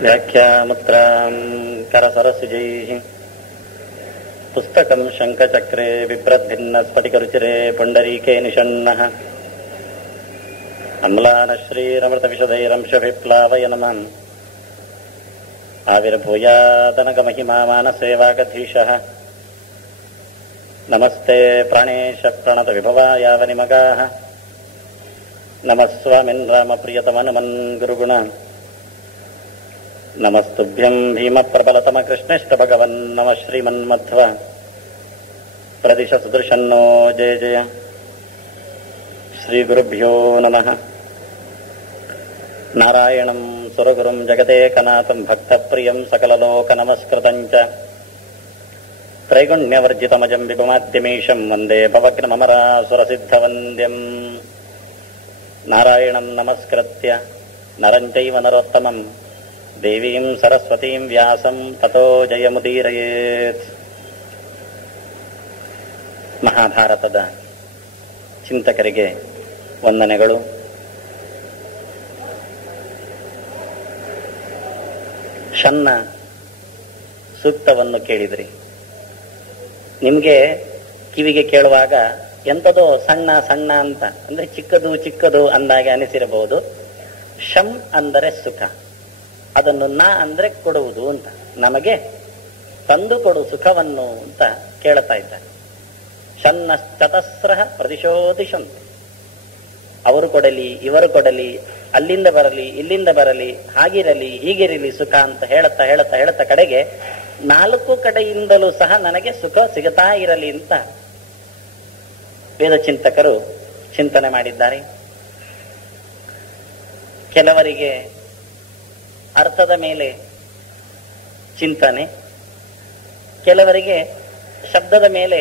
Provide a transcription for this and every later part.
ವ್ಯಾಖ್ಯಾಮುದ್ರಾಂ ಕರಸರಸಿಜೈಃ ಪುಸ್ತಕಂ ಶಂಖಚಕ್ರೆ ಬಿಭ್ರದ್ಭಿನ್ನ ಸ್ಫಟಿಕರುಚಿರೆ ಪುಂಡರೀಕೆ ನಿಷಣ್ಣಃ ಅಮ್ಲಾನಶ್ರೀರಮೃತವಿಶದೈರಂಶಭಿಪ್ಲಾವಯನಮಾನ್ ಆವಿರ್ಭೂಯಾದನಗಮಹಿಮಾ ಮಾನಸೇವಾಗಧೀಶಃ ನಮಸ್ತೆ ಪ್ರಾಣೇಶ ಪ್ರಣತ ವಿಭವಾಯಾವನಿಮಗಾಃ ನಮಃ ಸ್ವಾಮಿನ್ ರಾಮಪ್ರಿಯತಮನುಮನ್ ಗುರುಗುಣ ನಮಸ್ತುಭ್ಯಂ ಭೀಮ ಪ್ರಬಲತಮ ಕೃಷ್ಣಶ್ಚ ಭಗವನ್ ನಮ ಶ್ರೀಮನ್ಮಧ್ವ ಪ್ರದಿಶ ಸುದರ್ಶನ್ನೋ ಜಯ ಜಯ ಶ್ರೀ ಗುರುಭ್ಯೋ ನಮಃ. ನಾರಾಯಣಂ ಸುರಗುರುಂ ಜಗದೇಕನಾಥಂ ಭಕ್ತಪ್ರಿಯಂ ಸಕಲಲೋಕ ನಮಸ್ಕೃತಂ ಚ ತ್ರೈಗುಣ್ಯವರ್ಜಿತಮಜಂ ವಿಭುಮಾದ್ಯಮೀಶಂ ವಂದೇ ಭವಗ್ನಮರಾಸುರಸಿದ್ಧವಂದ್ಯಂ. ನಾರಾಯಣಂ ನಮಸ್ಕೃತ್ಯ ನರಂ ಚೈವ ನರೋತ್ತಮಂ ದೇವೀಂ ಸರಸ್ವತೀಂ ವ್ಯಾಸಂ ತತೋ ಜಯಮುದೀರಯೇತ್. ಮಹಾಭಾರತದ ಚಿಂತಕರಿಗೆ ವಂದನೆಗಳು. ಶನ್ನ ಸೂಕ್ತವನ್ನು ಕೇಳಿದ್ರಿ. ನಿಮಗೆ ಕಿವಿಗೆ ಕೇಳುವಾಗ ಎಂಥದೋ ಸಣ್ಣ ಸಣ್ಣ ಅಂತ ಅಂದ್ರೆ ಚಿಕ್ಕದು ಚಿಕ್ಕದು ಅಂದಾಗೆ ಅನಿಸಿರಬಹುದು. ಶಂ ಅಂದರೆ ಸುಖ, ಅದನ್ನು ನ ಅಂದ್ರೆ ಕೊಡುವುದು ಅಂತ, ನಮಗೆ ತಂದು ಕೊಡು ಸುಖವನ್ನು ಅಂತ ಕೇಳ್ತಾ ಇದ್ದಾರೆ. ಶನ್ನ ಚತಸ್ರ ಪ್ರದಿಶೋದಿಶಂತೆ, ಅವರು ಕೊಡಲಿ ಇವರು ಕೊಡಲಿ, ಅಲ್ಲಿಂದ ಬರಲಿ ಇಲ್ಲಿಂದ ಬರಲಿ, ಹಾಗಿರಲಿ ಹೀಗಿರಲಿ ಸುಖ ಅಂತ ಹೇಳುತ್ತಾ ಹೇಳುತ್ತಾ ಹೇಳುತ್ತಾ ಕಡೆಗೆ 4 ಕಡೆಯಿಂದಲೂ ಸಹ ನನಗೆ ಸುಖ ಸಿಗುತ್ತಾ ಇರಲಿ ಅಂತ ವೇದ ಚಿಂತಕರು ಚಿಂತನೆ ಮಾಡಿದ್ದಾರೆ. ಕೆಲವರಿಗೆ ಅರ್ಥದ ಮೇಲೆ ಚಿಂತನೆ, ಕೆಲವರಿಗೆ ಶಬ್ದದ ಮೇಲೆ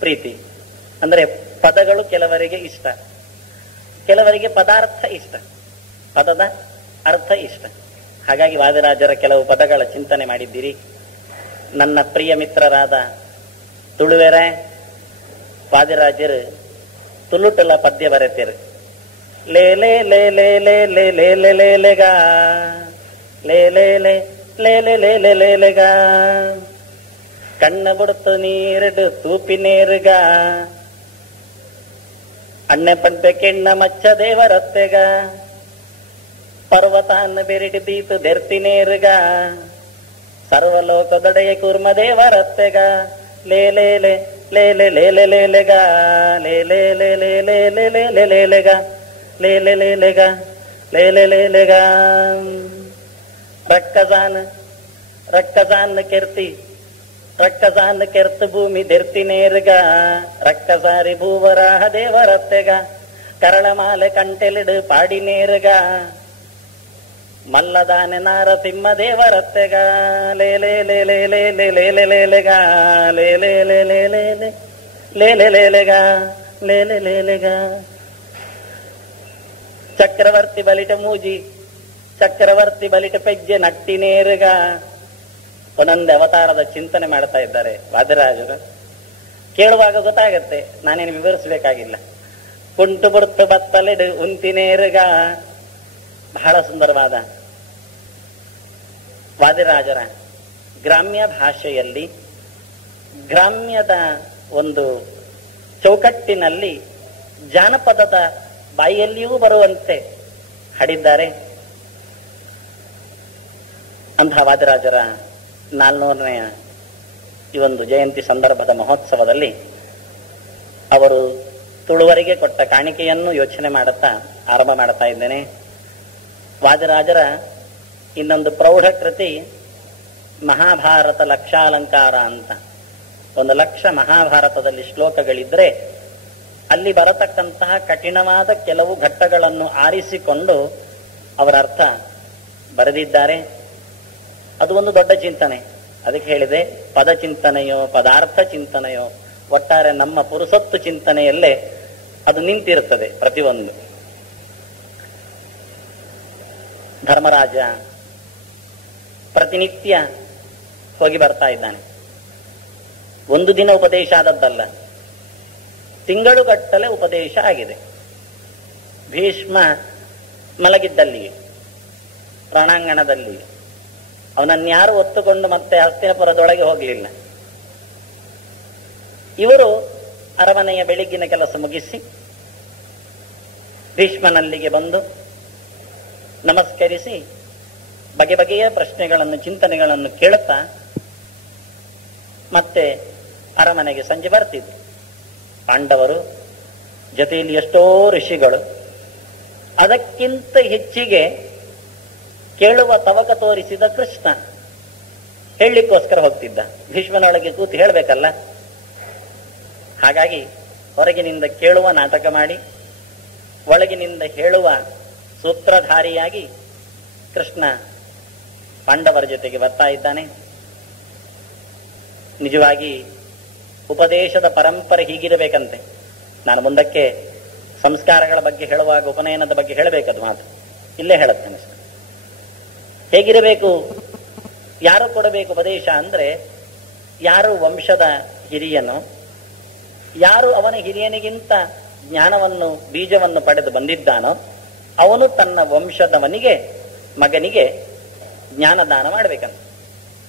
ಪ್ರೀತಿ, ಅಂದ್ರೆ ಪದಗಳು ಕೆಲವರಿಗೆ ಇಷ್ಟ, ಕೆಲವರಿಗೆ ಪದಾರ್ಥ ಇಷ್ಟ, ಪದದ ಅರ್ಥ ಇಷ್ಟ. ಹಾಗಾಗಿ ವಾದಿರಾಜರ ಕೆಲವು ಪದಗಳ ಚಿಂತನೆ ಮಾಡಿದ್ದೀರಿ. ನನ್ನ ಪ್ರಿಯ ಮಿತ್ರರಾದ ತುಳುವೆರೆ ವಾದಿರಾಜರು ತುಳುಟುಲ ಪದ್ಯ ಬರೆತಿರು. ಲೇ ಲೇ ಲೇ ಲೇ ಲೇ ಲೇ ಲೇ ಲೇ ಲೇ ಲೇಗ ಲೇ ಲೇ ಲೇ ಲೇ ಲೇ ಲೇ ಲೇ ಲೇ ಲೇಗ ಕಣ್ಣು ಬಿಡ್ತು ನೀರಿಡು ತೂಪಿನೇರುಗ ಅಣ್ಣೆ ಪಂಪೆ ಕೆಣ್ಣ ಮಚ್ಚ ದೇವರತ್ತೆಗ ಪರ್ವತಾನ್ನ ಬೆರಿಡಿ ದೀತು ದೆರ್ತಿನೇರುಗ ಸರ್ವಲೋಕದೊಡೆಯ ಕೂರ್ಮ ದೇವರತ್ತೆಗ ಲೇ ಲೇ ಲೇ ಲೇ ಲೇ ಲೇ ಲೇ ಲೇ ಲೇಗ ಲೇ ಲೇ ಲೇ ಲೇ ಲೇ ಲೇ ಲೇ ಲೇ ಲೇ ಲೇಗ ಲೇ ಲೇ ಲೇ ಲೇಗ ಲೇ ಲೇ ಲೇ ಲೇಗ ರಕ್ಕಜಾನ್ ರಕ್ಕಜಾನ್ ಕೆರ್ತಿ ರಕ್ಕಜಾನ್ ಕೆರ್ತ ಭೂಮಿ ದೆರ್ತಿನೇರುಗ ರಕ್ಕಸಾರಿ ಭೂವರಾಹ ದೇವರತ್ತೆಗ ಕರಳಮಾಲೆ ಕಂಟೆಲಿಡು ಪಾಡಿನೇರುಗ ಮಲ್ಲದಾನೆ ನಾರಸಿಂಹ ದೇವರತ್ತೆಗ ಲೇ ಲೇ ಲೇ ಲೇ ಲೇ ಲೇ ಲೇ ಲೇ ಲೇ ಲೇಗ ಲೇ ಲೇ ಲೇ ಲೇ ಲೇ ಲೇ ಲೇ ಲೇ ಲೇ ಲೇಗ ಲೇ ಲೇ ಲೇ ಲೇಗ ಚಕ್ರವರ್ತಿ ಬಲಿಟ ಮೂಜಿ ಚಕ್ರವರ್ತಿ ಬಲಿಟ ಪೆಜ್ಜೆ ನಟ್ಟಿನೇರುಗ. ಒಂದೊಂದು ಅವತಾರದ ಚಿಂತನೆ ಮಾಡ್ತಾ ಇದ್ದಾರೆ ವಾದಿರಾಜರು. ಕೇಳುವಾಗ ಗೊತ್ತಾಗತ್ತೆ, ನಾನೇನು ವಿವರಿಸಬೇಕಾಗಿಲ್ಲ. ಕುಂಟು ಬುರ್ತು ಬತ್ತಲಿಡು ಉಂತಿನೇರುಗ. ಬಹಳ ಸುಂದರವಾದ ವಾದಿರಾಜರ ಗ್ರಾಮ್ಯ ಭಾಷೆಯಲ್ಲಿ ಗ್ರಾಮ್ಯದ ಒಂದು ಚೌಕಟ್ಟಿನಲ್ಲಿ ಜಾನಪದದ ಬಾಯಿಯಲ್ಲಿಯೂ ಬರುವಂತೆ ಹಾಡಿದ್ದಾರೆ. ಅಂತಹ ವಾದಿರಾಜರ 400ನೇ ಈ ಒಂದು ಜಯಂತಿ ಸಂದರ್ಭದ ಮಹೋತ್ಸವದಲ್ಲಿ ಅವರು ತುಳುವರಿಗೆ ಕೊಟ್ಟ ಕಾಣಿಕೆಯನ್ನು ಯೋಚನೆ ಮಾಡುತ್ತಾ ಆರಂಭ ಮಾಡ್ತಾ ಇದ್ದೇನೆ. ವಾದಿರಾಜರ ಇನ್ನೊಂದು ಪ್ರೌಢ ಕೃತಿ ಮಹಾಭಾರತ ಲಕ್ಷಾಲಂಕಾರ ಅಂತ. 1,00,000 ಮಹಾಭಾರತದಲ್ಲಿ ಶ್ಲೋಕಗಳಿದ್ರೆ ಅಲ್ಲಿ ಬರತಕ್ಕಂತಹ ಕಠಿಣವಾದ ಕೆಲವು ಘಟ್ಟಗಳನ್ನು ಆರಿಸಿಕೊಂಡು ಅವರ ಅರ್ಥ ಬರೆದಿದ್ದಾರೆ. ಅದು ಒಂದು ದೊಡ್ಡ ಚಿಂತನೆ. ಅದಕ್ಕೆ ಹೇಳಿದೆ, ಪದ ಚಿಂತನೆಯೋ ಪದಾರ್ಥ ಚಿಂತನೆಯೋ ಒಟ್ಟಾರೆ ನಮ್ಮ ಪುರುಸತ್ತು ಚಿಂತನೆಯಲ್ಲೇ ಅದು ನಿಂತಿರುತ್ತದೆ ಪ್ರತಿಯೊಂದು. ಧರ್ಮರಾಜ ಪ್ರತಿನಿತ್ಯ ಹೋಗಿ ಬರ್ತಾ ಇದ್ದಾನೆ. ಒಂದು ದಿನ ಉಪದೇಶ ಆದದ್ದಲ್ಲ, ತಿಂಗಳುಗಟ್ಟಲೆ ಉಪದೇಶ ಆಗಿದೆ. ಭೀಷ್ಮ ಮಲಗಿದ್ದಲ್ಲಿಯೇ ರಣಾಂಗಣದಲ್ಲಿ. ಅವನನ್ಯಾರು ಒತ್ತುಕೊಂಡು ಮತ್ತೆ ಹಸ್ತಿನಪುರದೊಳಗೆ ಹೋಗಲಿಲ್ಲ. ಇವರು ಅರಮನೆಯ ಬೆಳಿಗ್ಗಿನ ಕೆಲಸ ಮುಗಿಸಿ ಭೀಷ್ಮನಲ್ಲಿಗೆ ಬಂದು ನಮಸ್ಕರಿಸಿ ಬಗೆ ಬಗೆಯ ಪ್ರಶ್ನೆಗಳನ್ನು ಚಿಂತನೆಗಳನ್ನು ಕೇಳುತ್ತಾ ಮತ್ತೆ ಅರಮನೆಗೆ ಸಂಜೆ ಬರ್ತಿದ್ರು. ಪಾಂಡವರು ಜೊತೆಯಲ್ಲಿ ಎಷ್ಟೋ ಋಷಿಗಳು, ಅದಕ್ಕಿಂತ ಹೆಚ್ಚಿಗೆ ಕೇಳುವ ತವಕ ತೋರಿಸಿದ ಕೃಷ್ಣ ಹೇಳಲಿಕ್ಕೋಸ್ಕರ ಹೋಗ್ತಿದ್ದ. ಭೀಷ್ಮನೊಳಗೆ ಕೂತು ಹೇಳಬೇಕಲ್ಲ. ಹಾಗಾಗಿ ಹೊರಗಿನಿಂದ ಕೇಳುವ ನಾಟಕ ಮಾಡಿ ಒಳಗಿನಿಂದ ಹೇಳುವ ಸೂತ್ರಧಾರಿಯಾಗಿ ಕೃಷ್ಣ ಪಾಂಡವರ ಜೊತೆಗೆ ಬರ್ತಾ ಇದ್ದಾನೆ. ನಿಜವಾಗಿ ಉಪದೇಶದ ಪರಂಪರೆ ಹೀಗಿರಬೇಕಂತೆ. ನಾನು ಮುಂದಕ್ಕೆ ಸಂಸ್ಕಾರಗಳ ಬಗ್ಗೆ ಹೇಳುವಾಗ ಉಪನಯನದ ಬಗ್ಗೆ ಹೇಳಬೇಕದು ಮಾತು ಇಲ್ಲೇ ಹೇಳುತ್ತೇನೆ. ಹೇಗಿರಬೇಕು, ಯಾರು ಕೊಡಬೇಕು ಉಪದೇಶ ಅಂದ್ರೆ, ಯಾರು ವಂಶದ ಹಿರಿಯನು, ಯಾರು ಅವನ ಹಿರಿಯನಿಗಿಂತ ಜ್ಞಾನವನ್ನು ಬೀಜವನ್ನು ಪಡೆದು ಬಂದಿದ್ದಾನೋ ಅವನು ತನ್ನ ವಂಶದವನಿಗೆ ಮಗನಿಗೆ ಜ್ಞಾನದಾನ ಮಾಡಬೇಕಂತ.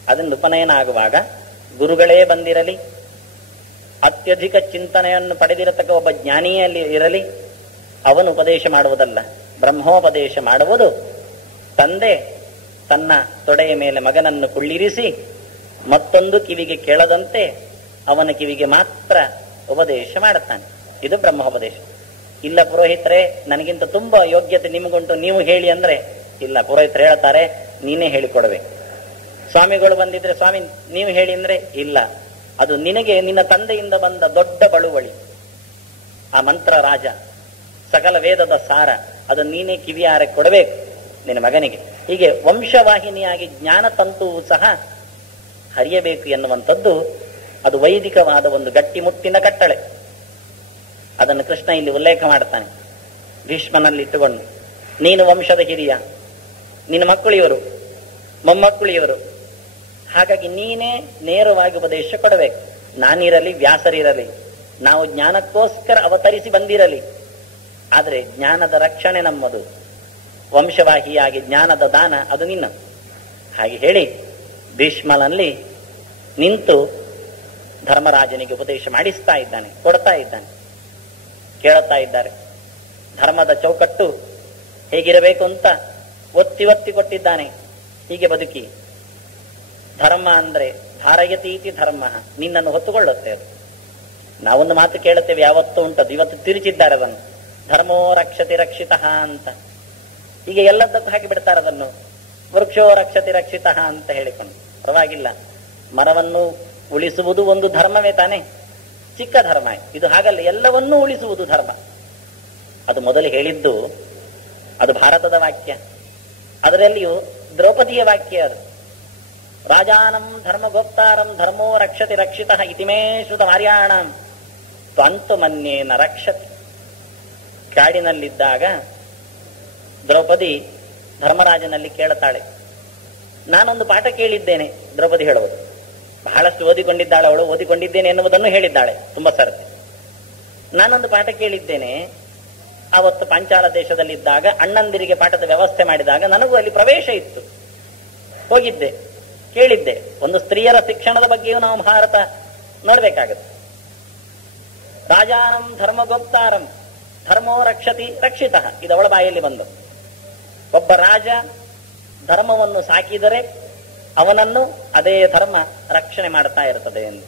ಅದನ್ನು ಉಪನಯನ ಆಗುವಾಗ ಗುರುಗಳೇ ಬಂದಿರಲಿ, ಅತ್ಯಧಿಕ ಚಿಂತನೆಯನ್ನು ಪಡೆದಿರತಕ್ಕ ಒಬ್ಬ ಜ್ಞಾನಿಯಲ್ಲಿ ಇರಲಿ, ಅವನು ಉಪದೇಶ ಮಾಡುವುದಲ್ಲ. ಬ್ರಹ್ಮೋಪದೇಶ ಮಾಡುವುದು ತಂದೆ ತನ್ನ ತೊಡೆಯ ಮೇಲೆ ಮಗನನ್ನು ಕುಳ್ಳಿರಿಸಿ ಮತ್ತೊಂದು ಕಿವಿಗೆ ಕೇಳದಂತೆ ಅವನ ಕಿವಿಗೆ ಮಾತ್ರ ಉಪದೇಶ ಮಾಡುತ್ತಾನೆ. ಇದು ಬ್ರಹ್ಮೋಪದೇಶ. ಇಲ್ಲ ಪುರೋಹಿತರೆ, ನನಗಿಂತ ತುಂಬಾ ಯೋಗ್ಯತೆ ನಿಮಗುಂಟು, ನೀವು ಹೇಳಿ ಅಂದ್ರೆ, ಇಲ್ಲ ಪುರೋಹಿತರು ಹೇಳ್ತಾರೆ ನೀನೇ ಹೇಳಿಕೊಡಬೇಕು. ಸ್ವಾಮಿಗಳು ಬಂದಿದ್ರೆ ಸ್ವಾಮಿ ನೀವು ಹೇಳಿ ಅಂದ್ರೆ, ಇಲ್ಲ ಅದು ನಿನಗೆ ನಿನ್ನ ತಂದೆಯಿಂದ ಬಂದ ದೊಡ್ಡ ಬಳುವಳಿ, ಆ ಮಂತ್ರ ರಾಜ, ಸಕಲ ವೇದದ ಸಾರ, ಅದು ನೀನೇ ಕಿವಿಯಾರೆ ಕೊಡಬೇಕು ನಿನ್ನ ಮಗನಿಗೆ. ಹೀಗೆ ವಂಶವಾಹಿನಿಯಾಗಿ ಜ್ಞಾನ ತಂತುವು ಸಹ ಹರಿಯಬೇಕು ಎನ್ನುವಂಥದ್ದು ಅದು ವೈದಿಕವಾದ ಒಂದು ಗಟ್ಟಿಮುಟ್ಟಿನ ಕಟ್ಟಳೆ. ಅದನ್ನು ಕೃಷ್ಣ ಇಲ್ಲಿ ಉಲ್ಲೇಖ ಮಾಡ್ತಾನೆ. ಭೀಷ್ಮನಲ್ಲಿ ಇಟ್ಟುಕೊಂಡು, ನೀನು ವಂಶದ ಹಿರಿಯ, ನಿನ್ನ ಮಕ್ಕಳು ಇವರು, ಮೊಮ್ಮಕ್ಕಳು ಇವರು, ಹಾಗಾಗಿ ನೀನೇ ನೇರವಾಗಿ ಉಪದೇಶ ಕೊಡಬೇಕು. ನಾನಿರಲಿ ವ್ಯಾಸರಿರಲಿ, ನಾವು ಜ್ಞಾನಕ್ಕೋಸ್ಕರ ಅವತರಿಸಿ ಬಂದಿರಲಿ, ಆದರೆ ಜ್ಞಾನದ ರಕ್ಷಣೆ ನಮ್ಮದು, ವಂಶವಾಹಿಯಾಗಿ ಜ್ಞಾನದ ದಾನ ಅದು ನಿನ್ನ. ಹಾಗೆ ಹೇಳಿ ಭೀಷ್ಮನಲ್ಲಿ ನಿಂತು ಧರ್ಮರಾಜನಿಗೆ ಉಪದೇಶ ಮಾಡಿಸ್ತಾ ಇದ್ದಾನೆ, ಕೊಡ್ತಾ ಇದ್ದಾನೆ. ಕೇಳುತ್ತಾ ಇದ್ದಾರೆ. ಧರ್ಮದ ಚೌಕಟ್ಟು ಹೇಗಿರಬೇಕು ಅಂತ ಒತ್ತಿ ಒತ್ತಿ ಕೊಟ್ಟಿದ್ದಾನೆ. ಹೀಗೆ ಬದುಕಿ, ಧರ್ಮ ಅಂದ್ರೆ ಧಾರಯತೀತಿ ಧರ್ಮ, ನಿನ್ನನ್ನು ಹೊತ್ತುಕೊಳ್ಳುತ್ತೆ ಅದು. ನಾವೊಂದು ಮಾತು ಕೇಳುತ್ತೇವೆ, ಯಾವತ್ತೂ ಉಂಟದು, ಇವತ್ತು ತಿರುಚಿದ್ದಾರೆ ಅದನ್ನು, ಧರ್ಮೋ ರಕ್ಷತಿ ರಕ್ಷಿತ ಅಂತ. ಹೀಗೆ ಎಲ್ಲದಕ್ಕೂ ಹಾಕಿ ಬಿಡ್ತಾರೆ ಅದನ್ನು, ವೃಕ್ಷೋ ರಕ್ಷತಿ ರಕ್ಷಿತ ಅಂತ ಹೇಳಿಕೊಂಡು. ಪರವಾಗಿಲ್ಲ, ಮರವನ್ನು ಉಳಿಸುವುದು ಒಂದು ಧರ್ಮವೇ ತಾನೆ, ಚಿಕ್ಕ ಧರ್ಮ ಇದು. ಹಾಗಲ್ಲ, ಎಲ್ಲವನ್ನೂ ಉಳಿಸುವುದು ಧರ್ಮ. ಅದು ಮೊದಲು ಹೇಳಿದ್ದು ಅದು ಭಾರತದ ವಾಕ್ಯ, ಅದರಲ್ಲಿಯೂ ದ್ರೌಪದಿಯ ವಾಕ್ಯ ಅದು. ರಾಜಾನಂ ಧರ್ಮಗೋಪ್ತಾರಂ ಧರ್ಮೋ ರಕ್ಷತಿ ರಕ್ಷಿತ ಇತಿಮೇ ಶ್ರುತ ಮಾರ್ಯಾಣಂ ತ್ವಂತು ಮನ್ಯೇನ ರಕ್ಷತಿ. ಕಾಡಿನಲ್ಲಿದ್ದಾಗ ದ್ರೌಪದಿ ಧರ್ಮರಾಜನಲ್ಲಿ ಕೇಳುತ್ತಾಳೆ, ನಾನೊಂದು ಪಾಠ ಕೇಳಿದ್ದೇನೆ. ದ್ರೌಪದಿ ಹೇಳುವುದು, ಬಹಳಷ್ಟು ಓದಿಕೊಂಡಿದ್ದಾಳೆ ಅವಳು, ಓದಿಕೊಂಡಿದ್ದೇನೆ ಎನ್ನುವುದನ್ನು ಹೇಳಿದ್ದಾಳೆ ತುಂಬಾ ಸರ್ತಿ. ನಾನೊಂದು ಪಾಠ ಕೇಳಿದ್ದೇನೆ, ಆವತ್ತು ಪಾಂಚಾಲ ದೇಶದಲ್ಲಿದ್ದಾಗ ಅಣ್ಣಂದಿರಿಗೆ ಪಾಠದ ವ್ಯವಸ್ಥೆ ಮಾಡಿದಾಗ ನನಗೂ ಅಲ್ಲಿ ಪ್ರವೇಶ ಇತ್ತು, ಹೋಗಿದ್ದೆ, ಕೇಳಿದ್ದೆ. ಒಂದು ಸ್ತ್ರೀಯರ ಶಿಕ್ಷಣದ ಬಗ್ಗೆಯೂ ನಾವು ಭಾರತ ನೋಡ್ಬೇಕಾಗತ್ತೆ. ರಾಜಾನಂ ಧರ್ಮಗೋಪ್ತಾರಂ ಧರ್ಮೋ ರಕ್ಷತಿ ರಕ್ಷಿತ, ಇದು ಅವಳ ಬಾಯಲ್ಲಿ ಬಂದು. ಒಬ್ಬ ರಾಜ ಧರ್ಮವನ್ನು ಸಾಕಿದರೆ ಅವನನ್ನು ಅದೇ ಧರ್ಮ ರಕ್ಷಣೆ ಮಾಡ್ತಾ ಇರ್ತದೆ ಎಂದು.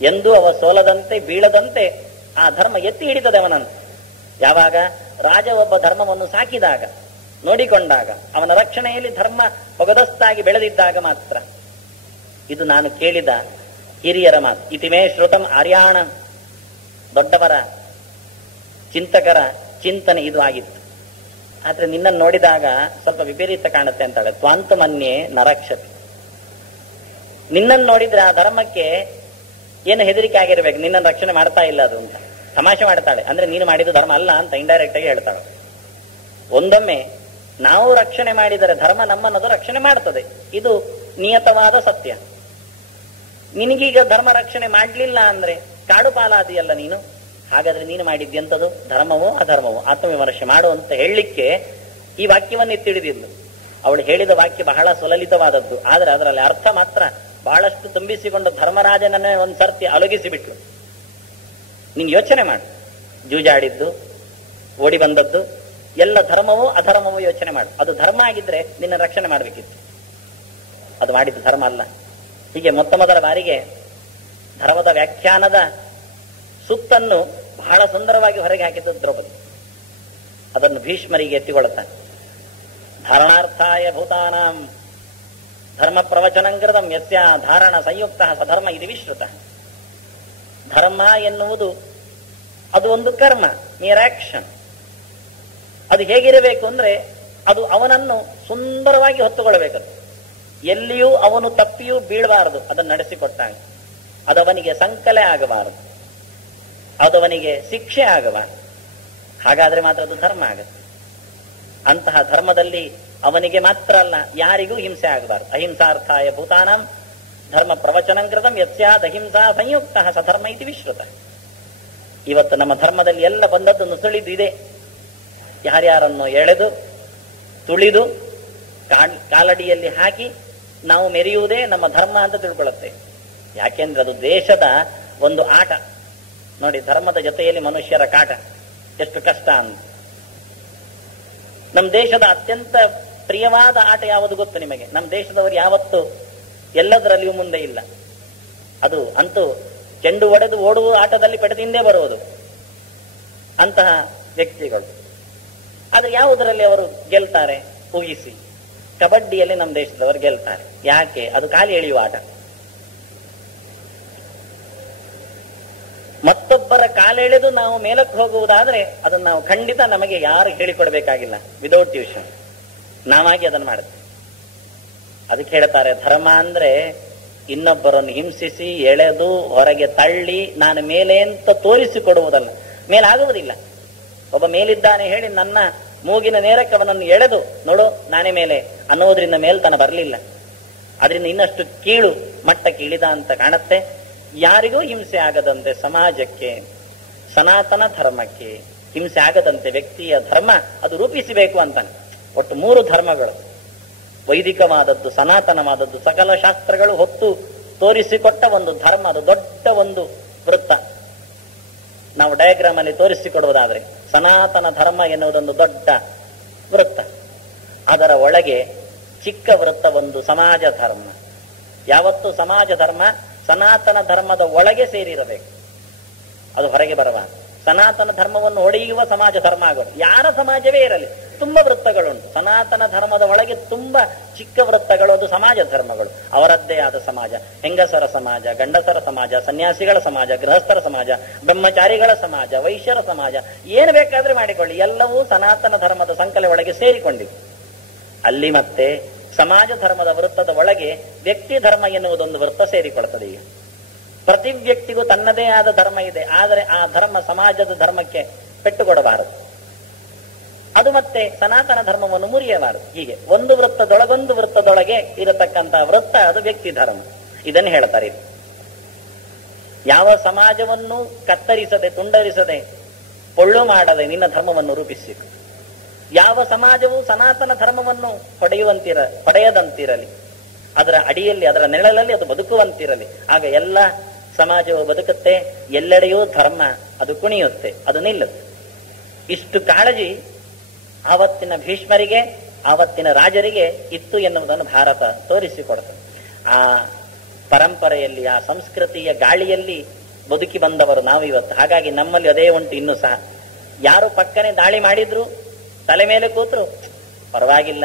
ಎಂದೂ ಅವ ಸೋಲದಂತೆ ಬೀಳದಂತೆ ಆ ಧರ್ಮ ಎತ್ತಿ ಹಿಡಿತದೆ ಅವನನ್ನು. ಯಾವಾಗ ರಾಜ ಒಬ್ಬ ಧರ್ಮವನ್ನು ಸಾಕಿದಾಗ, ನೋಡಿಕೊಂಡಾಗ, ಅವನ ರಕ್ಷಣೆಯಲ್ಲಿ ಧರ್ಮ ಹೊಗದಸ್ತಾಗಿ ಬೆಳೆದಿದ್ದಾಗ ಮಾತ್ರ. ಇದು ನಾನು ಕೇಳಿದ ಹಿರಿಯರ ಮಾತು. ಇತಿಮೇ ಶ್ರುತಂ ಆರ್ಯಾಣ, ದೊಡ್ಡವರ ಚಿಂತಕರ ಚಿಂತನೆ ಇದು ಆಗಿತ್ತು. ಆದ್ರೆ ನಿನ್ನನ್ನು ನೋಡಿದಾಗ ಸ್ವಲ್ಪ ವಿಪರೀತ ಕಾಣುತ್ತೆ ಅಂತಾಳೆ. ತ್ವಾಂತು ಮನ್ಯೆ ನರಕ್ಷತಿ, ನಿನ್ನನ್ನು ನೋಡಿದ್ರೆ ಆ ಧರ್ಮಕ್ಕೆ ಏನು ಹೆದರಿಕೆ ಆಗಿರ್ಬೇಕು, ನಿನ್ನನ್ನು ರಕ್ಷಣೆ ಮಾಡ್ತಾ ಇಲ್ಲ ಅದು ಅಂತ ತಮಾಷೆ ಮಾಡ್ತಾಳೆ. ಅಂದ್ರೆ ನೀನು ಮಾಡಿದ ಧರ್ಮ ಅಲ್ಲ ಅಂತ ಇಂಡೈರೆಕ್ಟ್ ಆಗಿ ಹೇಳ್ತಾಳೆ. ಒಂದೊಮ್ಮೆ ನಾವು ರಕ್ಷಣೆ ಮಾಡಿದರೆ ಧರ್ಮ ನಮ್ಮನ್ನದು ರಕ್ಷಣೆ ಮಾಡ್ತದೆ, ಇದು ನಿಯತವಾದ ಸತ್ಯ. ನಿನಗೀಗ ಧರ್ಮ ರಕ್ಷಣೆ ಮಾಡ್ಲಿಲ್ಲ ಅಂದ್ರೆ ಕಾಡು ಪಾಲಾದಿಯಲ್ಲ ನೀನು. ಹಾಗಾದ್ರೆ ನೀನು ಮಾಡಿದ್ಯಂಥದ್ದು ಧರ್ಮವೋ ಅಧರ್ಮವೋ, ಆತ್ಮವಿಮರ್ಶೆ ಮಾಡು ಅಂತ ಹೇಳಲಿಕ್ಕೆ ಈ ವಾಕ್ಯವನ್ನು ಎತ್ತಿಡಿದಿದ್ದು. ಅವಳು ಹೇಳಿದ ವಾಕ್ಯ ಬಹಳ ಸುಲಲಿತವಾದದ್ದು, ಆದರೆ ಅದರಲ್ಲಿ ಅರ್ಥ ಮಾತ್ರ ಬಹಳಷ್ಟು ತುಂಬಿಸಿಕೊಂಡು ಧರ್ಮರಾಜನನ್ನೇ ಒಂದು ಸರ್ತಿ ಅಲುಗಿಸಿಬಿಟ್ಲು. ನೀನು ಯೋಚನೆ ಮಾಡು, ಜೂಜಾಡಿದ್ದು, ಓಡಿ ಬಂದದ್ದು ಎಲ್ಲ ಧರ್ಮವೋ ಅಧರ್ಮವೋ ಯೋಚನೆ ಮಾಡು. ಅದು ಧರ್ಮ ಆಗಿದ್ರೆ ನಿನ್ನ ರಕ್ಷಣೆ ಮಾಡಬೇಕಿತ್ತು, ಅದು ಮಾಡಿದ್ದು ಧರ್ಮ ಅಲ್ಲ. ಹೀಗೆ ಮೊದಲ ಬಾರಿಗೆ ಧರ್ಮದ ವ್ಯಾಖ್ಯಾನದ ಸುತ್ತನ್ನು ಬಹಳ ಸುಂದರವಾಗಿ ಹೊರಗೆ ಹಾಕಿದ್ದು ದ್ರೌಪದಿ. ಅದನ್ನು ಭೀಷ್ಮರಿಗೆ ಎತ್ತಿಕೊಳ್ಳುತ್ತಾನೆ. ಧಾರಣಾರ್ಥಾಯ ಭೂತಾನಾಂ ಧರ್ಮ ಪ್ರವಚನಂಕೃತಂ ಯಸ್ಯ ಧಾರಣ ಸಂಯುಕ್ತ ಸಧರ್ಮ ಇದು ವಿಶ್ರುತ. ಧರ್ಮ ಎನ್ನುವುದು ಅದು ಒಂದು ಕರ್ಮ, ಮಿಯರ್ ಆಕ್ಷನ್. ಅದು ಹೇಗಿರಬೇಕು ಅಂದ್ರೆ ಅದು ಅವನನ್ನು ಸುಂದರವಾಗಿ ಹೊತ್ತುಕೊಳ್ಳಬೇಕದು. ಎಲ್ಲಿಯೂ ಅವನು ತಪ್ಪಿಯೂ ಬೀಳಬಾರದು, ಅದನ್ನು ನಡೆಸಿಕೊಟ್ಟಾಗ. ಅದವನಿಗೆ ಸಂಕಲೆ ಆಗಬಾರದು, ಅದವನಿಗೆ ಶಿಕ್ಷೆ ಆಗಬಾರದು. ಹಾಗಾದ್ರೆ ಮಾತ್ರ ಅದು ಧರ್ಮ ಆಗುತ್ತೆ. ಅಂತಹ ಧರ್ಮದಲ್ಲಿ ಅವನಿಗೆ ಮಾತ್ರ ಅಲ್ಲ, ಯಾರಿಗೂ ಹಿಂಸೆ ಆಗಬಾರದು. ಅಹಿಂಸಾರ್ಥಾಯ ಭೂತಾನಾಂ ಧರ್ಮ ಪ್ರವಚನಂಕೃತಂ ಯಸ್ಯಾತ್ ಅಹಿಂಸಾ ಸಂಯುಕ್ತ ಸಧರ್ಮ ಇತಿ ವಿಶ್ರುತ. ಇವತ್ತು ನಮ್ಮ ಧರ್ಮದಲ್ಲಿ ಎಲ್ಲ ಬಂದದ್ದು ನುಸುಳಿದು ಇದೆ. ಯಾರ್ಯಾರನ್ನು ಎಳೆದು ತುಳಿದು ಕಾಲಡಿಯಲ್ಲಿ ಹಾಕಿ ನಾವು ಮೆರೆಯುವುದೇ ನಮ್ಮ ಧರ್ಮ ಅಂತ ತಿಳ್ಕೊಳ್ಳುತ್ತೆ. ಯಾಕೆಂದ್ರೆ ಅದು ದೇಶದ ಒಂದು ಆಟ. ನೋಡಿ, ಧರ್ಮದ ಜೊತೆಯಲ್ಲಿ ಮನುಷ್ಯರ ಕಾಟ ಎಷ್ಟು ಕಷ್ಟ ಅಂತ. ನಮ್ಮ ದೇಶದ ಅತ್ಯಂತ ಪ್ರಿಯವಾದ ಆಟ ಯಾವುದು ಗೊತ್ತು ನಿಮಗೆ? ನಮ್ಮ ದೇಶದವರು ಯಾವತ್ತು ಎಲ್ಲದರಲ್ಲಿಯೂ ಮುಂದೆ ಇಲ್ಲ. ಅದು ಅಂತೂ ಚೆಂಡು ಒಡೆದು ಓಡುವ ಆಟದಲ್ಲಿ ಪಡೆದಿಂದೇ ಬರುವುದು ಅಂತಹ ವ್ಯಕ್ತಿಗಳು. ಆದ್ರೆ ಯಾವುದರಲ್ಲಿ ಅವರು ಗೆಲ್ತಾರೆ ಊಹಿಸಿ? ಕಬಡ್ಡಿಯಲ್ಲಿ ನಮ್ಮ ದೇಶದವರು ಗೆಲ್ತಾರೆ. ಯಾಕೆ? ಅದು ಕಾಲಿ ಎಳೆಯುವ ಆಟ. ಮತ್ತೊಬ್ಬರ ಕಾಲೆಳೆದು ನಾವು ಮೇಲಕ್ಕೆ ಹೋಗುವುದಾದ್ರೆ ಅದನ್ನು ನಾವು ಖಂಡಿತ ನಮಗೆ ಯಾರು ಹೇಳಿಕೊಡ್ಬೇಕಾಗಿಲ್ಲ, ವಿದೌಟ್ ಟ್ಯೂಷನ್ ನಾವಾಗಿ ಅದನ್ನು ಮಾಡುತ್ತೆ. ಅದಕ್ಕೆ ಹೇಳ್ತಾರೆ, ಧರ್ಮ ಅಂದ್ರೆ ಇನ್ನೊಬ್ಬರನ್ನು ಹಿಂಸಿಸಿ ಎಳೆದು ಹೊರಗೆ ತಳ್ಳಿ ನಾನು ಮೇಲೆ ಅಂತ ತೋರಿಸಿಕೊಡುವುದಲ್ಲ. ಮೇಲಾಗುವುದಿಲ್ಲ. ಒಬ್ಬ ಮೇಲಿದ್ದಾನೆ ಹೇಳಿ ನನ್ನ ಮೂಗಿನ ನೇರಕ್ಕೆ ಅವನನ್ನು ಎಳೆದು ನೋಡು ನಾನೇ ಮೇಲೆ ಅನ್ನೋದ್ರಿಂದ ಮೇಲ್ತನ ಬರಲಿಲ್ಲ. ಅದರಿಂದ ಇನ್ನಷ್ಟು ಕೀಳು ಮಟ್ಟಕ್ಕೆ ಇಳಿದ ಅಂತ ಕಾಣುತ್ತೆ. ಯಾರಿಗೂ ಹಿಂಸೆ ಆಗದಂತೆ ಸಮಾಜಕ್ಕೆ, ಸನಾತನ ಧರ್ಮಕ್ಕೆ ಹಿಂಸೆ ಆಗದಂತೆ ವ್ಯಕ್ತಿಯ ಧರ್ಮ ಅದು ರೂಪಿಸಬೇಕು ಅಂತಾನೆ. ಒಟ್ಟು 3 ಧರ್ಮಗಳು, ವೈದಿಕವಾದದ್ದು, ಸನಾತನವಾದದ್ದು, ಸಕಲ ಶಾಸ್ತ್ರಗಳು ಹೊತ್ತು ತೋರಿಸಿಕೊಟ್ಟ ಒಂದು ಧರ್ಮ. ಅದು ದೊಡ್ಡ ಒಂದು ವೃತ್ತ. ನಾವು ಡಯಾಗ್ರಾಮ್ ಅಲ್ಲಿ ತೋರಿಸಿಕೊಡುವುದಾದ್ರೆ ಸನಾತನ ಧರ್ಮ ಎನ್ನುವುದೊಂದು ದೊಡ್ಡ ವೃತ್ತ. ಅದರ ಒಳಗೆ ಚಿಕ್ಕ ವೃತ್ತ ಒಂದು ಸಮಾಜ ಧರ್ಮ. ಯಾವತ್ತು ಸಮಾಜ ಧರ್ಮ ಸನಾತನ ಧರ್ಮದ ಒಳಗೆ ಸೇರಿರಬೇಕು, ಅದು ಹೊರಗೆ ಬರಬಾರದು. ಸನಾತನ ಧರ್ಮವನ್ನು ಒಡೆಯುವ ಸಮಾಜ ಧರ್ಮ ಆಗೋದು. ಯಾರ ಸಮಾಜವೇ ಇರಲಿ, ತುಂಬಾ ವೃತ್ತಗಳುಂಟು. ಸನಾತನ ಧರ್ಮದ ಒಳಗೆ ತುಂಬಾ ಚಿಕ್ಕ ವೃತ್ತಗಳು, ಅದು ಸಮಾಜ ಧರ್ಮಗಳು. ಅವರದ್ದೇ ಆದ ಸಮಾಜ, ಹೆಂಗಸರ ಸಮಾಜ, ಗಂಡಸರ ಸಮಾಜ, ಸನ್ಯಾಸಿಗಳ ಸಮಾಜ, ಗೃಹಸ್ಥರ ಸಮಾಜ, ಬ್ರಹ್ಮಚಾರಿಗಳ ಸಮಾಜ, ವೈಶ್ಯರ ಸಮಾಜ, ಏನು ಬೇಕಾದ್ರೆ ಮಾಡಿಕೊಳ್ಳಿ, ಎಲ್ಲವೂ ಸನಾತನ ಧರ್ಮದ ಸಂಕಲೆ ಒಳಗೆ ಸೇರಿಕೊಂಡಿವೆ. ಅಲ್ಲಿ ಮತ್ತೆ ಸಮಾಜ ಧರ್ಮದ ವೃತ್ತದ ಒಳಗೆ ವ್ಯಕ್ತಿ ಧರ್ಮ ಎನ್ನುವುದೊಂದು ವೃತ್ತ ಸೇರಿಕೊಳ್ಳುತ್ತದೆ. ಈಗ ಪ್ರತಿ ವ್ಯಕ್ತಿಗೂ ತನ್ನದೇ ಆದ ಧರ್ಮ ಇದೆ, ಆದರೆ ಆ ಧರ್ಮ ಸಮಾಜದ ಧರ್ಮಕ್ಕೆ ಪೆಟ್ಟುಕೊಡಬಾರದು. ಅದು ಮತ್ತೆ ಸನಾತನ ಧರ್ಮವನ್ನು ಮುರಿಯಬಾರದು. ಹೀಗೆ ಒಂದು ವೃತ್ತದೊಳಗೊಂದು ವೃತ್ತದೊಳಗೆ ಇರತಕ್ಕಂತಹ ವೃತ್ತ ಅದು ವ್ಯಕ್ತಿ ಧರ್ಮ. ಇದನ್ನು ಹೇಳ್ತಾರೆ. ಯಾವ ಸಮಾಜವನ್ನು ಕತ್ತರಿಸದೆ, ತುಂಡರಿಸದೆ, ಪೊಳ್ಳು ಮಾಡದೆ ನಿನ್ನ ಧರ್ಮವನ್ನು ರೂಪಿಸಿ. ಯಾವ ಸಮಾಜವು ಸನಾತನ ಧರ್ಮವನ್ನು ಪಡೆಯದಂತಿರಲಿ, ಅದರ ಅಡಿಯಲ್ಲಿ, ಅದರ ನೆರಳಲ್ಲಿ ಅದು ಬದುಕುವಂತಿರಲಿ. ಆಗ ಎಲ್ಲ ಸಮಾಜವು ಬದುಕುತ್ತೆ, ಎಲ್ಲೆಡೆಯೂ ಧರ್ಮ ಅದು ಕುಣಿಯುತ್ತೆ, ಅದು ನಿಲ್ಲುತ್ತೆ. ಇಷ್ಟು ಕಾಳಜಿ ಆವತ್ತಿನ ಭೀಷ್ಮರಿಗೆ, ಆವತ್ತಿನ ರಾಜರಿಗೆ ಇತ್ತು ಎನ್ನುವುದನ್ನು ಭಾರತ ತೋರಿಸಿಕೊಡುತ್ತದೆ. ಆ ಪರಂಪರೆಯಲ್ಲಿ, ಆ ಸಂಸ್ಕೃತಿಯ ಗಾಳಿಯಲ್ಲಿ ಬದುಕಿ ಬಂದವರು ನಾವು ಇವತ್ತು. ಹಾಗಾಗಿ ನಮ್ಮಲ್ಲಿ ಅದೇ ಉಂಟು ಇನ್ನೂ ಸಹ. ಯಾರು ಪಕ್ಕನೆ ದಾಳಿ ಮಾಡಿದ್ರು, ತಲೆ ಮೇಲೆ ಕೂತ್ರು, ಪರವಾಗಿಲ್ಲ.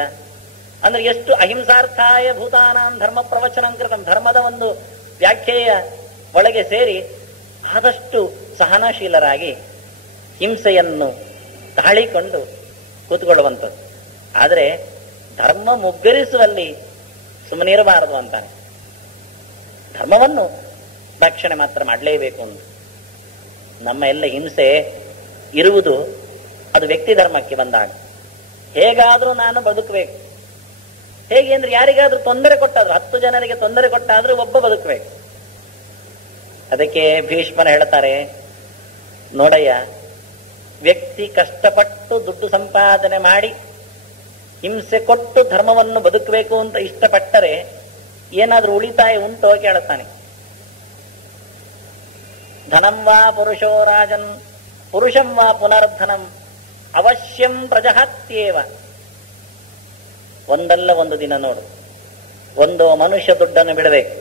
ಅಂದ್ರೆ ಎಷ್ಟು ಅಹಿಂಸಾರ್ಥಾಯ ಭೂತಾನಾಂ ಧರ್ಮ ಪ್ರವಚನಂಕೃತಂ, ಧರ್ಮದ ಒಂದು ವ್ಯಾಖ್ಯೆಯ ಒಳಗೆ ಸೇರಿ ಆದಷ್ಟು ಸಹನಶೀಲರಾಗಿ ಹಿಂಸೆಯನ್ನು ತಾಳಿಕೊಂಡು ಕೂತ್ಕೊಳ್ಳುವಂಥದ್ದು. ಆದರೆ ಧರ್ಮ ಮುಗ್ಗರಿಸುವಲ್ಲಿ ಸುಮ್ಮನಿರಬಾರದು ಅಂತಾನೆ. ಧರ್ಮವನ್ನು ರಕ್ಷಣೆ ಮಾತ್ರ ಮಾಡಲೇಬೇಕು ಅಂತ. ನಮ್ಮ ಎಲ್ಲ ಹಿಂಸೆ ಇರುವುದು ಅದು ವ್ಯಕ್ತಿ ಧರ್ಮಕ್ಕೆ ಬಂದಾಗ. ಹೇಗಾದ್ರೂ ನಾನು ಬದುಕಬೇಕು. ಹೇಗೆ ಅಂದ್ರೆ ಯಾರಿಗಾದ್ರೂ ತೊಂದರೆ ಕೊಟ್ಟಾದ್ರು, 10 ಜನರಿಗೆ ತೊಂದರೆ ಕೊಟ್ಟಾದ್ರೂ ಒಬ್ಬ ಬದುಕಬೇಕು. ಅದಕ್ಕೆ ಭೀಷ್ಮನ ಹೇಳ್ತಾರೆ, ನೋಡಯ್ಯ, ವ್ಯಕ್ತಿ ಕಷ್ಟಪಟ್ಟು ದುಡ್ಡು ಸಂಪಾದನೆ ಮಾಡಿ ಹಿಂಸೆ ಕೊಟ್ಟು ಧರ್ಮವನ್ನು ಬದುಕಬೇಕು ಅಂತ ಇಷ್ಟಪಟ್ಟರೆ ಏನಾದ್ರೂ ಉಳಿತಾಯ ಉಂಟೋ ಕೇಳುತ್ತಾನೆ. ಧನಂ ವಾ ಪುರುಷೋ ರಾಜನ್ ಪುರುಷಂ ವಾ ಪುನರ್ಧನಂ ಅವಶ್ಯಂ ಪ್ರಜಹಾತ್ಯೇವ. ಒಂದಲ್ಲ ಒಂದು ದಿನ ನೋಡು, ಒಂದು ಮನುಷ್ಯ ದುಡ್ಡನ್ನು ಬಿಡಬೇಕು,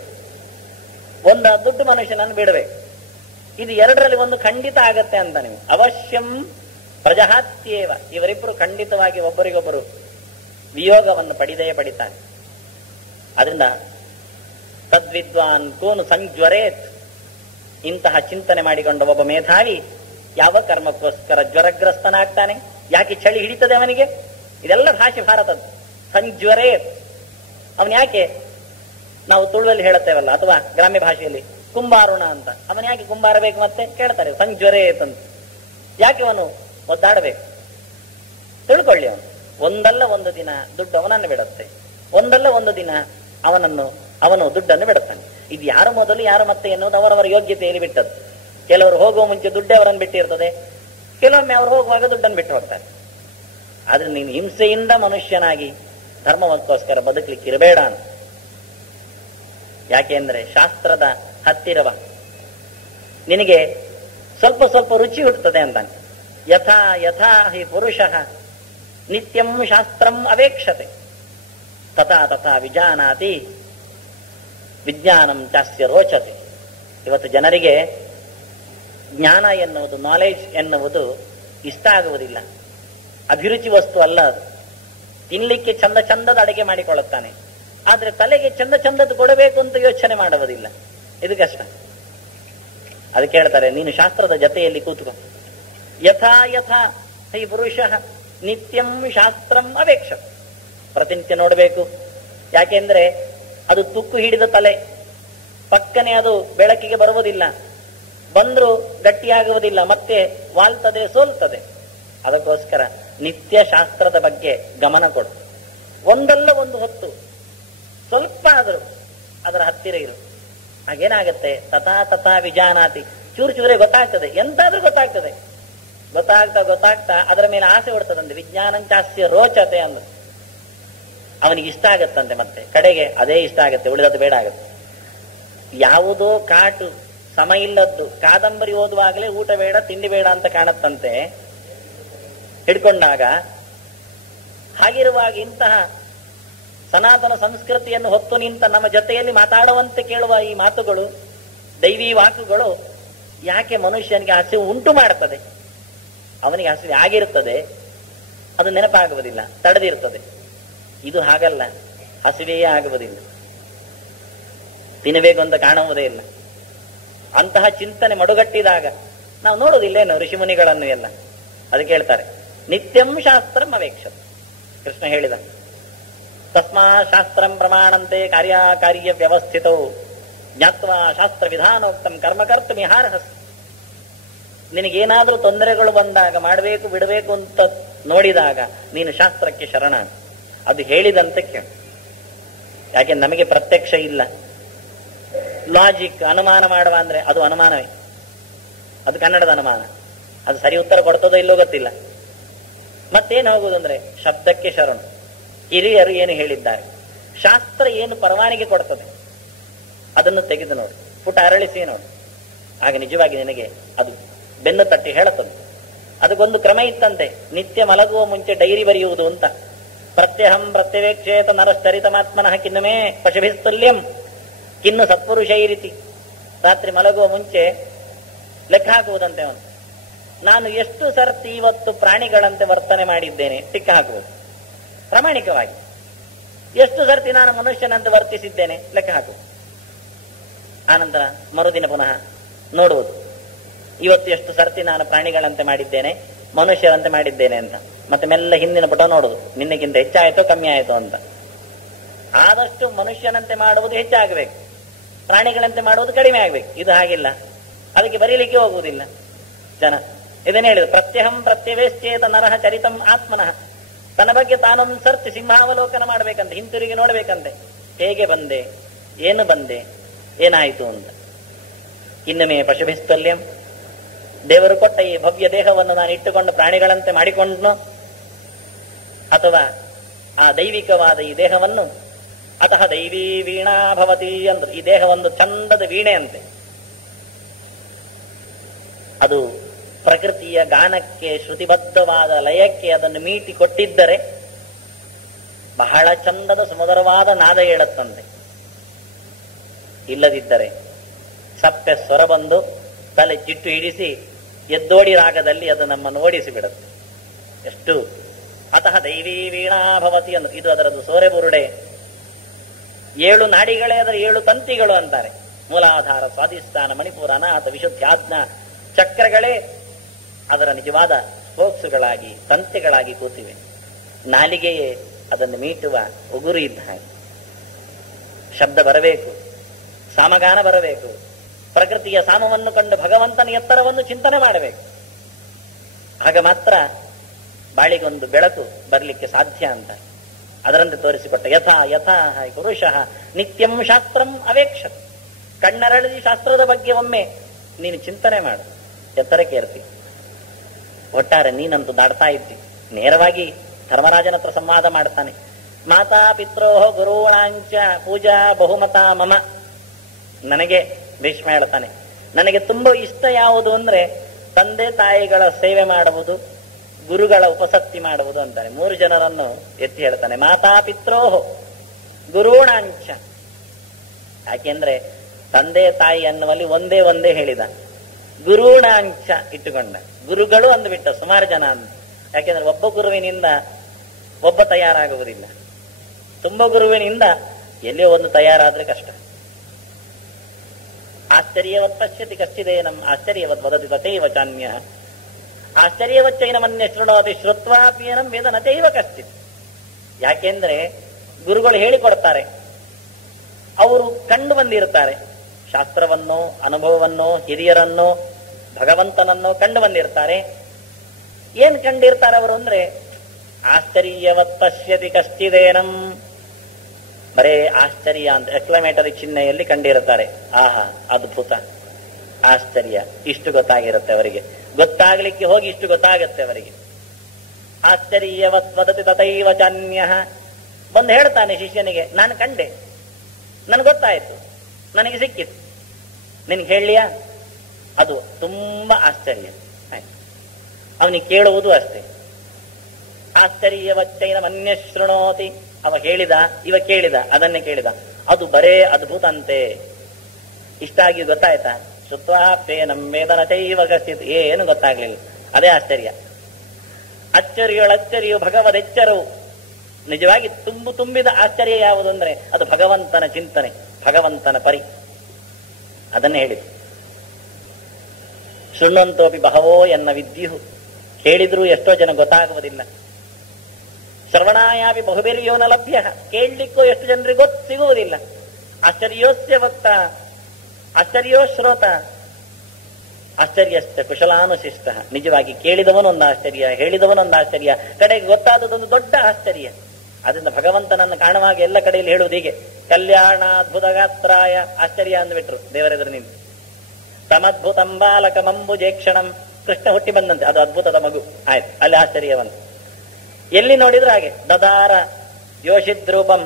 ಒಂದು ದುಡ್ಡು ಮನುಷ್ಯನನ್ನು ಬಿಡಬೇಕು. ಇದು ಎರಡರಲ್ಲಿ ಒಂದು ಖಂಡಿತ ಆಗತ್ತೆ ಅಂತ ನೀವು. ಅವಶ್ಯಂ ಪ್ರಜಹಾತ್ಯೇವ. ಇವರಿಬ್ಬರು ಖಂಡಿತವಾಗಿ ಒಬ್ಬರಿಗೊಬ್ಬರು ವಿಯೋಗವನ್ನು ಪಡಿದೇ ಪಡಿತಾರೆ. ಅದರಿಂದ ತದ್ವಿದ್ವಾನ್ ಕೋನು ಸಂಜ್ವರೇತ್. ಇಂತಹ ಚಿಂತನೆ ಮಾಡಿಕೊಂಡ ಒಬ್ಬ ಮೇಧಾವಿ ಯಾವ ಕರ್ಮಕ್ಕೋಸ್ಕರ ಜ್ವರಗ್ರಸ್ತನಾಗ್ತಾನೆ, ಯಾಕೆ ಚಳಿ ಹಿಡಿತದೆ ಅವನಿಗೆ, ಇದೆಲ್ಲ ಭಾಷೆ ಭಾರತದ್ದು. ಸಂಜ್ವರೇತ್, ಅವನ್ ಯಾಕೆ, ನಾವು ತುಳುವಲ್ಲಿ ಹೇಳುತ್ತೇವಲ್ಲ ಅಥವಾ ಗ್ರಾಮ್ಯ ಭಾಷೆಯಲ್ಲಿ ಕುಂಬಾರುಣ ಅಂತ, ಅವನ್ ಯಾಕೆ ಕುಂಬಾರಬೇಕು ಮತ್ತೆ ಕೇಳ್ತಾರೆ. ಸಂಜ್ವರೇತ್ ಅಂತ ಯಾಕೆ ಅವನು ಒದ್ದಾಡಬೇಕು, ತಿಳ್ಕೊಳ್ಳಿ. ಒಂದಲ್ಲ ಒಂದು ದಿನ ದುಡ್ಡು ಅವನನ್ನು ಬಿಡುತ್ತೆ, ಒಂದಲ್ಲ ಒಂದು ದಿನ ಅವನು ದುಡ್ಡನ್ನು ಬಿಡುತ್ತಾನೆ. ಇದು ಯಾರು ಮೊದಲು ಯಾರು ಮತ್ತೆ ಎನ್ನುವುದು ಅವರವರ ಯೋಗ್ಯತೆಯಲ್ಲಿ ಬಿಟ್ಟದ್ದು. ಕೆಲವರು ಹೋಗುವ ಮುಂಚೆ ದುಡ್ಡೇ ಅವರನ್ನು ಬಿಟ್ಟಿರ್ತದೆ, ಕೆಲವೊಮ್ಮೆ ಅವರು ಹೋಗುವಾಗ ದುಡ್ಡನ್ನು ಬಿಟ್ಟು ಹೋಗ್ತಾರೆ. ಆದ್ರೆ ನೀನು ಹಿಂಸೆಯಿಂದ ಮನುಷ್ಯನಾಗಿ ಧರ್ಮಕ್ಕೋಸ್ಕರ ಬದುಕಲಿಕ್ಕೆ ಇರಬೇಡ. ಯಾಕೆಂದ್ರೆ ಶಾಸ್ತ್ರದ ಹತ್ತಿರವ ನಿನಗೆ ಸ್ವಲ್ಪ ಸ್ವಲ್ಪ ರುಚಿ ಹುಟ್ಟುತ್ತದೆ ಅಂತಾನೆ. ಯಥಾ ಯಥಾ ಹಿ ಪುರುಷಃ ನಿತ್ಯಂ ಶಾಸ್ತ್ರಂ ಅವೇಕ್ಷತೆ ತಥಾ ತಥಾ ವಿಜಾನಾತಿ ವಿಜ್ಞಾನಂ ಚಾಸ್ಯ ರೋಚತೆ. ಇವತ್ತು ಜನರಿಗೆ ಜ್ಞಾನ ಎನ್ನುವುದು, ನಾಲೆಜ್ ಎನ್ನುವುದು ಇಷ್ಟ ಆಗುವುದಿಲ್ಲ. ಅಭಿರುಚಿ ವಸ್ತು ಅಲ್ಲ ಅದು. ತಿನ್ಲಿಕ್ಕೆ ಚಂದ ಚಂದದ ಅಡಿಗೆ ಮಾಡಿಕೊಳ್ಳುತ್ತಾನೆ, ಆದ್ರೆ ತಲೆಗೆ ಚಂದ ಚಂದದ್ದು ಕೊಡಬೇಕು ಅಂತ ಯೋಚನೆ ಮಾಡುವುದಿಲ್ಲ. ಇದು ಕಷ್ಟ. ಅದಕ್ಕೆ ಹೇಳ್ತಾರೆ, ನೀನು ಶಾಸ್ತ್ರದ ಜೊತೆಯಲ್ಲಿ ಕೂತ್ಕೋ. ಯಥಾ ಯಥಾ ಹೈ ಪುರುಷಃ ನಿತ್ಯಂ ಶಾಸ್ತ್ರಂ ಅವೇಕ್ಷ. ಪ್ರತಿನಿತ್ಯ ನೋಡಬೇಕು. ಯಾಕೆಂದ್ರೆ ಅದು ತುಕ್ಕು ಹಿಡಿದ ತಲೆ, ಪಕ್ಕನೆ ಅದು ಬೆಳಕಿಗೆ ಬರುವುದಿಲ್ಲ, ಬಂದ್ರೂ ಗಟ್ಟಿಯಾಗುವುದಿಲ್ಲ, ಮತ್ತೆ ವಾಲ್ತದೆ, ಸೋಲ್ತದೆ. ಅದಕ್ಕೋಸ್ಕರ ನಿತ್ಯ ಶಾಸ್ತ್ರದ ಬಗ್ಗೆ ಗಮನ ಕೊಡು. ಒಂದಲ್ಲ ಒಂದು ಹೊತ್ತು ಸ್ವಲ್ಪ ಆದರೂ ಅದರ ಹತ್ತಿರ ಇರು. ಹಾಗೇನಾಗತ್ತೆ, ತಥಾ ತಥಾ ವಿಜಾನಾತಿ, ಚೂರು ಚೂರೇ ಗೊತ್ತಾಗ್ತದೆ, ಎಂತಾದ್ರೂ ಗೊತ್ತಾಗ್ತದೆ. ಗೊತ್ತಾಗ್ತಾ ಅದರ ಮೇಲೆ ಆಸೆ ಹೊಡ್ತದಂತೆ. ವಿಜ್ಞಾನಂಚಾಸ್ಯ ರೋಚತೆ ಅಂದ ಅವನಿಗೆ ಇಷ್ಟ ಆಗತ್ತಂತೆ. ಮತ್ತೆ ಕಡೆಗೆ ಅದೇ ಇಷ್ಟ ಆಗತ್ತೆ, ಉಳಿದದ್ದು ಬೇಡ ಆಗತ್ತೆ. ಯಾವುದೋ ಕಾಟು ಸಮ ಇಲ್ಲದ್ದು ಕಾದಂಬರಿ ಓದುವಾಗಲೇ ಊಟ ಬೇಡ ತಿಂಡಿ ಬೇಡ ಅಂತ ಕಾಣತ್ತಂತೆ ಹಿಡ್ಕೊಂಡಾಗ. ಹಾಗಿರುವಾಗ ಇಂತಹ ಸನಾತನ ಸಂಸ್ಕೃತಿಯನ್ನು ಹೊತ್ತು ನಿಂತ ನಮ್ಮ ಜೊತೆಯಲ್ಲಿ ಮಾತಾಡುವಂತೆ ಕೇಳುವ ಈ ಮಾತುಗಳು, ದೈವಿ ವಾಕುಗಳು ಯಾಕೆ ಮನುಷ್ಯನಿಗೆ ಹಸಿವು ಉಂಟು ಮಾಡ್ತದೆ? ಅವನಿಗೆ ಹಸಿವೆ ಆಗಿರುತ್ತದೆ, ಅದು ನೆನಪಾಗುವುದಿಲ್ಲ, ತಡೆದಿರ್ತದೆ. ಇದು ಹಾಗಲ್ಲ, ಹಸಿವೆಯೇ ಆಗುವುದಿಲ್ಲ, ತಿನ್ನಬೇಕು ಅಂತ ಕಾಣುವುದೇ ಇಲ್ಲ. ಅಂತಹ ಚಿಂತನೆ ಮಡುಗಟ್ಟಿದಾಗ ನಾವು ನೋಡುವುದಿಲ್ಲೇನು ಋಷಿಮುನಿಗಳನ್ನು ಎಲ್ಲ. ಅದಕ್ಕೆ ಹೇಳ್ತಾರೆ, ನಿತ್ಯಂ ಶಾಸ್ತ್ರಂ ಅವೇಕ್ಷತ. ಕೃಷ್ಣ ಹೇಳಿದ, ತಸ್ಮಾ ಶಾಸ್ತ್ರಂ ಪ್ರಮಾಣಂತೆ ಕಾರ್ಯಕಾರ್ಯ ವ್ಯವಸ್ಥಿತವು ಜ್ಞಾತ್ವಾ ಶಾಸ್ತ್ರ ವಿಧಾನೋಕ್ತಂ ಕರ್ಮಕರ್ತುಮಿಹಾರ್ಹಸ್. ನಿನಗೇನಾದ್ರೂ ತೊಂದರೆಗಳು ಬಂದಾಗ, ಮಾಡಬೇಕು ಬಿಡಬೇಕು ಅಂತ ನೋಡಿದಾಗ ನೀನು ಶಾಸ್ತ್ರಕ್ಕೆ ಶರಣ. ಅದು ಹೇಳಿದಂತೆ ಕೇಳು. ಯಾಕೆ ನಮಗೆ ಪ್ರತ್ಯಕ್ಷ ಇಲ್ಲ. ಲಾಜಿಕ್ ಅನುಮಾನ ಮಾಡುವ ಅಂದ್ರೆ ಅದು ಅನುಮಾನವೇ, ಅದು ಕನ್ನಡದ ಅನುಮಾನ. ಅದು ಸರಿ ಉತ್ತರ ಕೊಡ್ತದೋ ಇಲ್ಲೋ ಗೊತ್ತಿಲ್ಲ. ಮತ್ತೇನು ಹೋಗುವುದಂದ್ರೆ ಶಬ್ದಕ್ಕೆ ಶರಣು. ಹಿರಿಯರು ಏನು ಹೇಳಿದ್ದಾರೆ, ಶಾಸ್ತ್ರ ಏನು ಪರವಾನಿಗೆ ಕೊಡ್ತದೆ ಅದನ್ನು ತೆಗೆದು ನೋಡು, ಪುಟ ಅರಳಿಸಿ ನೋಡು. ಆಗ ನಿಜವಾಗಿ ನಿನಗೆ ಅದು ಬೆನ್ನು ತಟ್ಟಿ ಹೇಳುತ್ತದೆ. ಅದಕ್ಕೊಂದು ಕ್ರಮ ಇತ್ತಂತೆ, ನಿತ್ಯ ಮಲಗುವ ಮುಂಚೆ ಡೈರಿ ಬರೆಯುವುದು ಅಂತ. ಪ್ರತ್ಯಹಂ ಪ್ರತ್ಯವೇಕ್ಷೇತ ನರಶ್ಚರಿತಮಾತ್ಮನಃ ಕಿನ್ನಮೇ ಪಶುಭಿಸ್ತುಲ್ಯಂ ಕಿನ್ನು ಸತ್ಪುರುಷೈ ರೀತಿ. ರಾತ್ರಿ ಮಲಗುವ ಮುಂಚೆ ಲೆಕ್ಕ ಹಾಕುವುದಂತೆ ಅವನು. ನಾನು ಎಷ್ಟು ಸರ್ತಿ ಇವತ್ತು ಪ್ರಾಣಿಗಳಂತೆ ವರ್ತನೆ ಮಾಡಿದ್ದೇನೆ ಟಿಕ್ಕ ಹಾಕುವುದು ಪ್ರಾಮಾಣಿಕವಾಗಿ. ಎಷ್ಟು ಸರ್ತಿ ನಾನು ಮನುಷ್ಯನಂತೆ ವರ್ತಿಸಿದ್ದೇನೆ ಲೆಕ್ಕ ಹಾಕುವುದು. ಆನಂತರ ಮರುದಿನ ಪುನಃ ನೋಡುವುದು, ಇವತ್ತು ಎಷ್ಟು ಸರ್ತಿ ನಾನು ಪ್ರಾಣಿಗಳಂತೆ ಮಾಡಿದ್ದೇನೆ, ಮನುಷ್ಯರಂತೆ ಮಾಡಿದ್ದೇನೆ ಅಂತ. ಮತ್ತೆ ಮೆಲ್ಲ ಹಿಂದಿನ ಪುಟ ನೋಡುದು, ನಿನ್ನೆಗಿಂತ ಹೆಚ್ಚಾಯಿತೋ ಕಮ್ಮಿ ಆಯಿತೋ ಅಂತ. ಆದಷ್ಟು ಮನುಷ್ಯನಂತೆ ಮಾಡುವುದು ಹೆಚ್ಚಾಗಬೇಕು, ಪ್ರಾಣಿಗಳಂತೆ ಮಾಡುವುದು ಕಡಿಮೆ ಆಗಬೇಕು. ಇದು ಹಾಗಿಲ್ಲ, ಅದಕ್ಕೆ ಬರೀಲಿಕ್ಕೆ ಹೋಗುವುದಿಲ್ಲ ಜನ. ಇದನ್ನೇ ಹೇಳಿದ್ರು, ಪ್ರತ್ಯಹಂ ಪ್ರತ್ಯವೇಶ್ಚೇತ ನರಹ ಚರಿತಂ ಆತ್ಮನಃ. ತನ್ನ ಬಗ್ಗೆ ತಾನೊಂದು ಸರ್ತಿ ಸಿಂಹಾವಲೋಕನ ಮಾಡಬೇಕಂತೆ, ಹಿಂತಿರುಗಿ ನೋಡ್ಬೇಕಂತೆ. ಹೇಗೆ ಬಂದೆ, ಏನು ಬಂದೆ, ಏನಾಯಿತು ಅಂತ. ಇನ್ನೊಮ್ಮೆ ಪಶುಭಿಸ್ತಲ್ಯಂ, ದೇವರು ಕೊಟ್ಟ ಈ ಭವ್ಯ ದೇಹವನ್ನು ನಾನು ಇಟ್ಟುಕೊಂಡು ಪ್ರಾಣಿಗಳಂತೆ ಮಾಡಿಕೊಂಡ್ನೋ, ಅಥವಾ ಆ ದೈವಿಕವಾದ ಈ ದೇಹವನ್ನು ಅತಃ ದೈವೀ ವೀಣಾ ಭವತಿ ಅಂದ್ರು. ಈ ದೇಹ ಒಂದು ಚಂದದ ವೀಣೆ ಅಂತೆ. ಅದು ಪ್ರಕೃತಿಯ ಗಾನಕ್ಕೆ, ಶ್ರುತಿಬದ್ಧವಾದ ಲಯಕ್ಕೆ ಅದನ್ನು ಮೀಟಿ ಕೊಟ್ಟಿದ್ದರೆ ಬಹಳ ಚಂದದ ಸುಮಧುರವಾದ ನಾದ ಹೇಳತ್ತಂತೆ. ಇಲ್ಲದಿದ್ದರೆ ಸಪ್ಪೆ ಸ್ವರ ಬಂದು ತಲೆ ಚಿಟ್ಟು ಹಿಡಿಸಿ ಎದ್ದೋಡಿ ರಾಗದಲ್ಲಿ ಅದು ನಮ್ಮನ್ನು ಓಡಿಸಿ ಬಿಡುತ್ತೆ. ಎಷ್ಟು ಅತಃ ದೈವೀ ವೀಣಾ ಭವತಿ ಅಂದ್ರು. ಇದು ಅದರದ್ದು ಸೋರೆ ಬುರುಡೆ. 7 ನಾಡಿಗಳೇ ಅದರ 7 ತಂತಿಗಳು ಅಂತಾರೆ. ಮೂಲಾಧಾರ, ಸ್ವಾಧಿಷ್ಠಾನ, ಮಣಿಪುರ, ಅನಾಹತ, ವಿಶುದ್ಧಾಜ್ಞ ಚಕ್ರಗಳೇ ಅದರ ನಿಜವಾದ ಸ್ಪೋಕ್ಸ್ಗಳಾಗಿ, ತಂತಿಗಳಾಗಿ ಕೂತಿವೆ. ನಾಲಿಗೆಯೇ ಅದನ್ನು ಮೀಟುವ ಉಗುರು ಇದ್ದ ಹಾಗೆ. ಶಬ್ದ ಬರಬೇಕು, ಸಾಮಗಾನ ಬರಬೇಕು, ಪ್ರಕೃತಿಯ ಸಾಮವನ್ನು ಕಂಡು ಭಗವಂತನ ಎತ್ತರವನ್ನು ಚಿಂತನೆ ಮಾಡಬೇಕು. ಆಗ ಮಾತ್ರ ಬಾಳಿಗೊಂದು ಬೆಳಕು ಬರಲಿಕ್ಕೆ ಸಾಧ್ಯ ಅಂತ ಅದರಂತೆ ತೋರಿಸಿಕೊಟ್ಟ. ಯಥಾ ಯಥಾ ಪುರುಷಃ ನಿತ್ಯಂ ಶಾಸ್ತ್ರಂ ಅವೇಕ್ಷತ. ಕಣ್ಣರಳಿ ಶಾಸ್ತ್ರದ ಬಗ್ಗೆ ಒಮ್ಮೆ ನೀನು ಚಿಂತನೆ ಮಾಡು, ಎತ್ತರಕ್ಕೆ ಏರ್ತಿ. ಒಟ್ಟಾರೆ ನೀನಂತೂ ದಾಡ್ತಾ ಇದ್ದಿ. ನೇರವಾಗಿ ಧರ್ಮರಾಜನ ಹತ್ರ ಸಂವಾದ ಮಾಡ್ತಾನೆ. ಮಾತಾ ಪಿತ್ರೋ ಗುರುಣಾಂಚ ಪೂಜಾ ಬಹುಮತ ಮಮ. ನನಗೆ ಭೀಷ್ಮ ಹೇಳ್ತಾನೆ, ನನಗೆ ತುಂಬಾ ಇಷ್ಟ ಯಾವುದು ಅಂದ್ರೆ ತಂದೆ ತಾಯಿಗಳ ಸೇವೆ ಮಾಡುವುದು, ಗುರುಗಳ ಉಪಸಕ್ತಿ ಮಾಡುವುದು ಅಂತಾನೆ. 3 ಜನರನ್ನು ಎತ್ತಿ ಹೇಳ್ತಾನೆ. ಮಾತಾ ಪಿತ್ರೋ ಗುರುಣಾಂಚ. ಯಾಕೆಂದ್ರೆ ತಂದೆ ತಾಯಿ ಅನ್ನುವಲ್ಲಿ ಒಂದೇ ಹೇಳಿದ. ಗುರುಣಾಂಚ ಇಟ್ಟುಕೊಂಡ. ಗುರುಗಳು ಅಂದುಬಿಟ್ಟ ಸುಮಾರು ಜನ ಅಂತ. ಯಾಕೆಂದ್ರೆ ಒಬ್ಬ ಗುರುವಿನಿಂದ ಒಬ್ಬ ತಯಾರಾಗುವುದಿಲ್ಲ. ತುಂಬ ಗುರುವಿನಿಂದ ಎಲ್ಲಿಯೋ ಒಂದು ತಯಾರಾದ್ರೆ ಕಷ್ಟ. ಆಶ್ಚರ್ಯವತ್ ಪಶ್ಯತಿ ಕಶ್ಚಿದೇನಂ ಆಶ್ಚರ್ಯವತ್ ವದತಿ ತಥೈವ ಚಾನ್ಯ ಆಶ್ಚರ್ಯವಚ್ಚೈನಮನ್ಯ ಶೃಣೋತಿ ಶ್ರುತ್ವಾಪೀನಂ ವೇದ ನತೈವ ಕಶ್ಚಿತ್. ಯಾಕೆಂದ್ರೆ ಗುರುಗಳು ಹೇಳಿಕೊಡ್ತಾರೆ, ಅವರು ಕಂಡು ಬಂದಿರ್ತಾರೆ. ಶಾಸ್ತ್ರವನ್ನೋ, ಅನುಭವವನ್ನೋ, ಹಿರಿಯರನ್ನೋ, ಭಗವಂತನನ್ನೋ ಕಂಡು ಬಂದಿರ್ತಾರೆ. ಏನ್ ಕಂಡಿರ್ತಾರೆ ಅವರು ಅಂದ್ರೆ ಆಶ್ಚರ್ಯವತ್ ಪಶ್ಯತಿ ಕಶ್ಚಿದೇನಂ. ಬರೇ ಆಶ್ಚರ್ಯ ಅಂತ ಎಕ್ಲಮೇಟರಿ ಚಿಹ್ನೆಯಲ್ಲಿ ಕಂಡಿರುತ್ತಾರೆ. ಆಹಾ ಅದ್ಭುತ, ಆಶ್ಚರ್ಯ, ಇಷ್ಟು ಗೊತ್ತಾಗಿರುತ್ತೆ ಅವರಿಗೆ. ಗೊತ್ತಾಗ್ಲಿಕ್ಕೆ ಹೋಗಿ ಇಷ್ಟು ಗೊತ್ತಾಗತ್ತೆ ಅವರಿಗೆ. ಆಶ್ಚರ್ಯವತ್ ವದತಿ ತಥೈವ ಚಾನ್ಯ. ಬಂದು ಹೇಳ್ತಾನೆ ಶಿಷ್ಯನಿಗೆ, ನಾನು ಕಂಡೆ, ನನಗೆ ಗೊತ್ತಾಯ್ತು, ನನಗೆ ಸಿಕ್ಕಿತ್ತು, ನಿನಗೆ ಹೇಳಲಿಯಾ? ಅದು ತುಂಬಾ ಆಶ್ಚರ್ಯ. ಅವನಿಗೆ ಕೇಳುವುದು ಅಷ್ಟೇ. ಆಶ್ಚರ್ಯವಚ್ಚೈನ ಮನ್ಯ ಶೃಣೋತಿ. ಅವ ಹೇಳಿದ, ಇವ ಕೇಳಿದ, ಅದನ್ನೇ ಕೇಳಿದ. ಅದು ಬರೇ ಅದ್ಭುತ ಅಂತೆ. ಇಷ್ಟಾಗಿ ಗೊತ್ತಾಯ್ತಾ? ಶ್ರುತ್ವಾಪೇನಂ ವೇದನ ಚೈವ ಕಶ್ಚಿತ್. ಏನು ಗೊತ್ತಾಗ್ಲಿಲ್ಲ, ಅದೇ ಆಶ್ಚರ್ಯ. ಅಚ್ಚರಿಯೊಳಚ್ಚರಿಯು ಭಗವದೆಚ್ಚರವು. ನಿಜವಾಗಿ ತುಂಬಿದ ಆಶ್ಚರ್ಯ ಯಾವುದು ಅಂದ್ರೆ ಅದು ಭಗವಂತನ ಚಿಂತನೆ, ಭಗವಂತನ ಪರಿ. ಅದನ್ನೇ ಹೇಳಿದ್ರು. ಶೃಣ್ವಂತೋಪಿ ಬಹವೋ ಎನ್ನ ವಿದ್ಯು. ಕೇಳಿದ್ರೂ ಎಷ್ಟೋ ಜನ ಗೊತ್ತಾಗುವುದಿಲ್ಲ. ಶ್ರವಣಾಯಾಪಿ ಬಹುಬೇರಿಯೋ ನ ಲಭ್ಯ. ಕೇಳಲಿಕ್ಕೂ ಎಷ್ಟು ಜನರಿಗೆ ಸಿಗುವುದಿಲ್ಲ. ಆಶ್ಚರ್ಯೋಸ್ಯ ವಕ್ತ ಆಶ್ಚರ್ಯೋ ಶ್ರೋತ ಆಶ್ಚರ್ಯಸ್ಥ ಕುಶಲಾನುಶಿಷ್ಟ. ನಿಜವಾಗಿ ಕೇಳಿದವನೊಂದು ಆಶ್ಚರ್ಯ, ಹೇಳಿದವನೊಂದು ಆಶ್ಚರ್ಯ, ಕಡೆಗೆ ಗೊತ್ತಾದದೊಂದು ದೊಡ್ಡ ಆಶ್ಚರ್ಯ. ಅದರಿಂದ ಭಗವಂತನನ್ನು ಕಾಣುವಾಗ ಎಲ್ಲ ಕಡೆಯಲ್ಲಿ ಹೇಳುವುದು ಹೀಗೆ, ಕಲ್ಯಾಣಾದ್ಭುತ ಗಾತ್ರಾಯ. ಆಶ್ಚರ್ಯ ಅಂದ್ಬಿಟ್ರು ದೇವರೆದುರು ನಿಂತು. ತಮದ್ಭುತಂ ಬಾಲಕಮಂಬುಜೇಕ್ಷಣಂ. ಕೃಷ್ಣ ಹುಟ್ಟಿ ಬಂದಂತೆ, ಅದು ಅದ್ಭುತದ ಮಗು. ಆಯ್ತು, ಅಲ್ಲಿ ಆಶ್ಚರ್ಯವನ್ನು ಎಲ್ಲಿ ನೋಡಿದ್ರು ಹಾಗೆ. ದದಾರ ಯೋಷಿದ್ರೂಪಂ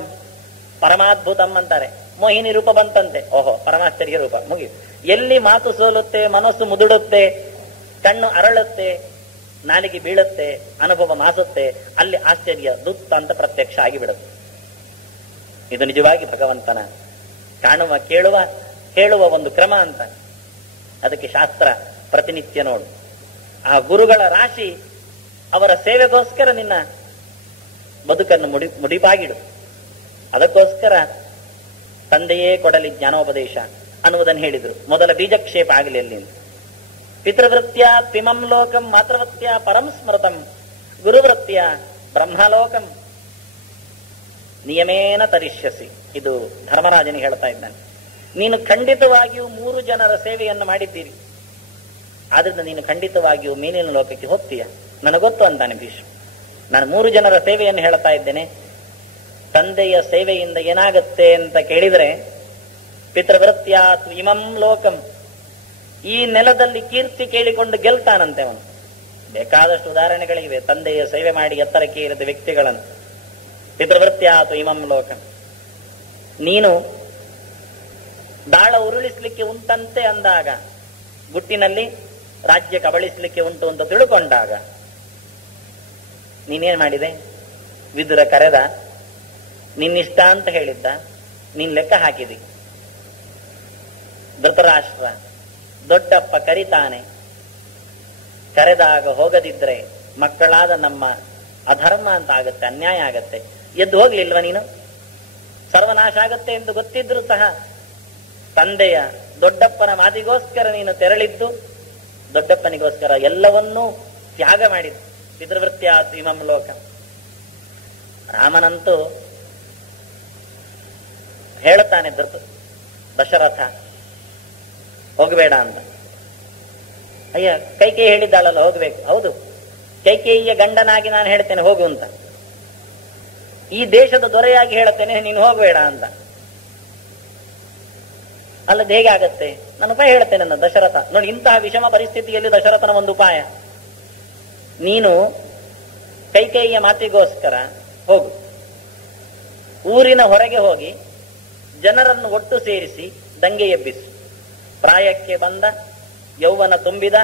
ಪರಮಾದ್ಭುತಂ ಅಂತಾರೆ. ಮೋಹಿನಿ ರೂಪ ಬಂತಂತೆ, ಓಹೋ ಪರಮಾಶ್ಚರ್ಯ ರೂಪ. ಮುಗಿದು ಎಲ್ಲಿ ಮಾತು ಸೋಲುತ್ತೆ, ಮನಸ್ಸು ಮುದುಡುತ್ತೆ, ಕಣ್ಣು ಅರಳುತ್ತೆ, ನಾಲಿಗೆ ಬೀಳುತ್ತೆ, ಅನುಭವ ಮಾಸುತ್ತೆ, ಅಲ್ಲಿ ಆಶ್ಚರ್ಯ ದುತ್ತ ಅಂತ ಪ್ರತ್ಯಕ್ಷ ಆಗಿಬಿಡುತ್ತೆ. ಇದು ನಿಜವಾಗಿ ಭಗವಂತನ ಕಾಣುವ, ಕೇಳುವ, ಹೇಳುವ ಒಂದು ಕ್ರಮ ಅಂತ. ಅದಕ್ಕೆ ಶಾಸ್ತ್ರ ಪ್ರತಿನಿತ್ಯ ನೋಡು. ಆ ಗುರುಗಳ ರಾಶಿ, ಅವರ ಸೇವೆಗೋಸ್ಕರ ನಿನ್ನ ಬದುಕನ್ನು ಮುಡಿಪಾಗಿಡು. ಅದಕ್ಕೋಸ್ಕರ ತಂದೆಯೇ ಕೊಡಲಿ ಜ್ಞಾನೋಪದೇಶ ಅನ್ನುವುದನ್ನು ಹೇಳಿದ್ರು. ಮೊದಲ ಬೀಜಕ್ಷೇಪ ಆಗಲಿ ಅಲ್ಲಿ. ಪಿತೃವೃತ್ಯ ಪಿಮಂ ಲೋಕಂ ಮಾತೃವೃತ್ಯ ಪರಂ ಸ್ಮೃತಂ ಗುರುವೃತ್ಯ ಬ್ರಹ್ಮಲೋಕಂ ನಿಯಮೇನ ತರಿಷ್ಯಸಿ. ಇದು ಧರ್ಮರಾಜನಿಗೆ ಹೇಳ್ತಾ ಇದ್ದಾನೆ. ನೀನು ಖಂಡಿತವಾಗಿಯೂ 3 ಜನರ ಸೇವೆಯನ್ನು ಮಾಡಿದ್ದೀರಿ, ಆದ್ರಿಂದ ನೀನು ಖಂಡಿತವಾಗಿಯೂ ಮೇಲಿನ ಲೋಕಕ್ಕೆ ಹೋಗ್ತೀಯ, ನನಗೊತ್ತು ಅಂತಾನೆ ಭೀಷ್ಮ. ನಾನು 3 ಜನರ ಸೇವೆಯನ್ನು ಹೇಳ್ತಾ ಇದ್ದೇನೆ. ತಂದೆಯ ಸೇವೆಯಿಂದ ಏನಾಗುತ್ತೆ ಅಂತ ಕೇಳಿದರೆ, ಪಿತೃವೃತ್ಯಾತ್ ಇಮಂ ಲೋಕಂ, ಈ ನೆಲದಲ್ಲಿ ಕೀರ್ತಿ ಕೇಳಿಕೊಂಡು ಗೆಲ್ತಾನಂತೆ ಅವನು. ಬೇಕಾದಷ್ಟು ಉದಾಹರಣೆಗಳಿವೆ ತಂದೆಯ ಸೇವೆ ಮಾಡಿ ಎತ್ತರಕ್ಕೆ ಏರಿದ ವ್ಯಕ್ತಿಗಳನ್ನು. ಪಿತೃವೃತ್ಯಾತು ಇಮಂ ಲೋಕಂ. ನೀನು ದಾಳ ಉರುಳಿಸ್ಲಿಕ್ಕೆ ಉಂಟಂತೆ ಅಂದಾಗ, ಗುಟ್ಟಿನಲ್ಲಿ ರಾಜ್ಯ ಕಬಳಿಸ್ಲಿಕ್ಕೆ ಉಂಟು ಅಂತ ತಿಳ್ಕೊಂಡಾಗ ನೀನೇನ್ ಮಾಡಿದೆ? ವಿದುರ ಕರೆದ, ನಿನ್ನಿಷ್ಟ ಅಂತ ಹೇಳಿದ್ದ, ನೀನ್ ಲೆಕ್ಕ ಹಾಕಿದಿ. ಧೃತರಾಷ್ಟ್ರ ದೊಡ್ಡಪ್ಪ ಕರಿತಾನೆ, ಕರೆದಾಗ ಹೋಗದಿದ್ರೆ ಮಕ್ಕಳಾದ ನಮ್ಮ ಅಧರ್ಮ ಅಂತ ಆಗತ್ತೆ, ಅನ್ಯಾಯ ಆಗತ್ತೆ. ಎದ್ದು ಹೋಗ್ಲಿಲ್ವ ನೀನು? ಸರ್ವನಾಶ ಆಗತ್ತೆ ಎಂದು ಗೊತ್ತಿದ್ರು ಸಹ ತಂದೆಯ ದೊಡ್ಡಪ್ಪನ ಮಾತಿಗೋಸ್ಕರ ನೀನು ತೆರಳಿದ್ದು, ದೊಡ್ಡಪ್ಪನಿಗೋಸ್ಕರ ಎಲ್ಲವನ್ನೂ ತ್ಯಾಗ ಮಾಡಿದ್ದು. ಪಿತೃವೃತ್ಯಾತ್ ಇಮಂ ಲೋಕ. ರಾಮನಂತೂ ಹೇಳುತ್ತಾನೆ ದಶರಥ ಹೋಗಬೇಡ ಅಂತ. ಅಯ್ಯ, ಕೈಕೇಯಿ ಹೇಳಿದ್ದಾಳಲ್ಲ ಹೋಗ್ಬೇಕು. ಹೌದು, ಕೈಕೇಯಿಯ ಗಂಡನಾಗಿ ನಾನು ಹೇಳ್ತೇನೆ ಹೋಗು ಅಂತ. ಈ ದೇಶದ ದೊರೆಯಾಗಿ ಹೇಳ್ತೇನೆ ನೀನು ಹೋಗಬೇಡ ಅಂತ. ಅಲ್ಲದ ಹೇಗೆ ಆಗತ್ತೆ? ನಾನು ಉಪಾಯ ಹೇಳ್ತೇನೆ ನನ್ನ ದಶರಥ. ನೋಡಿ, ಇಂತಹ ವಿಷಮ ಪರಿಸ್ಥಿತಿಯಲ್ಲಿ ದಶರಥನ ಒಂದು ಉಪಾಯ, ನೀನು ಕೈಕೇಯಿಯ ಮಾತಿಗೋಸ್ಕರ ಹೋಗು, ಊರಿನ ಹೊರಗೆ ಹೋಗಿ ಜನರನ್ನು ಒಟ್ಟು ಸೇರಿಸಿ ದಂಗೆ ಎಬ್ಬಿಸು. ಪ್ರಾಯಕ್ಕೆ ಬಂದ, ಯೌವನ ತುಂಬಿದ,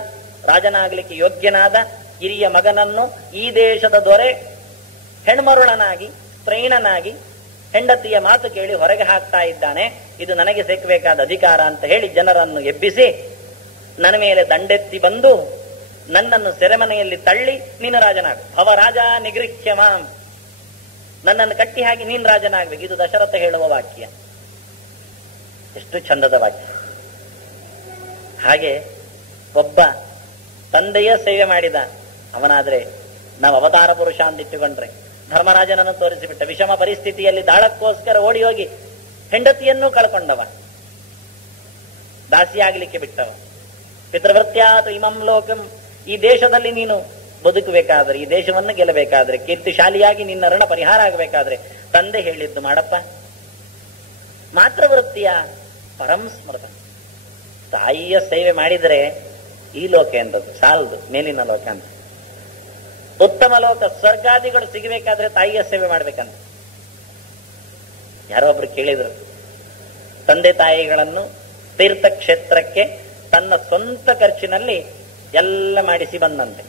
ರಾಜನಾಗಲಿಕ್ಕೆ ಯೋಗ್ಯನಾದ ಹಿರಿಯ ಮಗನನ್ನು ಈ ದೇಶದ ದೊರೆ ಹೆಣ್ಮರುಳನಾಗಿ, ಸ್ತ್ರೈಣನಾಗಿ, ಹೆಂಡತಿಯ ಮಾತು ಕೇಳಿ ಹೊರಗೆ ಹಾಕ್ತಾ ಇದ್ದಾನೆ, ಇದು ನನಗೆ ಸಿಕ್ಕಬೇಕಾದ ಅಧಿಕಾರ ಅಂತ ಹೇಳಿ ಜನರನ್ನು ಎಬ್ಬಿಸಿ ನನ್ನ ಮೇಲೆ ದಂಡೆತ್ತಿ ಬಂದು ನನ್ನನ್ನು ಸೆರೆಮನೆಯಲ್ಲಿ ತಳ್ಳಿ ನೀನು ರಾಜನಾಗು. ಭವ ರಾಜ ನಿಗೃಹ್ಯ ಮಾಂ, ನನ್ನನ್ನು ಕಟ್ಟಿ ಹಾಕಿ ನೀನು ರಾಜನಾಗ್ಬೇಕು. ಇದು ದಶರಥ ಹೇಳುವ ವಾಕ್ಯ. ಎಷ್ಟು ಚಂದದ ವಾಕ್ಯ. ಹಾಗೆ ಒಬ್ಬ ತಂದೆಯ ಸೇವೆ ಮಾಡಿದ ಅವನಾದ್ರೆ ನಾವು ಅವತಾರ ಪುರುಷ ಅಂದಿಟ್ಟುಕೊಂಡ್ರೆ, ಧರ್ಮರಾಜನನ್ನು ತೋರಿಸಿಬಿಟ್ಟ. ವಿಷಮ ಪರಿಸ್ಥಿತಿಯಲ್ಲಿ ದಾಳಕ್ಕೋಸ್ಕರ ಓಡಿ ಹೋಗಿ ಹೆಂಡತಿಯನ್ನೂ ಕಳ್ಕೊಂಡವ, ದಾಸಿಯಾಗಲಿಕ್ಕೆ ಬಿಟ್ಟವ. ಪಿತೃವೃತ್ಯಾತ್ ಇಮಂ ಲೋಕಂ. ಈ ದೇಶದಲ್ಲಿ ನೀನು ಬದುಕಬೇಕಾದ್ರೆ, ಈ ದೇಶವನ್ನು ಗೆಲ್ಲಬೇಕಾದ್ರೆ, ಕೀರ್ತಿಶಾಲಿಯಾಗಿ ನಿನ್ನ ಋಣ ಪರಿಹಾರ ಆಗಬೇಕಾದ್ರೆ ತಂದೆ ಹೇಳಿದ್ದು ಮಾಡಪ್ಪ. ಮಾತೃವೃತ್ತಿಯ ಪರಂ ಸ್ಮೃತ. ತಾಯಿಯ ಸೇವೆ ಮಾಡಿದರೆ ಈ ಲೋಕ ಎಂದದ್ದು ಸಾಲದು, ಮೇಲಿನ ಲೋಕ ಅಂತ. ಉತ್ತಮ ಲೋಕ ಸ್ವರ್ಗಾದಿಗಳು ಸಿಗಬೇಕಾದ್ರೆ ತಾಯಿಯ ಸೇವೆ ಮಾಡ್ಬೇಕಂತ. ಯಾರೋ ಒಬ್ರು ಕೇಳಿದ್ರು, ತಂದೆ ತಾಯಿಗಳನ್ನು ತೀರ್ಥಕ್ಷೇತ್ರಕ್ಕೆ ತನ್ನ ಸ್ವಂತ ಖರ್ಚಿನಲ್ಲಿ ಎಲ್ಲ ಮಾಡಿಸಿ ಬಂದಂತೆ.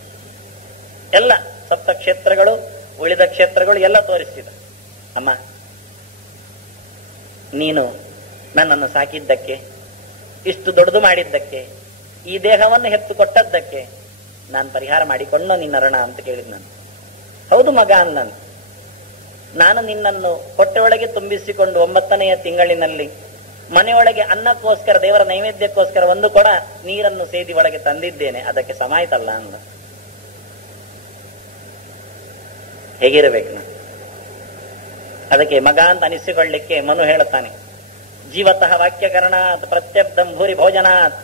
ಎಲ್ಲ ಸಪ್ತ ಕ್ಷೇತ್ರಗಳು, ಉಳಿದ ಕ್ಷೇತ್ರಗಳು ಎಲ್ಲ ತೋರಿಸಿದ. ಅಮ್ಮ, ನೀನು ನನ್ನನ್ನು ಸಾಕಿದ್ದಕ್ಕೆ, ಇಷ್ಟು ದೊಡ್ಡದು ಮಾಡಿದ್ದಕ್ಕೆ, ಈ ದೇಹವನ್ನು ಹೆತ್ತು ಕೊಟ್ಟದ್ದಕ್ಕೆ ನಾನು ಪರಿಹಾರ ಮಾಡಿಕೊಂಡು ನಿನ್ನ ಋಣ ಅಂತ ಕೇಳಿದ್ ನಾನು. ಹೌದು ಮಗ ಅಂದನು. ನಾನು ನಿನ್ನನ್ನು ಹೊಟ್ಟೆಯೊಳಗೆ ತುಂಬಿಸಿಕೊಂಡು 9ನೆಯ ತಿಂಗಳಿನಲ್ಲಿ ಮನೆಯೊಳಗೆ ಅನ್ನಕ್ಕೋಸ್ಕರ, ದೇವರ ನೈವೇದ್ಯಕ್ಕೋಸ್ಕರ ಒಂದು ಕೊಡ ನೀರನ್ನು ಸೇದಿ ಒಳಗೆ ತಂದಿದ್ದೇನೆ, ಅದಕ್ಕೆ ಸಮಾಯ್ತಲ್ಲ ಅಂದ. ಹೇಗಿರಬೇಕು ನಾನು? ಅದಕ್ಕೆ ಮಗ ಅಂತ ಅನಿಸಿಕೊಳ್ಳಿಕ್ಕೆ ಮನು ಹೇಳುತ್ತಾನೆ, ಜೀವತಃ ವಾಕ್ಯಕರಣಾತ್ ಪ್ರತ್ಯಬ್ಧಂ ಭೂರಿ ಭೋಜನಾತ್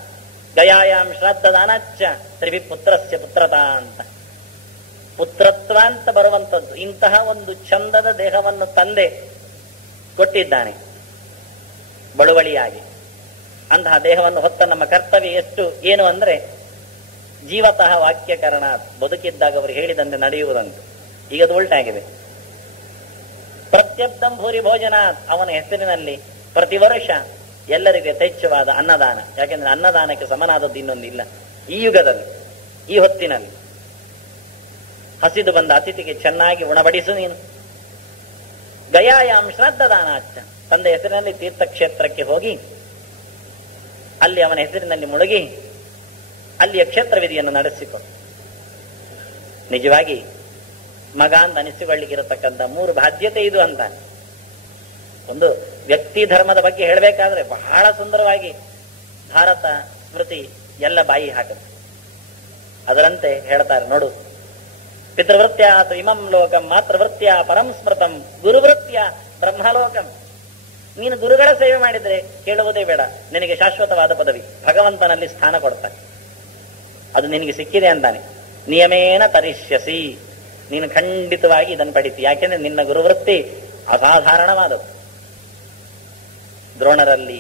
ಗಯಾಯಾಮ್ ಶ್ರಾದ್ದದಾನಚ್ಚ ತ್ರಿಭಿ ಪುತ್ರಸ್ಯ ಪುತ್ರತಾ ಅಂತ. ಪುತ್ರತ್ವ ಅಂತ ಬರುವಂಥದ್ದು ಇಂತಹ ಒಂದು ಚಂದದ ದೇಹವನ್ನು ತಂದೆ ಕೊಟ್ಟಿದ್ದಾನೆ ಬಳುವಳಿಯಾಗಿ. ಅಂತಹ ದೇಹವನ್ನು ಹೊತ್ತ ನಮ್ಮ ಕರ್ತವ್ಯ ಎಷ್ಟು ಏನು ಅಂದ್ರೆ, ಜೀವತಃ ವಾಕ್ಯಕರಣಾತ್, ಬದುಕಿದ್ದಾಗ ಅವರು ಹೇಳಿದಂತೆ ನಡೆಯುವುದಂತೆ. ಈಗ ಅದು ಉಲ್ಟಾಗಿದೆ. ಪ್ರತ್ಯಬ್ಧಂ ಭೂರಿ ಭೋಜನಾತ್, ಅವನ ಹೆಸರಿನಲ್ಲಿ ಪ್ರತಿ ವರ್ಷ ಎಲ್ಲರಿಗೆ ಯಥೇಚ್ಛವಾದ ಅನ್ನದಾನ. ಯಾಕೆಂದ್ರೆ ಅನ್ನದಾನಕ್ಕೆ ಸಮನಾದದ್ದು ಇನ್ನೊಂದಿಲ್ಲ ಈ ಯುಗದಲ್ಲಿ, ಈ ಹೊತ್ತಿನಲ್ಲಿ. ಹಸಿದು ಬಂದ ಅತಿಥಿಗೆ ಚೆನ್ನಾಗಿ ಉಣಬಡಿಸು ನೀನು. ಗಯಾಯಾಮ್ ಶ್ರಾದ್ದದಾನಾಚ್ಚ, ತಂದೆ ಹೆಸರಿನಲ್ಲಿ ತೀರ್ಥಕ್ಷೇತ್ರಕ್ಕೆ ಹೋಗಿ ಅಲ್ಲಿ ಅವನ ಹೆಸರಿನಲ್ಲಿ ಮುಳುಗಿ ಅಲ್ಲಿಯ ಕ್ಷೇತ್ರ ವಿಧಿಯನ್ನು ನಡೆಸಿಕೊ. ನಿಜವಾಗಿ ಮಗ ಅಂತ ಅನಿಸಿಕೊಳ್ಳಿಕ್ಕಿರತಕ್ಕಂಥ 3 ಬಾಧ್ಯತೆ ಇದು ಅಂತ. ಒಂದು ವ್ಯಕ್ತಿ ಧರ್ಮದ ಬಗ್ಗೆ ಹೇಳಬೇಕಾದ್ರೆ ಬಹಳ ಸುಂದರವಾಗಿ ಭಾರತ ಸ್ಮೃತಿ ಎಲ್ಲ ಬಾಯಿ ಹಾಕುತ್ತೆ. ಅದರಂತೆ ಹೇಳ್ತಾರೆ ನೋಡು, ಪಿತೃವೃತ್ಯ ಇಮಂ ಲೋಕಂ ಮಾತೃವೃತ್ಯ ಪರಂ ಸ್ಮೃತಂ ಗುರುವೃತ್ಯ ಬ್ರಹ್ಮಲೋಕಂ. ನೀನು ಗುರುಗಳ ಸೇವೆ ಮಾಡಿದ್ರೆ ಕೇಳುವುದೇ ಬೇಡ, ನಿನಗೆ ಶಾಶ್ವತವಾದ ಪದವಿ, ಭಗವಂತನಲ್ಲಿ ಸ್ಥಾನ ಕೊಡ್ತಾನೆ. ಅದು ನಿನಗೆ ಸಿಕ್ಕಿದೆ ಅಂತಾನೆ. ನಿಯಮೇನ ತರಿಷ್ಯಸಿ, ನೀನು ಖಂಡಿತವಾಗಿ ಇದನ್ನು ಪಡಿತಿ. ಯಾಕೆಂದ್ರೆ ನಿನ್ನ ಗುರುವೃತ್ತಿ ಅಸಾಧಾರಣವಾದದ್ದು. ದ್ರೋಣರಲ್ಲಿ,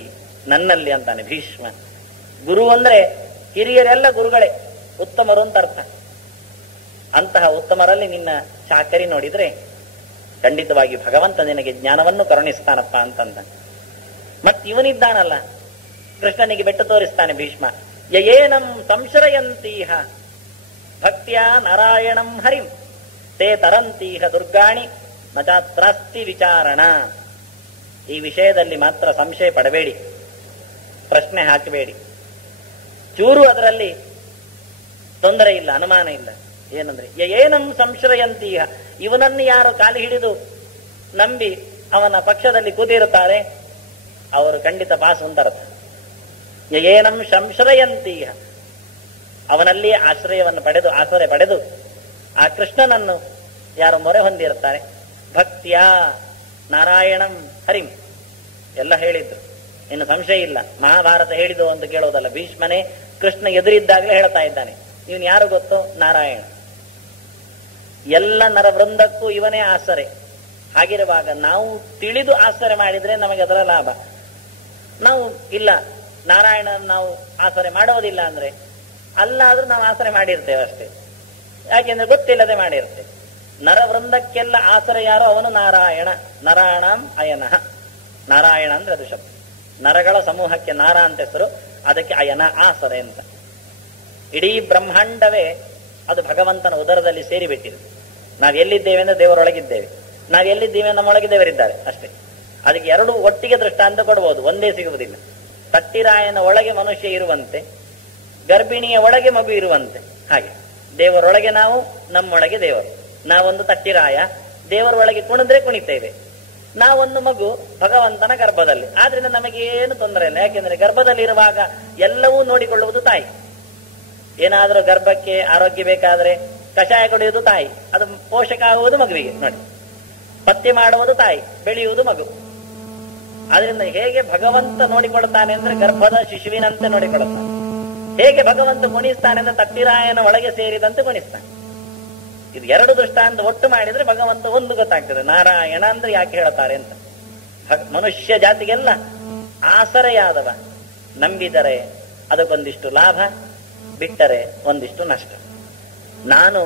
ನನ್ನಲ್ಲಿ ಅಂತಾನೆ ಭೀಷ್ಮ. ಗುರು ಅಂದ್ರೆ ಹಿರಿಯರೆಲ್ಲ ಗುರುಗಳೇ, ಉತ್ತಮರು ಅಂತ ಅರ್ಥ. ಅಂತಹ ಉತ್ತಮರಲ್ಲಿ ನಿನ್ನ ಚಾಕರಿ ನೋಡಿದ್ರೆ ಖಂಡಿತವಾಗಿ ಭಗವಂತ ನಿನಗೆ ಜ್ಞಾನವನ್ನು ಕರುಣಿಸ್ತಾನಪ್ಪ ಅಂತಂದ. ಇವನಿದ್ದಾನಲ್ಲ ಕೃಷ್ಣನಿಗೆ ಬೆಟ್ಟ ತೋರಿಸ್ತಾನೆ ಭೀಷ್ಮ. ಯಯೇನಂ ಸಂಶ್ರಯಂತೀಹ ಭಕ್ತ್ಯಾ ನಾರಾಯಣಂ ಹರಿಂ ತೇ ತರಂತೀಹ ದುರ್ಗಾಣಿ ನಚಾತ್ರಾಸ್ತಿ ವಿಚಾರಣ. ಈ ವಿಷಯದಲ್ಲಿ ಮಾತ್ರ ಸಂಶಯ ಪಡಬೇಡಿ, ಪ್ರಶ್ನೆ ಹಾಕಬೇಡಿ, ಚೂರು ಅದರಲ್ಲಿ ತೊಂದರೆ ಇಲ್ಲ, ಅನುಮಾನ ಇಲ್ಲ. ಏನಂದ್ರೆ ಯಯೇನಂ ಸಂಶ್ರಯಂತೀಹ, ಇವನನ್ನು ಯಾರು ಕಾಲಿ ಹಿಡಿದು ನಂಬಿ ಅವನ ಪಕ್ಷದಲ್ಲಿ ಕೂತಿರುತ್ತಾರೆ ಅವರು ಖಂಡಿತ ಪಾಸ್ ಅಂತರ್ಥ. ಯಯೇನಂ ಸಂಶ್ರಯಂತೀಹ, ಅವನಲ್ಲಿ ಆಶ್ರಯವನ್ನು ಪಡೆದು ಆಶ್ರಯ ಪಡೆದು ಆ ಕೃಷ್ಣನನ್ನು ಯಾರು ಮೊರೆ ಹೊಂದಿರುತ್ತಾರೆ, ಭಕ್ತಿಯ ನಾರಾಯಣಂ ಹರಿಂ ಎಲ್ಲ ಹೇಳಿದ್ದು, ಇನ್ನು ಸಂಶಯ ಇಲ್ಲ. ಮಹಾಭಾರತ ಹೇಳಿದು ಅಂತ ಕೇಳೋದಲ್ಲ, ಭೀಷ್ಮನೇ ಕೃಷ್ಣ ಎದುರಿದ್ದಾಗಲೇ ಹೇಳ್ತಾ ಇದ್ದಾನೆ, ಇವನು ಯಾರು ಗೊತ್ತೋ, ನಾರಾಯಣ. ಎಲ್ಲ ನರವೃಂದಕ್ಕೂ ಇವನೇ ಆಸರೆ. ಹಾಗಿರುವಾಗ ನಾವು ತಿಳಿದು ಆಸರೆ ಮಾಡಿದ್ರೆ ನಮಗೆ ಅದರ ಲಾಭ. ನಾವು ಇಲ್ಲ ನಾರಾಯಣನ ನಾವು ಆಸರೆ ಮಾಡೋದಿಲ್ಲ ಅಂದ್ರೆ ಅಲ್ಲಾದ್ರೂ ನಾವು ಆಸರೆ ಮಾಡಿರ್ತೇವೆ ಅಷ್ಟೇ. ಯಾಕೆಂದ್ರೆ ಗೊತ್ತಿಲ್ಲದೆ ಮಾಡಿರ್ತೇವೆ. ನರವೃಂದಕ್ಕೆಲ್ಲ ಆಸರೆ ಯಾರೋ ಅವನು ನಾರಾಯಣ. ನರಾಣಂ ಅಯನಃ, ನಾರಾಯಣ ಅಂದ್ರೆ ಅದು ಶಬ್ದ. ನರಗಳ ಸಮೂಹಕ್ಕೆ ನಾರ ಅಂತ ಹೆಸರು, ಅದಕ್ಕೆ ಅಯನ ಆಸರೆ ಅಂತ. ಇಡೀ ಬ್ರಹ್ಮಾಂಡವೇ ಅದು ಭಗವಂತನ ಉದರದಲ್ಲಿ ಸೇರಿಬಿಟ್ಟಿದೆ. ನಾವು ಎಲ್ಲಿದ್ದೇವೆ ಅಂದ್ರೆ ದೇವರೊಳಗಿದ್ದೇವೆ, ನಾವು ಎಲ್ಲಿದ್ದೇವೆ ನಮ್ಮೊಳಗೆ ದೇವರಿದ್ದಾರೆ ಅಷ್ಟೇ. ಅದಕ್ಕೆ ಎರಡು ಒಟ್ಟಿಗೆ ದೃಷ್ಟಾಂತ ಕೊಡಬಹುದು, ಒಂದೇ ಸಿಗುವುದಿಲ್ಲ. ತಟ್ಟಿರಾಯನ ಒಳಗೆ ಮನುಷ್ಯ ಇರುವಂತೆ, ಗರ್ಭಿಣಿಯ ಒಳಗೆ ಮಗು ಇರುವಂತೆ, ಹಾಗೆ ದೇವರೊಳಗೆ ನಾವು, ನಮ್ಮೊಳಗೆ ದೇವರು. ನಾವೊಂದು ತಟ್ಟಿರಾಯ, ದೇವರೊಳಗೆ ಕುಣಿದ್ರೆ ಕುಣಿತೇವೆ. ನಾವೊಂದು ಮಗು ಭಗವಂತನ ಗರ್ಭದಲ್ಲಿ. ಆದ್ರಿಂದ ನಮಗೇನು ತೊಂದರೆ ಇಲ್ಲ. ಯಾಕೆಂದ್ರೆ ಗರ್ಭದಲ್ಲಿರುವಾಗ ಎಲ್ಲವೂ ನೋಡಿಕೊಳ್ಳುವುದು ತಾಯಿ. ಏನಾದರೂ ಗರ್ಭಕ್ಕೆ ಆರೋಗ್ಯ ಬೇಕಾದ್ರೆ ಕಷಾಯ ಕುಡಿಯುವುದು ತಾಯಿ, ಅದು ಪೋಷಕ ಆಗುವುದು ಮಗುವಿಗೆ. ನೋಡಿ, ಪತ್ತೆ ಮಾಡುವುದು ತಾಯಿ, ಬೆಳೆಯುವುದು ಮಗು. ಆದ್ರಿಂದ ಹೇಗೆ ಭಗವಂತ ನೋಡಿಕೊಳ್ತಾನೆ ಅಂದ್ರೆ ಗರ್ಭದ ಶಿಶುವಿನಂತೆ ನೋಡಿಕೊಳ್ಳುತ್ತಾನೆ. ಹೇಗೆ ಭಗವಂತ ಗುಣಿಸ್ತಾನೆ ಅಂದ್ರೆ ತಟ್ಟಿರಾಯನ ಒಳಗೆ ಸೇರಿದಂತೆ ಗುಣಿಸ್ತಾನೆ. ಇದು ಎರಡು ದೃಷ್ಟಾಂತ ಒಟ್ಟು ಮಾಡಿದ್ರೆ ಭಗವಂತ ಒಂದು ಗೊತ್ತಾಗ್ತದೆ, ನಾರಾಯಣ ಅಂದ್ರೆ ಯಾಕೆ ಹೇಳ್ತಾರೆ ಅಂತ. ಮನುಷ್ಯ ಜಾತಿಗೆಲ್ಲ ಆಸರೆಯಾದವ. ನಂಬಿದರೆ ಅದಕ್ಕೊಂದಿಷ್ಟು ಲಾಭ, ಬಿಟ್ಟರೆ ಒಂದಿಷ್ಟು ನಷ್ಟ. ನಾನು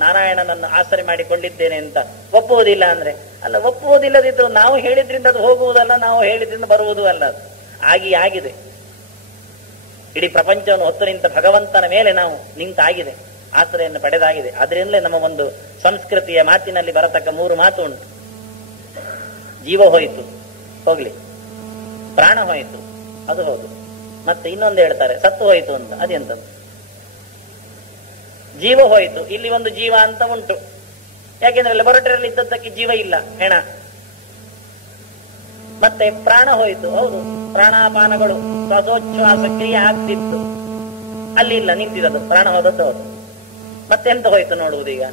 ನಾರಾಯಣನನ್ನು ಆಸರೆ ಮಾಡಿಕೊಂಡಿದ್ದೇನೆ ಅಂತ ಒಪ್ಪುವುದಿಲ್ಲ ಅಂದ್ರೆ, ಅಲ್ಲ, ಒಪ್ಪುವುದಿಲ್ಲದಿದ್ರು ನಾವು ಹೇಳಿದ್ರಿಂದ ಅದು ಹೋಗುವುದಲ್ಲ, ನಾವು ಹೇಳಿದ್ರಿಂದ ಬರುವುದೂ ಅಲ್ಲ. ಅದು ಆಗಿದೆ. ಇಡೀ ಪ್ರಪಂಚವನ್ನು ಹೊತ್ತು ನಿಂತ ಭಗವಂತನ ಮೇಲೆ ನಾವು ನಿಂತಾಗಿದೆ, ಆಸರೆಯನ್ನು ಪಡೆದಾಗಿದೆ. ಅದರಿಂದಲೇ ನಮ್ಮ ಒಂದು ಸಂಸ್ಕೃತಿಯ ಮಾತಿನಲ್ಲಿ ಬರತಕ್ಕ 3 ಮಾತು ಉಂಟು. ಜೀವ ಹೋಯಿತು, ಹೋಗ್ಲಿ. ಪ್ರಾಣ ಹೋಯಿತು, ಅದು ಹೌದು. ಮತ್ತೆ ಇನ್ನೊಂದು ಹೇಳ್ತಾರೆ, ಸತ್ತು ಹೋಯಿತು ಅಂತ. ಅದೆಂತದ್ದು? ಜೀವ ಹೋಯಿತು, ಇಲ್ಲಿ ಒಂದು ಜೀವ ಅಂತ ಉಂಟು. ಯಾಕೆಂದ್ರೆ ಲ್ಯಾಬೊರೇಟರಿಯಲ್ಲಿ ಇದ್ದದ್ದಕ್ಕೆ ಜೀವ ಇಲ್ಲ, ಹೆಣ. ಮತ್ತೆ ಪ್ರಾಣ ಹೋಯಿತು, ಹೌದು, ಪ್ರಾಣಾಪಾನಗಳು ಶ್ವಾಸೋಚ್ಛ್ವಾಸ ಕ್ರಿಯೆ ಆಗ್ತಿತ್ತು, ಅಲ್ಲಿ ಇಲ್ಲ, ನಿಂತಿದ್ದದು, ಪ್ರಾಣ ಹೋದದ್ದು ಹೌದು. ಮತ್ತೆಂತ ಹೋಯ್ತು ನೋಡುವುದು ಈಗ?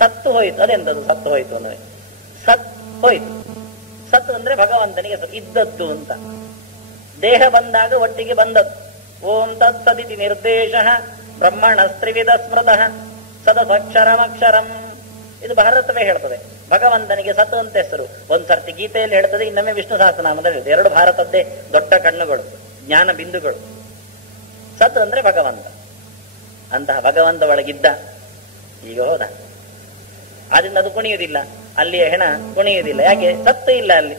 ಸತ್ತು ಹೋಯ್ತು. ಅದೆಂತದ್ದು ಸತ್ತು ಹೋಯ್ತು ಅಂದ್ರೆ? ಸತ್ ಹೋಯ್ತು. ಸತ್ತು ಅಂದ್ರೆ ಭಗವಂತನಿಗೆ ಇದ್ದದ್ದು ಅಂತ. ದೇಹ ಬಂದಾಗ ಒಟ್ಟಿಗೆ ಬಂದದ್ದು. ಓಂ ತತ್ಸದಿತಿ ನಿರ್ದೇಶ ಬ್ರಹ್ಮಣಸ್ತ್ರಿವಿಧ ಸ್ಮೃತಃ ಸದಸಕ್ಷರಮಕ್ಷರಂ. ಇದು ಭಾರತವೇ ಹೇಳ್ತದೆ. ಭಗವಂತನಿಗೆ ಸತ್ತು ಅಂತ ಹೆಸರು. ಒಂದ್ಸರ್ತಿ ಗೀತೆಯಲ್ಲಿ ಹೇಳ್ತದೆ, ಇನ್ನೊಮ್ಮೆ ವಿಷ್ಣು ಸಹಸ್ರನಾಮದಲ್ಲಿ ಹೇಳ್ತದೆ. ಎರಡು ಭಾರತದ್ದೇ ದೊಡ್ಡ ಕಣ್ಣುಗಳು, ಜ್ಞಾನ ಬಿಂದುಗಳು. ಸತ್ತು ಅಂದ್ರೆ ಭಗವಂತ. ಅಂತಹ ಭಗವಂತ ಒಳಗಿದ್ದ, ಈಗ ಹೋದ. ಆದ್ರಿಂದ ಅದು ಕುಣಿಯುವುದಿಲ್ಲ, ಅಲ್ಲಿಯ ಹೆಣ ಕುಣಿಯುವುದಿಲ್ಲ. ಯಾಕೆ? ಸತ್ತು ಇಲ್ಲ ಅಲ್ಲಿ.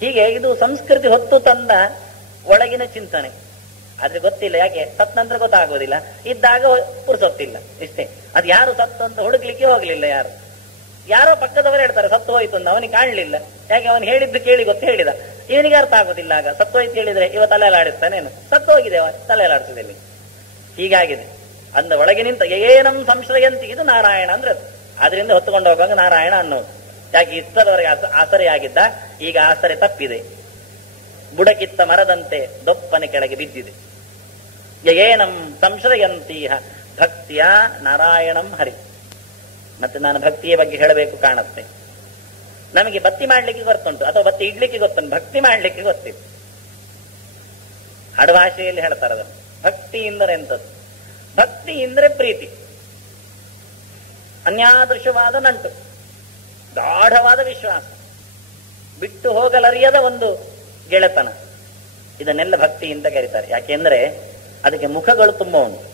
ಹೀಗೆ ಇದು ಸಂಸ್ಕೃತಿ ಹೊತ್ತು ತಂದ ಒಳಗಿನ ಚಿಂತನೆ. ಆದ್ರೆ ಗೊತ್ತಿಲ್ಲ. ಯಾಕೆ? ಸತ್ ನಂತರ ಗೊತ್ತಾಗೋದಿಲ್ಲ, ಇದ್ದಾಗ ಪುರ್ಸೊತ್ತಿಲ್ಲ, ಇಷ್ಟೇ. ಅದು ಯಾರು ಸತ್ತು ಅಂತ ಹುಡುಕ್ಲಿಕ್ಕೆ ಹೋಗ್ಲಿಲ್ಲ. ಯಾರೋ ಪಕ್ಕದವರು ಹೇಳ್ತಾರೆ ಸತ್ತು ಹೋಯ್ತು ಅಂತ, ಅವನಿಗೆ ಕಾಣಲಿಲ್ಲ. ಯಾಕೆ? ಅವನು ಹೇಳಿದ್ದು ಕೇಳಿ ಗೊತ್ತು ಹೇಳಿದ, ಇವನಿಗೆ ಅರ್ಥ ಆಗೋದಿಲ್ಲ. ಆಗ ಸತ್ತು ಹೋಯ್ತು ಹೇಳಿದ್ರೆ ಇವ ತಲೆಯಲ್ಲಾಡಿಸ್ತಾನೇನು? ಸತ್ತು ಹೋಗಿದೆ ಅವ, ತಲೆಯಲ್ಲಾಡಿಸಿದಲ್ಲಿ. ಹೀಗಾಗಿದೆ. ಅಂದ ಒಳಗೆ ನಿಂತ ಏನಂ ಸಂಶ್ರಯಂತಿ, ಇದು ನಾರಾಯಣ ಅಂದ್ರೆ ಅದು. ಆದ್ರಿಂದ ಹೊತ್ತುಕೊಂಡು ಹೋಗುವಾಗ ನಾರಾಯಣ ಅನ್ನೋದು. ಯಾಕೆ? ಇಷ್ಟರವರೆಗೆ ಆಸರೆಯಾಗಿದ್ದ, ಈಗ ಆಸರೆ ತಪ್ಪಿದೆ, ಬುಡಕಿತ್ತ ಮರದಂತೆ ದೊಪ್ಪನೆ ಕೆಳಗೆ ಬಿದ್ದಿದೆ. ಏನಂ ಸಂಶ್ರಯಂತೀಹ ಭಕ್ತಿಯ ನಾರಾಯಣಂ ಹರಿ. ಮತ್ತೆ ನಾನು ಭಕ್ತಿಯ ಬಗ್ಗೆ ಹೇಳಬೇಕು ಕಾಣುತ್ತೆ. ನಮಗೆ ಬತ್ತಿ ಮಾಡ್ಲಿಕ್ಕೆ ಗೊತ್ತುಂಟು, ಅಥವಾ ಬತ್ತಿ ಇಡ್ಲಿಕ್ಕೆ ಗೊತ್ತುಂಟು, ಭಕ್ತಿ ಮಾಡ್ಲಿಕ್ಕೆ ಗೊತ್ತಿತ್ತು. ಹಡಭಾಷೆಯಲ್ಲಿ ಹೇಳ್ತಾರೆ ಅದನ್ನು. ಭಕ್ತಿ ಎಂದರೆ ಎಂಥದ್ದು? ಭಕ್ತಿ ಎಂದರೆ ಪ್ರೀತಿ, ಅನ್ಯಾದೃಶವಾದ ನಂಟು, ಗಾಢವಾದ ವಿಶ್ವಾಸ, ಬಿಟ್ಟು ಹೋಗಲರಿಯದ ಒಂದು ಗೆಳೆತನ. ಇದನ್ನೆಲ್ಲ ಭಕ್ತಿ ಅಂತ ಕರೀತಾರೆ. ಯಾಕೆಂದ್ರೆ ಅದಕ್ಕೆ ಮುಖಗಳು ತುಂಬ ಉಂಟು.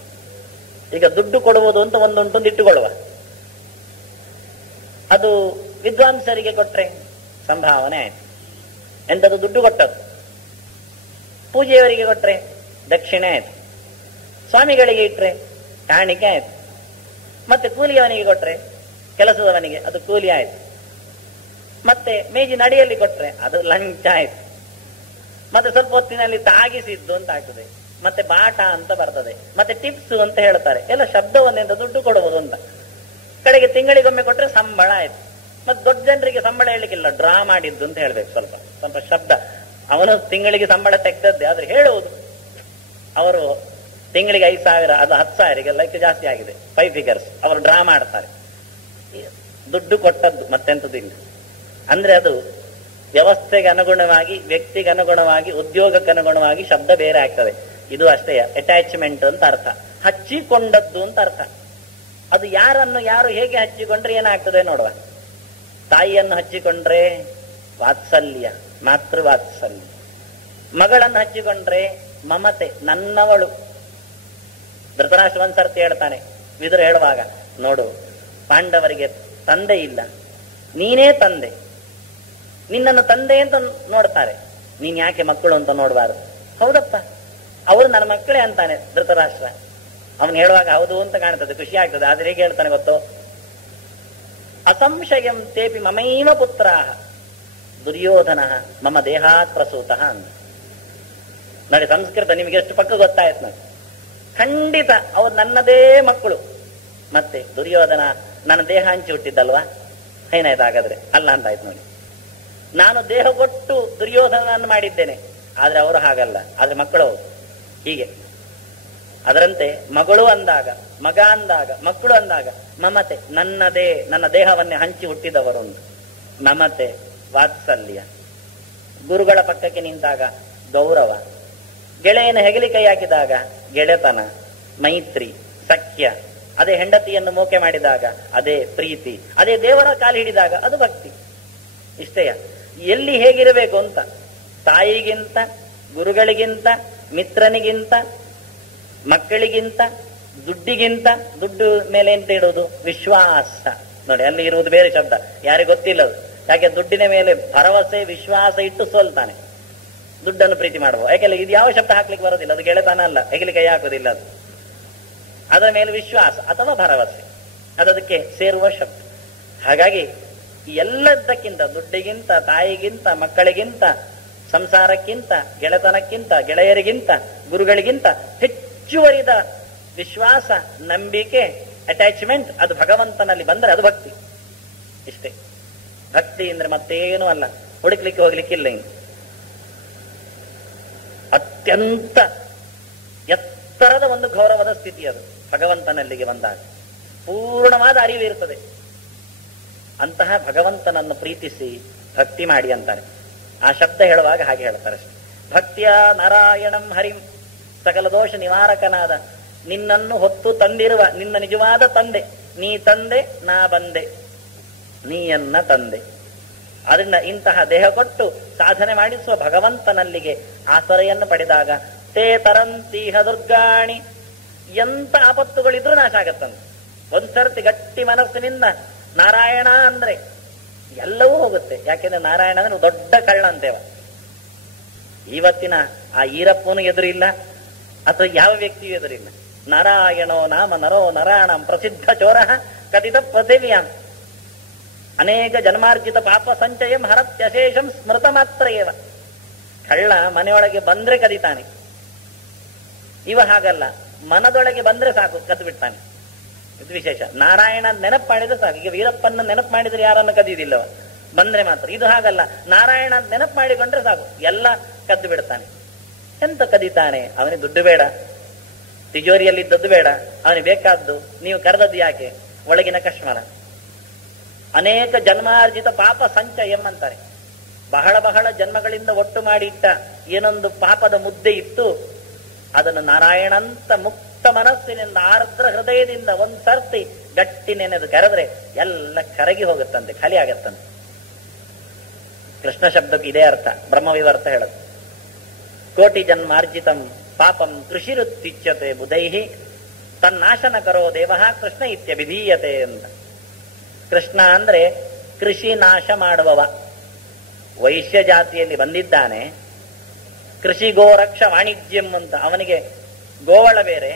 ಈಗ ದುಡ್ಡು ಕೊಡುವುದು ಅಂತ ಒಂದುಂಟು, ಇಟ್ಟುಕೊಳ್ಳುವ. ಅದು ವಿದ್ವಾಂಸರಿಗೆ ಕೊಟ್ರೆ ಸಂಭಾವನೆ ಆಯ್ತು, ಎಂಥದ್ದು ದುಡ್ಡು ಕೊಟ್ಟದ್ದು. ಪೂಜೆಯವರಿಗೆ ಕೊಟ್ರೆ ದಕ್ಷಿಣೆ ಆಯ್ತು, ಸ್ವಾಮಿಗಳಿಗೆ ಇಟ್ರೆ ಕಾಣಿಕೆ ಆಯ್ತು, ಮತ್ತೆ ಕೂಲಿಯವನಿಗೆ ಕೊಟ್ರೆ ಕೆಲಸದವನಿಗೆ ಅದು ಕೂಲಿ ಆಯ್ತು, ಮತ್ತೆ ಮೇಜಿನ ಅಡಿಯಲ್ಲಿ ಕೊಟ್ರೆ ಅದು ಲಂಚ ಆಯ್ತು, ಮತ್ತೆ ಸ್ವಲ್ಪ ಹೊತ್ತಿನಲ್ಲಿ ತಾಗಿಸಿದ್ದು ಅಂತ ಆಗ್ತದೆ, ಮತ್ತೆ ಬಾಟ ಅಂತ ಬರ್ತದೆ, ಮತ್ತೆ ಟಿಪ್ಸ್ ಅಂತ ಹೇಳ್ತಾರೆ. ಎಲ್ಲ ಶಬ್ದವನ್ನಿಂದ ದುಡ್ಡು ಕೊಡುವುದು ಅಂತ. ಕಡೆಗೆ ತಿಂಗಳಿಗೊಮ್ಮೆ ಕೊಟ್ರೆ ಸಂಬಳ ಆಯ್ತು. ಮತ್ತೆ ದೊಡ್ಡ ಜನರಿಗೆ ಸಂಬಳ ಹೇಳಲಿಕ್ಕಿಲ್ಲ, ಡ್ರಾ ಮಾಡಿದ್ದು ಅಂತ ಹೇಳ್ಬೇಕು. ಸ್ವಲ್ಪ ಸ್ವಲ್ಪ ಶಬ್ದ, ಅವನು ತಿಂಗಳಿಗೆ ಸಂಬಳ ತೆಗೆದದ್ದೇ, ಆದ್ರೆ ಹೇಳುವುದು ಅವರು ತಿಂಗಳಿಗೆ 5,000 ಅದು 10,000 ಈಗೆಲ್ಲ ಜಾಸ್ತಿ ಆಗಿದೆ, 5 ಫಿಗರ್ಸ್ ಅವರು ಡ್ರಾ ಮಾಡ್ತಾರೆ. ದುಡ್ಡು ಕೊಟ್ಟದ್ದು ಮತ್ತೆಂತದಿಲ್ಲ. ಅಂದ್ರೆ ಅದು ವ್ಯವಸ್ಥೆಗೆ ಅನುಗುಣವಾಗಿ, ವ್ಯಕ್ತಿಗೆ ಅನುಗುಣವಾಗಿ, ಉದ್ಯೋಗಕ್ಕೆ ಅನುಗುಣವಾಗಿ ಶಬ್ದ ಬೇರೆ ಆಗ್ತದೆ. ಇದು ಅಷ್ಟೇ, ಅಟ್ಯಾಚ್ಮೆಂಟ್ ಅಂತ ಅರ್ಥ, ಹಚ್ಚಿಕೊಂಡದ್ದು ಅಂತ ಅರ್ಥ. ಅದು ಯಾರನ್ನು ಯಾರು ಹೇಗೆ ಹಚ್ಚಿಕೊಂಡ್ರೆ ಏನಾಗ್ತದೆ ನೋಡುವ. ತಾಯಿಯನ್ನು ಹಚ್ಚಿಕೊಂಡ್ರೆ ವಾತ್ಸಲ್ಯ, ಮಾತೃವಾತ್ಸಲ್ಯ. ಮಗಳನ್ನು ಹಚ್ಚಿಕೊಂಡ್ರೆ ಮಮತೆ, ನನ್ನವಳು. ಧೃತರಾಷ್ಟ್ರ ಒಂದ್ಸರ್ತಿ ಹೇಳ್ತಾನೆ, ವಿದುರ ಹೇಳುವಾಗ, ನೋಡು ಪಾಂಡವರಿಗೆ ತಂದೆ ಇಲ್ಲ, ನೀನೇ ತಂದೆ, ನಿನ್ನನ್ನು ತಂದೆ ಅಂತ ನೋಡ್ತಾರೆ, ನೀನ್ ಯಾಕೆ ಮಕ್ಕಳು ಅಂತ ನೋಡಬಾರದು. ಹೌದಪ್ಪ, ಅವರು ನನ್ನ ಮಕ್ಕಳೇ ಅಂತಾನೆ ಧೃತರಾಷ್ಟ್ರ. ಅವನು ಹೇಳುವಾಗ ಹೌದು ಅಂತ ಕಾಣ್ತದೆ, ಖುಷಿ ಆಗ್ತದೆ. ಆದ್ರೆ ಹೇಗೆ ಹೇಳ್ತಾನೆ ಗೊತ್ತೋ, ಅಸಂಶಯಂ ತೇಪಿ ಮಮೈವ ಪುತ್ರಾಹ ದುರ್ಯೋಧನ ಮಮ ದೇಹಾತ್ ಪ್ರಸೂತಃ ಅಂತ. ನೋಡಿ ಸಂಸ್ಕೃತ ನಿಮಗೆ ಎಷ್ಟು ಪಕ್ಕ ಗೊತ್ತಾಯ್ತು ನೋಡಿ. ಖಂಡಿತ ಅವ್ರು ನನ್ನದೇ ಮಕ್ಕಳು. ಮತ್ತೆ ದುರ್ಯೋಧನ ನನ್ನ ದೇಹ ಹಂಚಿ ಹುಟ್ಟಿದ್ದಲ್ವಾ, ಏನಾಯ್ತು ಹಾಗಾದ್ರೆ? ಅಲ್ಲ ಅಂತಾಯ್ತು ನೋಡಿ. ನಾನು ದೇಹ ಕೊಟ್ಟು ದುರ್ಯೋಧನನ್ನು ಮಾಡಿದ್ದೇನೆ, ಆದ್ರೆ ಅವರು ಹಾಗಲ್ಲ, ಆದ್ರೆ ಮಕ್ಕಳು ಹೀಗೆ. ಅದರಂತೆ ಮಗಳು ಅಂದಾಗ, ಮಗ ಅಂದಾಗ, ಮಕ್ಕಳು ಅಂದಾಗ ಮಮತೆ, ನನ್ನದೇ, ನನ್ನ ದೇಹವನ್ನೇ ಹಂಚಿ ಹುಟ್ಟಿದವರು ಒಂದು ಮಮತೆ, ವಾತ್ಸಲ್ಯ. ಗುರುಗಳ ಪಕ್ಕಕ್ಕೆ ನಿಂತಾಗ ಗೌರವ, ಗೆಳೆಯನ ಹೆಗಲಿ ಕೈ ಹಾಕಿದಾಗ ಗೆಳೆತನ, ಮೈತ್ರಿ, ಸಖ್ಯ. ಅದೇ ಹೆಂಡತಿಯನ್ನು ಮೋಕೆ ಮಾಡಿದಾಗ ಅದೇ ಪ್ರೀತಿ, ಅದೇ ದೇವರ ಕಾಲು ಹಿಡಿದಾಗ ಅದು ಭಕ್ತಿ. ಇಷ್ಟೇಯ. ಎಲ್ಲಿ ಹೇಗಿರಬೇಕು ಅಂತ, ತಾಯಿಗಿಂತ, ಗುರುಗಳಿಗಿಂತ, ಮಿತ್ರನಿಗಿಂತ, ಮಕ್ಕಳಿಗಿಂತ, ದುಡ್ಡಿಗಿಂತ, ದುಡ್ಡು ಮೇಲೆ ಎಂತ ಇಡುವುದು? ವಿಶ್ವಾಸ. ನೋಡಿ ಅಲ್ಲಿ ಇರುವುದು ಬೇರೆ ಶಬ್ದ, ಯಾರಿಗೆ ಗೊತ್ತಿಲ್ಲದು. ಯಾಕೆ ದುಡ್ಡಿನ ಮೇಲೆ ಭರವಸೆ, ವಿಶ್ವಾಸ ಇಟ್ಟು ಸೋಲ್ತಾನೆ. ದುಡ್ಡನ್ನು ಪ್ರೀತಿ ಮಾಡುವ, ಯಾಕೆಲ್ಲ ಇದು ಯಾವ ಶಬ್ದ ಹಾಕ್ಲಿಕ್ಕೆ ಬರೋದಿಲ್ಲ, ಅದು ಗೆಳೆತನ ಅಲ್ಲ, ಹೆಗಲಿ ಕೈ ಹಾಕೋದಿಲ್ಲ ಅದು. ಅದರ ಮೇಲೆ ವಿಶ್ವಾಸ ಅಥವಾ ಭರವಸೆ, ಅದಕ್ಕೆ ಸೇರುವ ಶಬ್ದ. ಹಾಗಾಗಿ ಎಲ್ಲದಕ್ಕಿಂತ, ದುಡ್ಡಿಗಿಂತ, ತಾಯಿಗಿಂತ, ಮಕ್ಕಳಿಗಿಂತ, ಸಂಸಾರಕ್ಕಿಂತ, ಗೆಳೆತನಕ್ಕಿಂತ, ಗೆಳೆಯರಿಗಿಂತ, ಗುರುಗಳಿಗಿಂತ ಹೆಚ್ಚುವರಿದ ವಿಶ್ವಾಸ, ನಂಬಿಕೆ, ಅಟ್ಯಾಚ್ಮೆಂಟ್ ಅದು ಭಗವಂತನಲ್ಲಿ ಬಂದರೆ ಅದು ಭಕ್ತಿ. ಇಷ್ಟೇ. ಭಕ್ತಿ ಅಂದ್ರೆ ಮತ್ತೇನೂ ಅಲ್ಲ, ಹುಡುಕ್ಲಿಕ್ಕೆ ಹೋಗ್ಲಿಕ್ಕಿಲ್ಲ. ಇನ್ನು ಅತ್ಯಂತ ಎತ್ತರದ ಒಂದು ಗೌರವದ ಸ್ಥಿತಿ ಅದು ಭಗವಂತನಲ್ಲಿಗೆ ಬಂದಾಗ. ಪೂರ್ಣವಾದ ಅರಿವು ಇರ್ತದೆ. ಅಂತಹ ಭಗವಂತನನ್ನು ಪ್ರೀತಿಸಿ ಭಕ್ತಿ ಮಾಡಿ ಅಂತಾರೆ. ಆ ಶಬ್ದ ಹೇಳುವಾಗ ಹಾಗೆ ಹೇಳ್ತಾರೆ ಅಷ್ಟೆ. ಭಕ್ತಿಯ ನಾರಾಯಣಂ ಹರಿಂ, ಸಕಲ ದೋಷ ನಿವಾರಕನಾದ ನಿನ್ನನ್ನು ಹೊತ್ತು ತಂದಿರುವ ನಿನ್ನ ನಿಜವಾದ ತಂದೆ. ನೀ ತಂದೆ, ನಾ ಬಂದೆ, ನೀಯನ್ನ ತಂದೆ. ಅದರಿಂದ ಇಂತಹ ದೇಹ ಕೊಟ್ಟು ಸಾಧನೆ ಮಾಡಿಸುವ ಭಗವಂತನಲ್ಲಿಗೆ ಆಸರೆಯನ್ನು ಪಡೆದಾಗ ತೇ ತರಂತೀಹ ದುರ್ಗಾಣಿ, ಎಂತ ಆಪತ್ತುಗಳಿದ್ರೂ ನಾಶ ಆಗತ್ತಂತೆ. ಒಂದ್ಸರ್ತಿ ಗಟ್ಟಿ ಮನಸ್ಸಿನಿಂದ ನಾರಾಯಣ ಅಂದ್ರೆ ಎಲ್ಲವೂ ಹೋಗುತ್ತೆ. ಯಾಕೆಂದ್ರೆ ನಾರಾಯಣ ಅಂದ್ರೆ ದೊಡ್ಡ ಕಳ್ಳ ಅಂತೇವ. ಇವತ್ತಿನ ಆ ಈರಪ್ಪನು ಎದುರಿಲ್ಲ, ಅಥವಾ ಯಾವ ವ್ಯಕ್ತಿಯೂ ಎದುರಿಲ್ಲ. ನಾರಾಯಣೋ ನಾಮ ನರೋ ನರಾಣಂ ಪ್ರಸಿದ್ಧ ಚೋರ ಕಥಿತ ಪೃಥಿವ್ಯಾಂ ಅನೇಕ ಜನ್ಮಾರ್ಜಿತ ಪಾಪ ಸಂಚಯಂ ಹರತ್ಯಶೇಷಂ ಸ್ಮೃತ ಮಾತ್ರ ಏವ. ಕಳ್ಳ ಮನೆಯೊಳಗೆ ಬಂದ್ರೆ ಕದಿತಾನೆ, ಇವ ಹಾಗಲ್ಲ, ಮನದೊಳಗೆ ಬಂದ್ರೆ ಸಾಕು ಕದ್ದು ಬಿಡ್ತಾನೆ. ಇದು ವಿಶೇಷ. ನಾರಾಯಣ ನೆನಪು ಮಾಡಿದ್ರೆ ಸಾಕು. ಈಗ ವೀರಪ್ಪನ ನೆನಪು ಮಾಡಿದ್ರೆ ಯಾರನ್ನು ಕದಿದಿಲ್ಲವ, ಬಂದ್ರೆ ಮಾತ್ರ. ಇದು ಹಾಗಲ್ಲ, ನಾರಾಯಣ ನೆನಪು ಮಾಡಿಕೊಂಡ್ರೆ ಸಾಕು, ಎಲ್ಲ ಕದ್ದು ಬಿಡ್ತಾನೆ. ಎಂತ ಕದೀತಾನೆ? ಅವನಿಗೆ ದುಡ್ಡು ಬೇಡ, ತಿಜೋರಿಯಲ್ಲಿದ್ದದ್ದು ಬೇಡ, ಅವನಿಗೆ ಬೇಕಾದ್ದು ನೀವು ಕರೆದದ್ದು ಯಾಕೆ? ಒಳಗಿನ ಕಶ್ಮಲ. ಅನೇಕ ಜನ್ಮಾರ್ಜಿತ ಪಾಪ ಸಂಚಯಂ ಅಂತಾರೆ. ಬಹಳ ಬಹಳ ಜನ್ಮಗಳಿಂದ ಒಟ್ಟು ಮಾಡಿಟ್ಟ ಏನೊಂದು ಪಾಪದ ಮುದ್ದೆ ಇತ್ತು, ಅದನ್ನು ನಾರಾಯಣಂತ ಮುಕ್ತ ಮನಸ್ಸಿನಿಂದ, ಆರ್ದ್ರ ಹೃದಯದಿಂದ ಒಂದ್ ಸರ್ತಿ ಗಟ್ಟಿ ನೆನೆದು ಕರೆದ್ರೆ ಎಲ್ಲ ಕರಗಿ ಹೋಗುತ್ತಂತೆ, ಖಾಲಿ ಆಗತ್ತಂತೆ. ಕೃಷ್ಣ ಶಬ್ದಕ್ಕೆ ಇದೇ ಅರ್ಥ, ಬ್ರಹ್ಮವಿವರ್ತ ಹೇಳುತ್ತೆ. ಕೋಟಿ ಜನ್ಮಾರ್ಜಿತಂ ಪಾಪಂ ಕೃಷಿರುತ್ಯುಚ್ಯತೆ ಬುಧೈಹಿ ತನ್ನಾಶನ ಕರೋ ದೇವಃ ಕೃಷ್ಣ ಇತ್ಯಭಿಧೀಯತೆ ಅಂತ. ಕೃಷ್ಣ ಅಂದ್ರೆ ಕೃಷಿ ನಾಶ ಮಾಡುವವ. ವೈಶ್ಯ ಜಾತಿಯಲ್ಲಿ ಬಂದಿದ್ದಾನೆ. ಕೃಷಿ ಗೋರಕ್ಷ ವಾಣಿಜ್ಯಂ ಅಂತ. ಅವನಿಗೆ ಗೋವಳ ಬೇರೆ,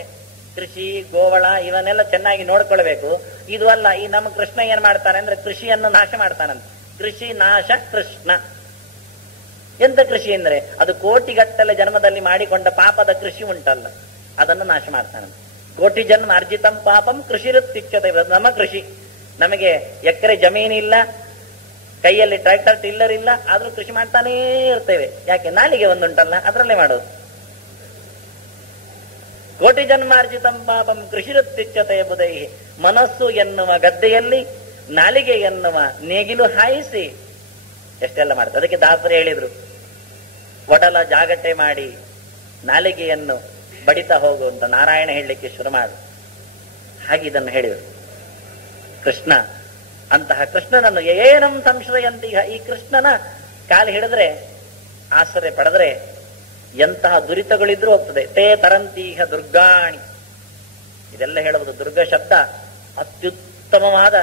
ಕೃಷಿ ಗೋವಳ ಇವನ್ನೆಲ್ಲ ಚೆನ್ನಾಗಿ ನೋಡ್ಕೊಳ್ಬೇಕು. ಇದು ಅಲ್ಲ, ಈ ನಮ್ಮ ಕೃಷ್ಣ ಏನ್ ಮಾಡ್ತಾನೆ ಅಂದ್ರೆ ಕೃಷಿಯನ್ನು ನಾಶ ಮಾಡ್ತಾನಂತ. ಕೃಷಿ ನಾಶ ಕೃಷ್ಣ. ಎಂತ ಕೃಷಿ ಅಂದ್ರೆ ಅದು ಕೋಟಿಗಟ್ಟಲೆ ಜನ್ಮದಲ್ಲಿ ಮಾಡಿಕೊಂಡ ಪಾಪದ ಕೃಷಿ ಉಂಟಲ್ಲ, ಅದನ್ನು ನಾಶ ಮಾಡ್ತಾನಂತ. ಕೋಟಿ ಜನ್ಮ ಅರ್ಜಿತಂ ಪಾಪಂ ಕೃಷಿರುತ್ತಿಚ್ಛತೆ. ನಮ್ಮ ಕೃಷಿ, ನಮಗೆ ಎಕರೆ ಜಮೀನಿಲ್ಲ, ಕೈಯಲ್ಲಿ ಟ್ರ್ಯಾಕ್ಟರ್ ಟಿಲ್ಲರ್ ಇಲ್ಲ, ಆದ್ರೂ ಕೃಷಿ ಮಾಡ್ತಾನೇ ಇರ್ತೇವೆ. ಯಾಕೆ? ನಾಲಿಗೆ ಒಂದುಂಟಲ್ಲ, ಅದರಲ್ಲೇ ಮಾಡೋದು. ಕೋಟಿ ಜನ್ಮಾರ್ಜಿತಂ ಪಾಪಂ ಕೃಷಿರುತ್ತಿಚ್ಛತೆ ಬುಧೈ. ಮನಸ್ಸು ಎನ್ನುವ ಗದ್ದೆಯಲ್ಲಿ ನಾಲಿಗೆ ಎನ್ನುವ ನೇಗಿಲು ಹಾಯಿಸಿ ಎಷ್ಟೆಲ್ಲ ಮಾಡ್ತಾರೆ. ಅದಕ್ಕೆ ದಾಸರು ಹೇಳಿದ್ರು, ಒಡಲ ಜಾಗಟೆ ಮಾಡಿ ನಾಲಿಗೆಯನ್ನು ಬಡಿತಾ ಹೋಗು ಅಂತ ನಾರಾಯಣ ಹೇಳಲಿಕ್ಕೆ ಶುರು ಮಾಡು. ಹಾಗೆ ಇದನ್ನು ಹೇಳಿದರು. ಕೃಷ್ಣ ಅಂತಹ ಕೃಷ್ಣನನ್ನು ಏನಂ ಸಂಶ್ರಯಂತೀಹ. ಈ ಕೃಷ್ಣನ ಕಾಲು ಹಿಡಿದ್ರೆ, ಆಶ್ರಯ ಪಡೆದ್ರೆ ಎಂತಹ ದುರಿತಗಳಿದ್ರೂ ಹೋಗ್ತದೆ. ತೇ ತರಂತೀಹ ದುರ್ಗಾಣಿ. ಇದೆಲ್ಲ ಹೇಳುವುದು. ದುರ್ಗ ಶಬ್ದ ಅತ್ಯುತ್ತಮವಾದ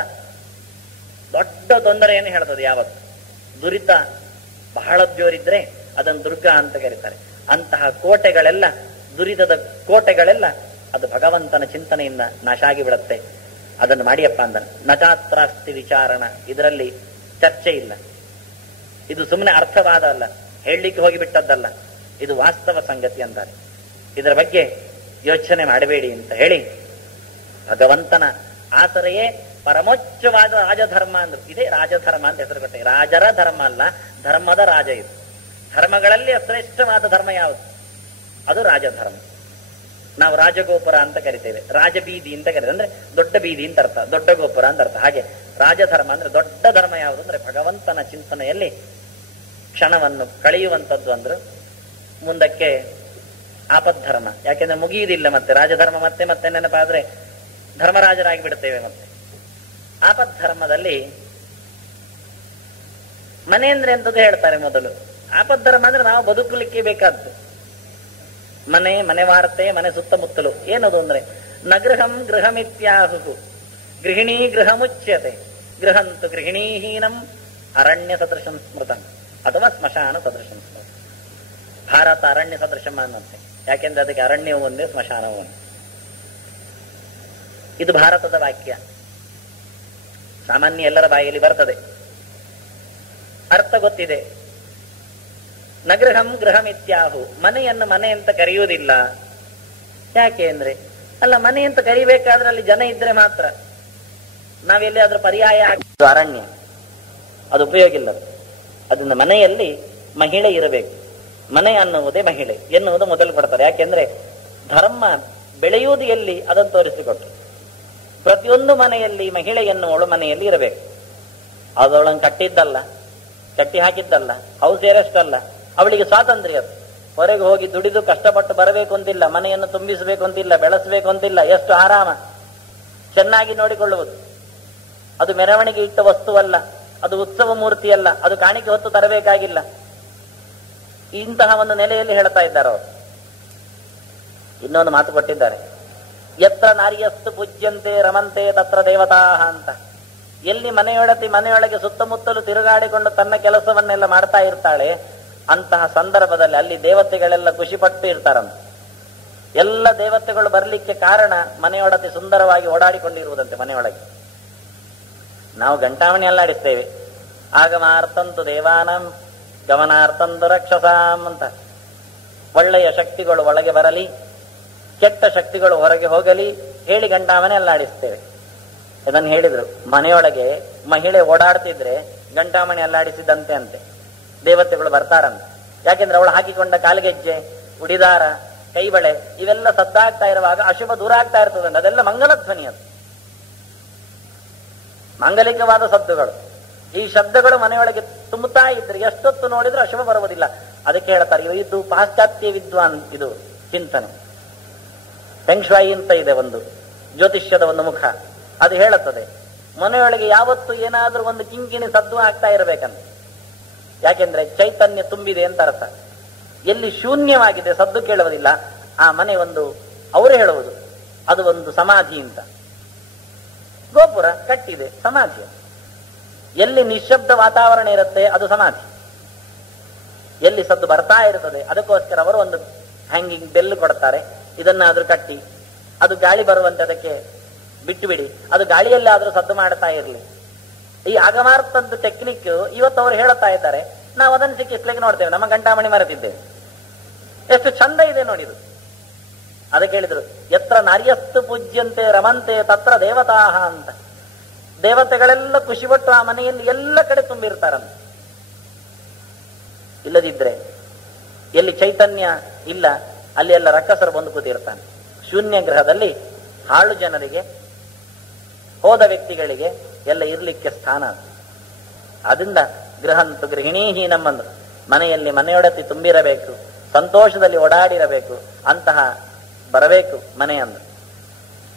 ದೊಡ್ಡ ತೊಂದರೆಯನ್ನು ಹೇಳ್ತದೆ. ಯಾವತ್ತು ದುರಿತ ಬಹಳ ಜೋರಿದ್ರೆ ಅದನ್ನು ದುರ್ಗ ಅಂತ ಕರೀತಾರೆ. ಅಂತಹ ಕೋಟೆಗಳೆಲ್ಲ, ದುರಿತದ ಕೋಟೆಗಳೆಲ್ಲ ಅದು ಭಗವಂತನ ಚಿಂತನೆಯಿಂದ ನಾಶ ಆಗಿಬಿಡುತ್ತೆ. ಅದನ್ನು ಮಾಡಿಯಪ್ಪ ಅಂದನು. ನಚಾತ್ರಾಸ್ತಿ ವಿಚಾರಣ. ಇದರಲ್ಲಿ ಚರ್ಚೆ ಇಲ್ಲ. ಇದು ಸುಮ್ಮನೆ ಅರ್ಥವಾದ ಅಲ್ಲ, ಹೇಳಲಿಕ್ಕೆ ಹೋಗಿಬಿಟ್ಟದ್ದಲ್ಲ, ಇದು ವಾಸ್ತವ ಸಂಗತಿ ಅಂತಾರೆ. ಇದರ ಬಗ್ಗೆ ಯೋಚನೆ ಮಾಡಬೇಡಿ ಅಂತ ಹೇಳಿ ಭಗವಂತನ ಆಸರೆಯೇ ಪರಮೋಚ್ಚವಾದ ರಾಜಧರ್ಮ ಅಂದ್ರು. ಇದೇ ರಾಜಧರ್ಮ ಅಂತ ಹೆಸರು ಕೊಟ್ಟೆ. ರಾಜರ ಧರ್ಮ ಅಲ್ಲ, ಧರ್ಮದ ರಾಜ ಇದು. ಧರ್ಮಗಳಲ್ಲಿ ಶ್ರೇಷ್ಠವಾದ ಧರ್ಮ ಯಾವುದು? ಅದು ರಾಜಧರ್ಮ. ನಾವು ರಾಜಗೋಪುರ ಅಂತ ಕರಿತೇವೆ, ರಾಜಬೀದಿ ಅಂತ ಕರೀತೇವೆ. ಅಂದ್ರೆ ದೊಡ್ಡ ಬೀದಿ ಅಂತ ಅರ್ಥ, ದೊಡ್ಡ ಗೋಪುರ ಅಂತ ಅರ್ಥ. ಹಾಗೆ ರಾಜಧರ್ಮ ಅಂದ್ರೆ ದೊಡ್ಡ ಧರ್ಮ ಯಾವುದು ಅಂದ್ರೆ ಭಗವಂತನ ಚಿಂತನೆಯಲ್ಲಿ ಕ್ಷಣವನ್ನು ಕಳೆಯುವಂಥದ್ದು. ಅಂದ್ರು ಮುಂದಕ್ಕೆ ಆಪದ್ಧರ್ಮ. ಯಾಕೆಂದ್ರೆ ಮುಗಿಯುವುದಿಲ್ಲ ಮತ್ತೆ ರಾಜಧರ್ಮ. ಮತ್ತೆ ಮತ್ತೆ ನೆನಪಾದ್ರೆ ಧರ್ಮರಾಜರಾಗಿ ಬಿಡುತ್ತೇವೆ. ಮತ್ತೆ ಆಪದ್ಧರ್ಮದಲ್ಲಿ ಮನೆ ಅಂದ್ರೆ ಎಂತದ್ದು ಹೇಳ್ತಾರೆ ಮೊದಲು. ಆಪದ್ಧರ್ಮ ಅಂದ್ರೆ ನಾವು ಬದುಕಲಿಕ್ಕೆ ಬೇಕಾದ್ದು ಮನೆ, ಮನೆ ವಾರ್ತೆ, ಮನೆ ಸುತ್ತಮುತ್ತಲು. ಏನದು ಅಂದ್ರೆ ನಗೃಹಂ ಗೃಹಮಿತ್ಯಾಹು ಗೃಹಿಣೀ ಗೃಹಮುಚ್ಯತೆ ಗೃಹಂತು ಗೃಹಿಣೀಹೀನಂ ಅರಣ್ಯ ಸದೃಶಂ ಸ್ಮೃತಂ ಅಥವಾ ಸ್ಮಶಾನ ಸದೃಶಂ ಸ್ಮೃತ. ಭಾರತ ಅರಣ್ಯ ಸದೃಶಂ ಅನ್ನಂತೆ. ಯಾಕೆಂದ್ರೆ ಅದಕ್ಕೆ ಅರಣ್ಯವೂ ಒಂದೇ, ಸ್ಮಶಾನವೂ ಒಂದೇ. ಇದು ಭಾರತದ ವಾಕ್ಯ. ಸಾಮಾನ್ಯ ಎಲ್ಲರ ಬಾಯಲ್ಲಿ ಬರ್ತದೆ, ಅರ್ಥ ಗೊತ್ತಿದೆ. ನಗೃಹಂ ಗೃಹಮಿತ್ಯಾಹು. ಮನೆಯನ್ನು ಮನೆ ಅಂತ ಕರೆಯುವುದಿಲ್ಲ. ಯಾಕೆ ಅಂದ್ರೆ ಅಲ್ಲ, ಮನೆ ಅಂತ ಕರಿಬೇಕಾದ್ರೆ ಅಲ್ಲಿ ಜನ ಇದ್ರೆ ಮಾತ್ರ. ನಾವೆಲ್ಲಿ ಅದ್ರ ಪರ್ಯಾಯ ಅರಣ್ಯ, ಅದು ಉಪಯೋಗ ಇಲ್ಲ. ಅದನ್ನ ಮನೆಯಲ್ಲಿ ಮಹಿಳೆ ಇರಬೇಕು. ಮನೆ ಅನ್ನುವುದೇ ಮಹಿಳೆ ಎನ್ನುವುದು ಮೊದಲು ಕೊಡ್ತಾರೆ. ಯಾಕೆಂದ್ರೆ ಧರ್ಮ ಬೆಳೆಯುವುದು ಎಲ್ಲಿ ಅದನ್ನು ತೋರಿಸಿಕೊಟ್ರು. ಪ್ರತಿಯೊಂದು ಮನೆಯಲ್ಲಿ ಮಹಿಳೆ ಎನ್ನುವಳು ಮನೆಯಲ್ಲಿ ಇರಬೇಕು. ಅದೊಳನ್ನು ಕಟ್ಟಿದ್ದಲ್ಲ, ಕಟ್ಟಿ ಹಾಕಿದ್ದಲ್ಲ, ಹೌಸ್ ಅರೆಸ್ಟ್ ಅಲ್ಲ. ಅವಳಿಗೆ ಸ್ವಾತಂತ್ರ್ಯ. ಹೊರಗೆ ಹೋಗಿ ದುಡಿದು ಕಷ್ಟಪಟ್ಟು ಬರಬೇಕು ಅಂತಿಲ್ಲ, ಮನೆಯನ್ನು ತುಂಬಿಸಬೇಕು ಅಂತಿಲ್ಲ, ಬೆಳೆಸಬೇಕು ಅಂತಿಲ್ಲ. ಎಷ್ಟು ಆರಾಮ, ಚೆನ್ನಾಗಿ ನೋಡಿಕೊಳ್ಳುವುದು. ಅದು ಮೆರವಣಿಗೆ ಇಟ್ಟ ವಸ್ತುವಲ್ಲ, ಅದು ಉತ್ಸವ ಮೂರ್ತಿಯಲ್ಲ, ಅದು ಕಾಣಿಕೆ ಹೊತ್ತು ತರಬೇಕಾಗಿಲ್ಲ. ಇಂತಹ ಒಂದು ನೆಲೆಯಲ್ಲಿ ಹೇಳ್ತಾ ಇದ್ದಾರೆ ಅವರು. ಇನ್ನೊಂದು ಮಾತು ಕೊಟ್ಟಿದ್ದಾರೆ, ಯತ್ರ ನಾರಿಯಸ್ತು ಪೂಜ್ಯಂತೆ ರಮಂತೆ ತತ್ರ ದೇವತಾ ಅಂತ. ಎಲ್ಲಿ ಮನೆಯೊಳಗೆ ಸುತ್ತಮುತ್ತಲು ತಿರುಗಾಡಿಕೊಂಡು ತನ್ನ ಕೆಲಸವನ್ನೆಲ್ಲ ಮಾಡ್ತಾ ಇರ್ತಾಳೆ, ಅಂತಹ ಸಂದರ್ಭದಲ್ಲಿ ಅಲ್ಲಿ ದೇವತೆಗಳೆಲ್ಲ ಖುಷಿಪಟ್ಟು ಇರ್ತಾರಂತೆ. ಎಲ್ಲ ದೇವತೆಗಳು ಬರಲಿಕ್ಕೆ ಕಾರಣ ಮನೆಯೊಡತಿ ಸುಂದರವಾಗಿ ಓಡಾಡಿಕೊಂಡಿರುವುದಂತೆ. ಮನೆಯೊಳಗೆ ನಾವು ಗಂಟಾವಣಿ ಅಲ್ಲಾಡಿಸ್ತೇವೆ, ಆಗಮಾರ್ತಂತು ದೇವಾನಂ ಗಮನಾರ್ಥಂತು ರಕ್ಷಸಾಂ ಅಂತ. ಒಳ್ಳೆಯ ಶಕ್ತಿಗಳು ಒಳಗೆ ಬರಲಿ, ಕೆಟ್ಟ ಶಕ್ತಿಗಳು ಹೊರಗೆ ಹೋಗಲಿ ಹೇಳಿ ಗಂಟಾಮನೆ ಅಲ್ಲಾಡಿಸ್ತೇವೆ. ಇದನ್ನು ಹೇಳಿದ್ರು. ಮನೆಯೊಳಗೆ ಮಹಿಳೆ ಓಡಾಡ್ತಿದ್ರೆ ಗಂಟಾಮಣಿ ಅಲ್ಲಾಡಿಸಿದಂತೆ ಅಂತೆ, ದೇವತೆಗಳು ಬರ್ತಾರಂತೆ. ಯಾಕೆಂದ್ರೆ ಅವಳು ಹಾಕಿಕೊಂಡ ಕಾಲ್ಗೆಜ್ಜೆ, ಉಡಿದಾರ, ಕೈಬಳೆ ಇವೆಲ್ಲ ಸದ್ದಾಗ್ತಾ ಇರುವಾಗ ಅಶುಭ ದೂರ ಆಗ್ತಾ ಇರ್ತದಂತೆ. ಅದೆಲ್ಲ ಮಂಗಲ ಧ್ವನಿ, ಅದು ಮಾಂಗಲಿಕವಾದ ಶಬ್ದಗಳು. ಈ ಶಬ್ದಗಳು ಮನೆಯೊಳಗೆ ತುಂಬುತ್ತಾ ಇದ್ರೆ ಎಷ್ಟೊತ್ತು ನೋಡಿದ್ರು ಅಶುಭ ಬರುವುದಿಲ್ಲ. ಅದಕ್ಕೆ ಹೇಳ್ತಾರೆ, ಇದು ಪಾಶ್ಚಾತ್ಯ ವಿದ್ವಾನ್ ಇದು ಚಿಂತನೆ. ಫೆಂಗ್ಶುಯಿ ಅಂತ ಇದೆ ಒಂದು ಜ್ಯೋತಿಷ್ಯದ ಒಂದು ಮುಖ, ಅದು ಹೇಳುತ್ತದೆ ಮನೆಯೊಳಗೆ ಯಾವತ್ತು ಏನಾದ್ರೂ ಒಂದು ಕಿಂಕಿಣಿ ಸದ್ದು ಆಗ್ತಾ ಇರಬೇಕಂತ. ಯಾಕೆಂದ್ರೆ ಚೈತನ್ಯ ತುಂಬಿದೆ ಅಂತ ಅರ್ಥ. ಎಲ್ಲಿ ಶೂನ್ಯವಾಗಿದೆ, ಸದ್ದು ಕೇಳುವುದಿಲ್ಲ, ಆ ಮನೆ ಒಂದು, ಅವರು ಹೇಳುವುದು ಅದು ಒಂದು ಸಮಾಧಿ ಅಂತ. ಗೋಪುರ ಕಟ್ಟಿದೆ, ಸಮಾಧಿ. ಎಲ್ಲಿ ನಿಶ್ಶಬ್ದ ವಾತಾವರಣ ಇರುತ್ತೆ ಅದು ಸಮಾಧಿ. ಎಲ್ಲಿ ಸದ್ದು ಬರ್ತಾ ಇರ್ತದೆ ಅದಕ್ಕೋಸ್ಕರ ಅವರು ಒಂದು ಹ್ಯಾಂಗಿಂಗ್ ಬೆಲ್ ಕೊಡ್ತಾರೆ. ಇದನ್ನಾದ್ರೂ ಕಟ್ಟಿ, ಅದು ಗಾಳಿ ಬರುವಂತೆ ಅದಕ್ಕೆ ಬಿಟ್ಟು ಬಿಡಿ, ಅದು ಗಾಳಿಯಲ್ಲಾದ್ರೂ ಸದ್ದು ಮಾಡ್ತಾ ಇರಲಿ. ಈ ಆಗಮಾರ್ತದ್ದು ಟೆಕ್ನಿಕ್ ಇವತ್ತು ಅವರು ಹೇಳುತ್ತಾ ಇದ್ದಾರೆ. ನಾವು ಅದನ್ನು ಸಿಕ್ಕಿಸ್ಲಿಕ್ಕೆ ನೋಡ್ತೇವೆ. ನಮ್ಮ ಗಂಟಾಮಣಿ ಮರೆತಿದ್ದೇವೆ. ಎಷ್ಟು ಚಂದ ಇದೆ ನೋಡಿದು. ಅದಕ್ಕೆ ಹೇಳಿದ್ರು, ಎತ್ರ ನಾರ್ಯಸ್ತು ಪೂಜ್ಯಂತೆ ರಮಂತೆ ತತ್ರ ದೇವತಾಹ ಅಂತ. ದೇವತೆಗಳೆಲ್ಲ ಖುಷಿಪಟ್ಟು ಆ ಮನೆಯಲ್ಲಿ ಎಲ್ಲ ಕಡೆ ತುಂಬಿರ್ತಾರಂತ. ಇಲ್ಲದಿದ್ರೆ ಎಲ್ಲಿ ಚೈತನ್ಯ ಇಲ್ಲ ಅಲ್ಲಿ ಎಲ್ಲ ರಕ್ಕಸರು ಬಂದು ಕೂತಿರ್ತಾನೆ. ಶೂನ್ಯ ಗ್ರಹದಲ್ಲಿ ಹಾಳು ಜನರಿಗೆ, ಹೋದ ವ್ಯಕ್ತಿಗಳಿಗೆ ಎಲ್ಲ ಇರ್ಲಿಕ್ಕೆ ಸ್ಥಾನ. ಅದರಿಂದ ಗೃಹಂತು ಗೃಹಿಣೀಹಿ ನಮ್ಮಂದು, ಮನೆಯಲ್ಲಿ ಮನೆಯೊಡತಿ ತುಂಬಿರಬೇಕು, ಸಂತೋಷದಲ್ಲಿ ಓಡಾಡಿರಬೇಕು, ಅಂತಹ ಬರಬೇಕು ಮನೆಯಂದು.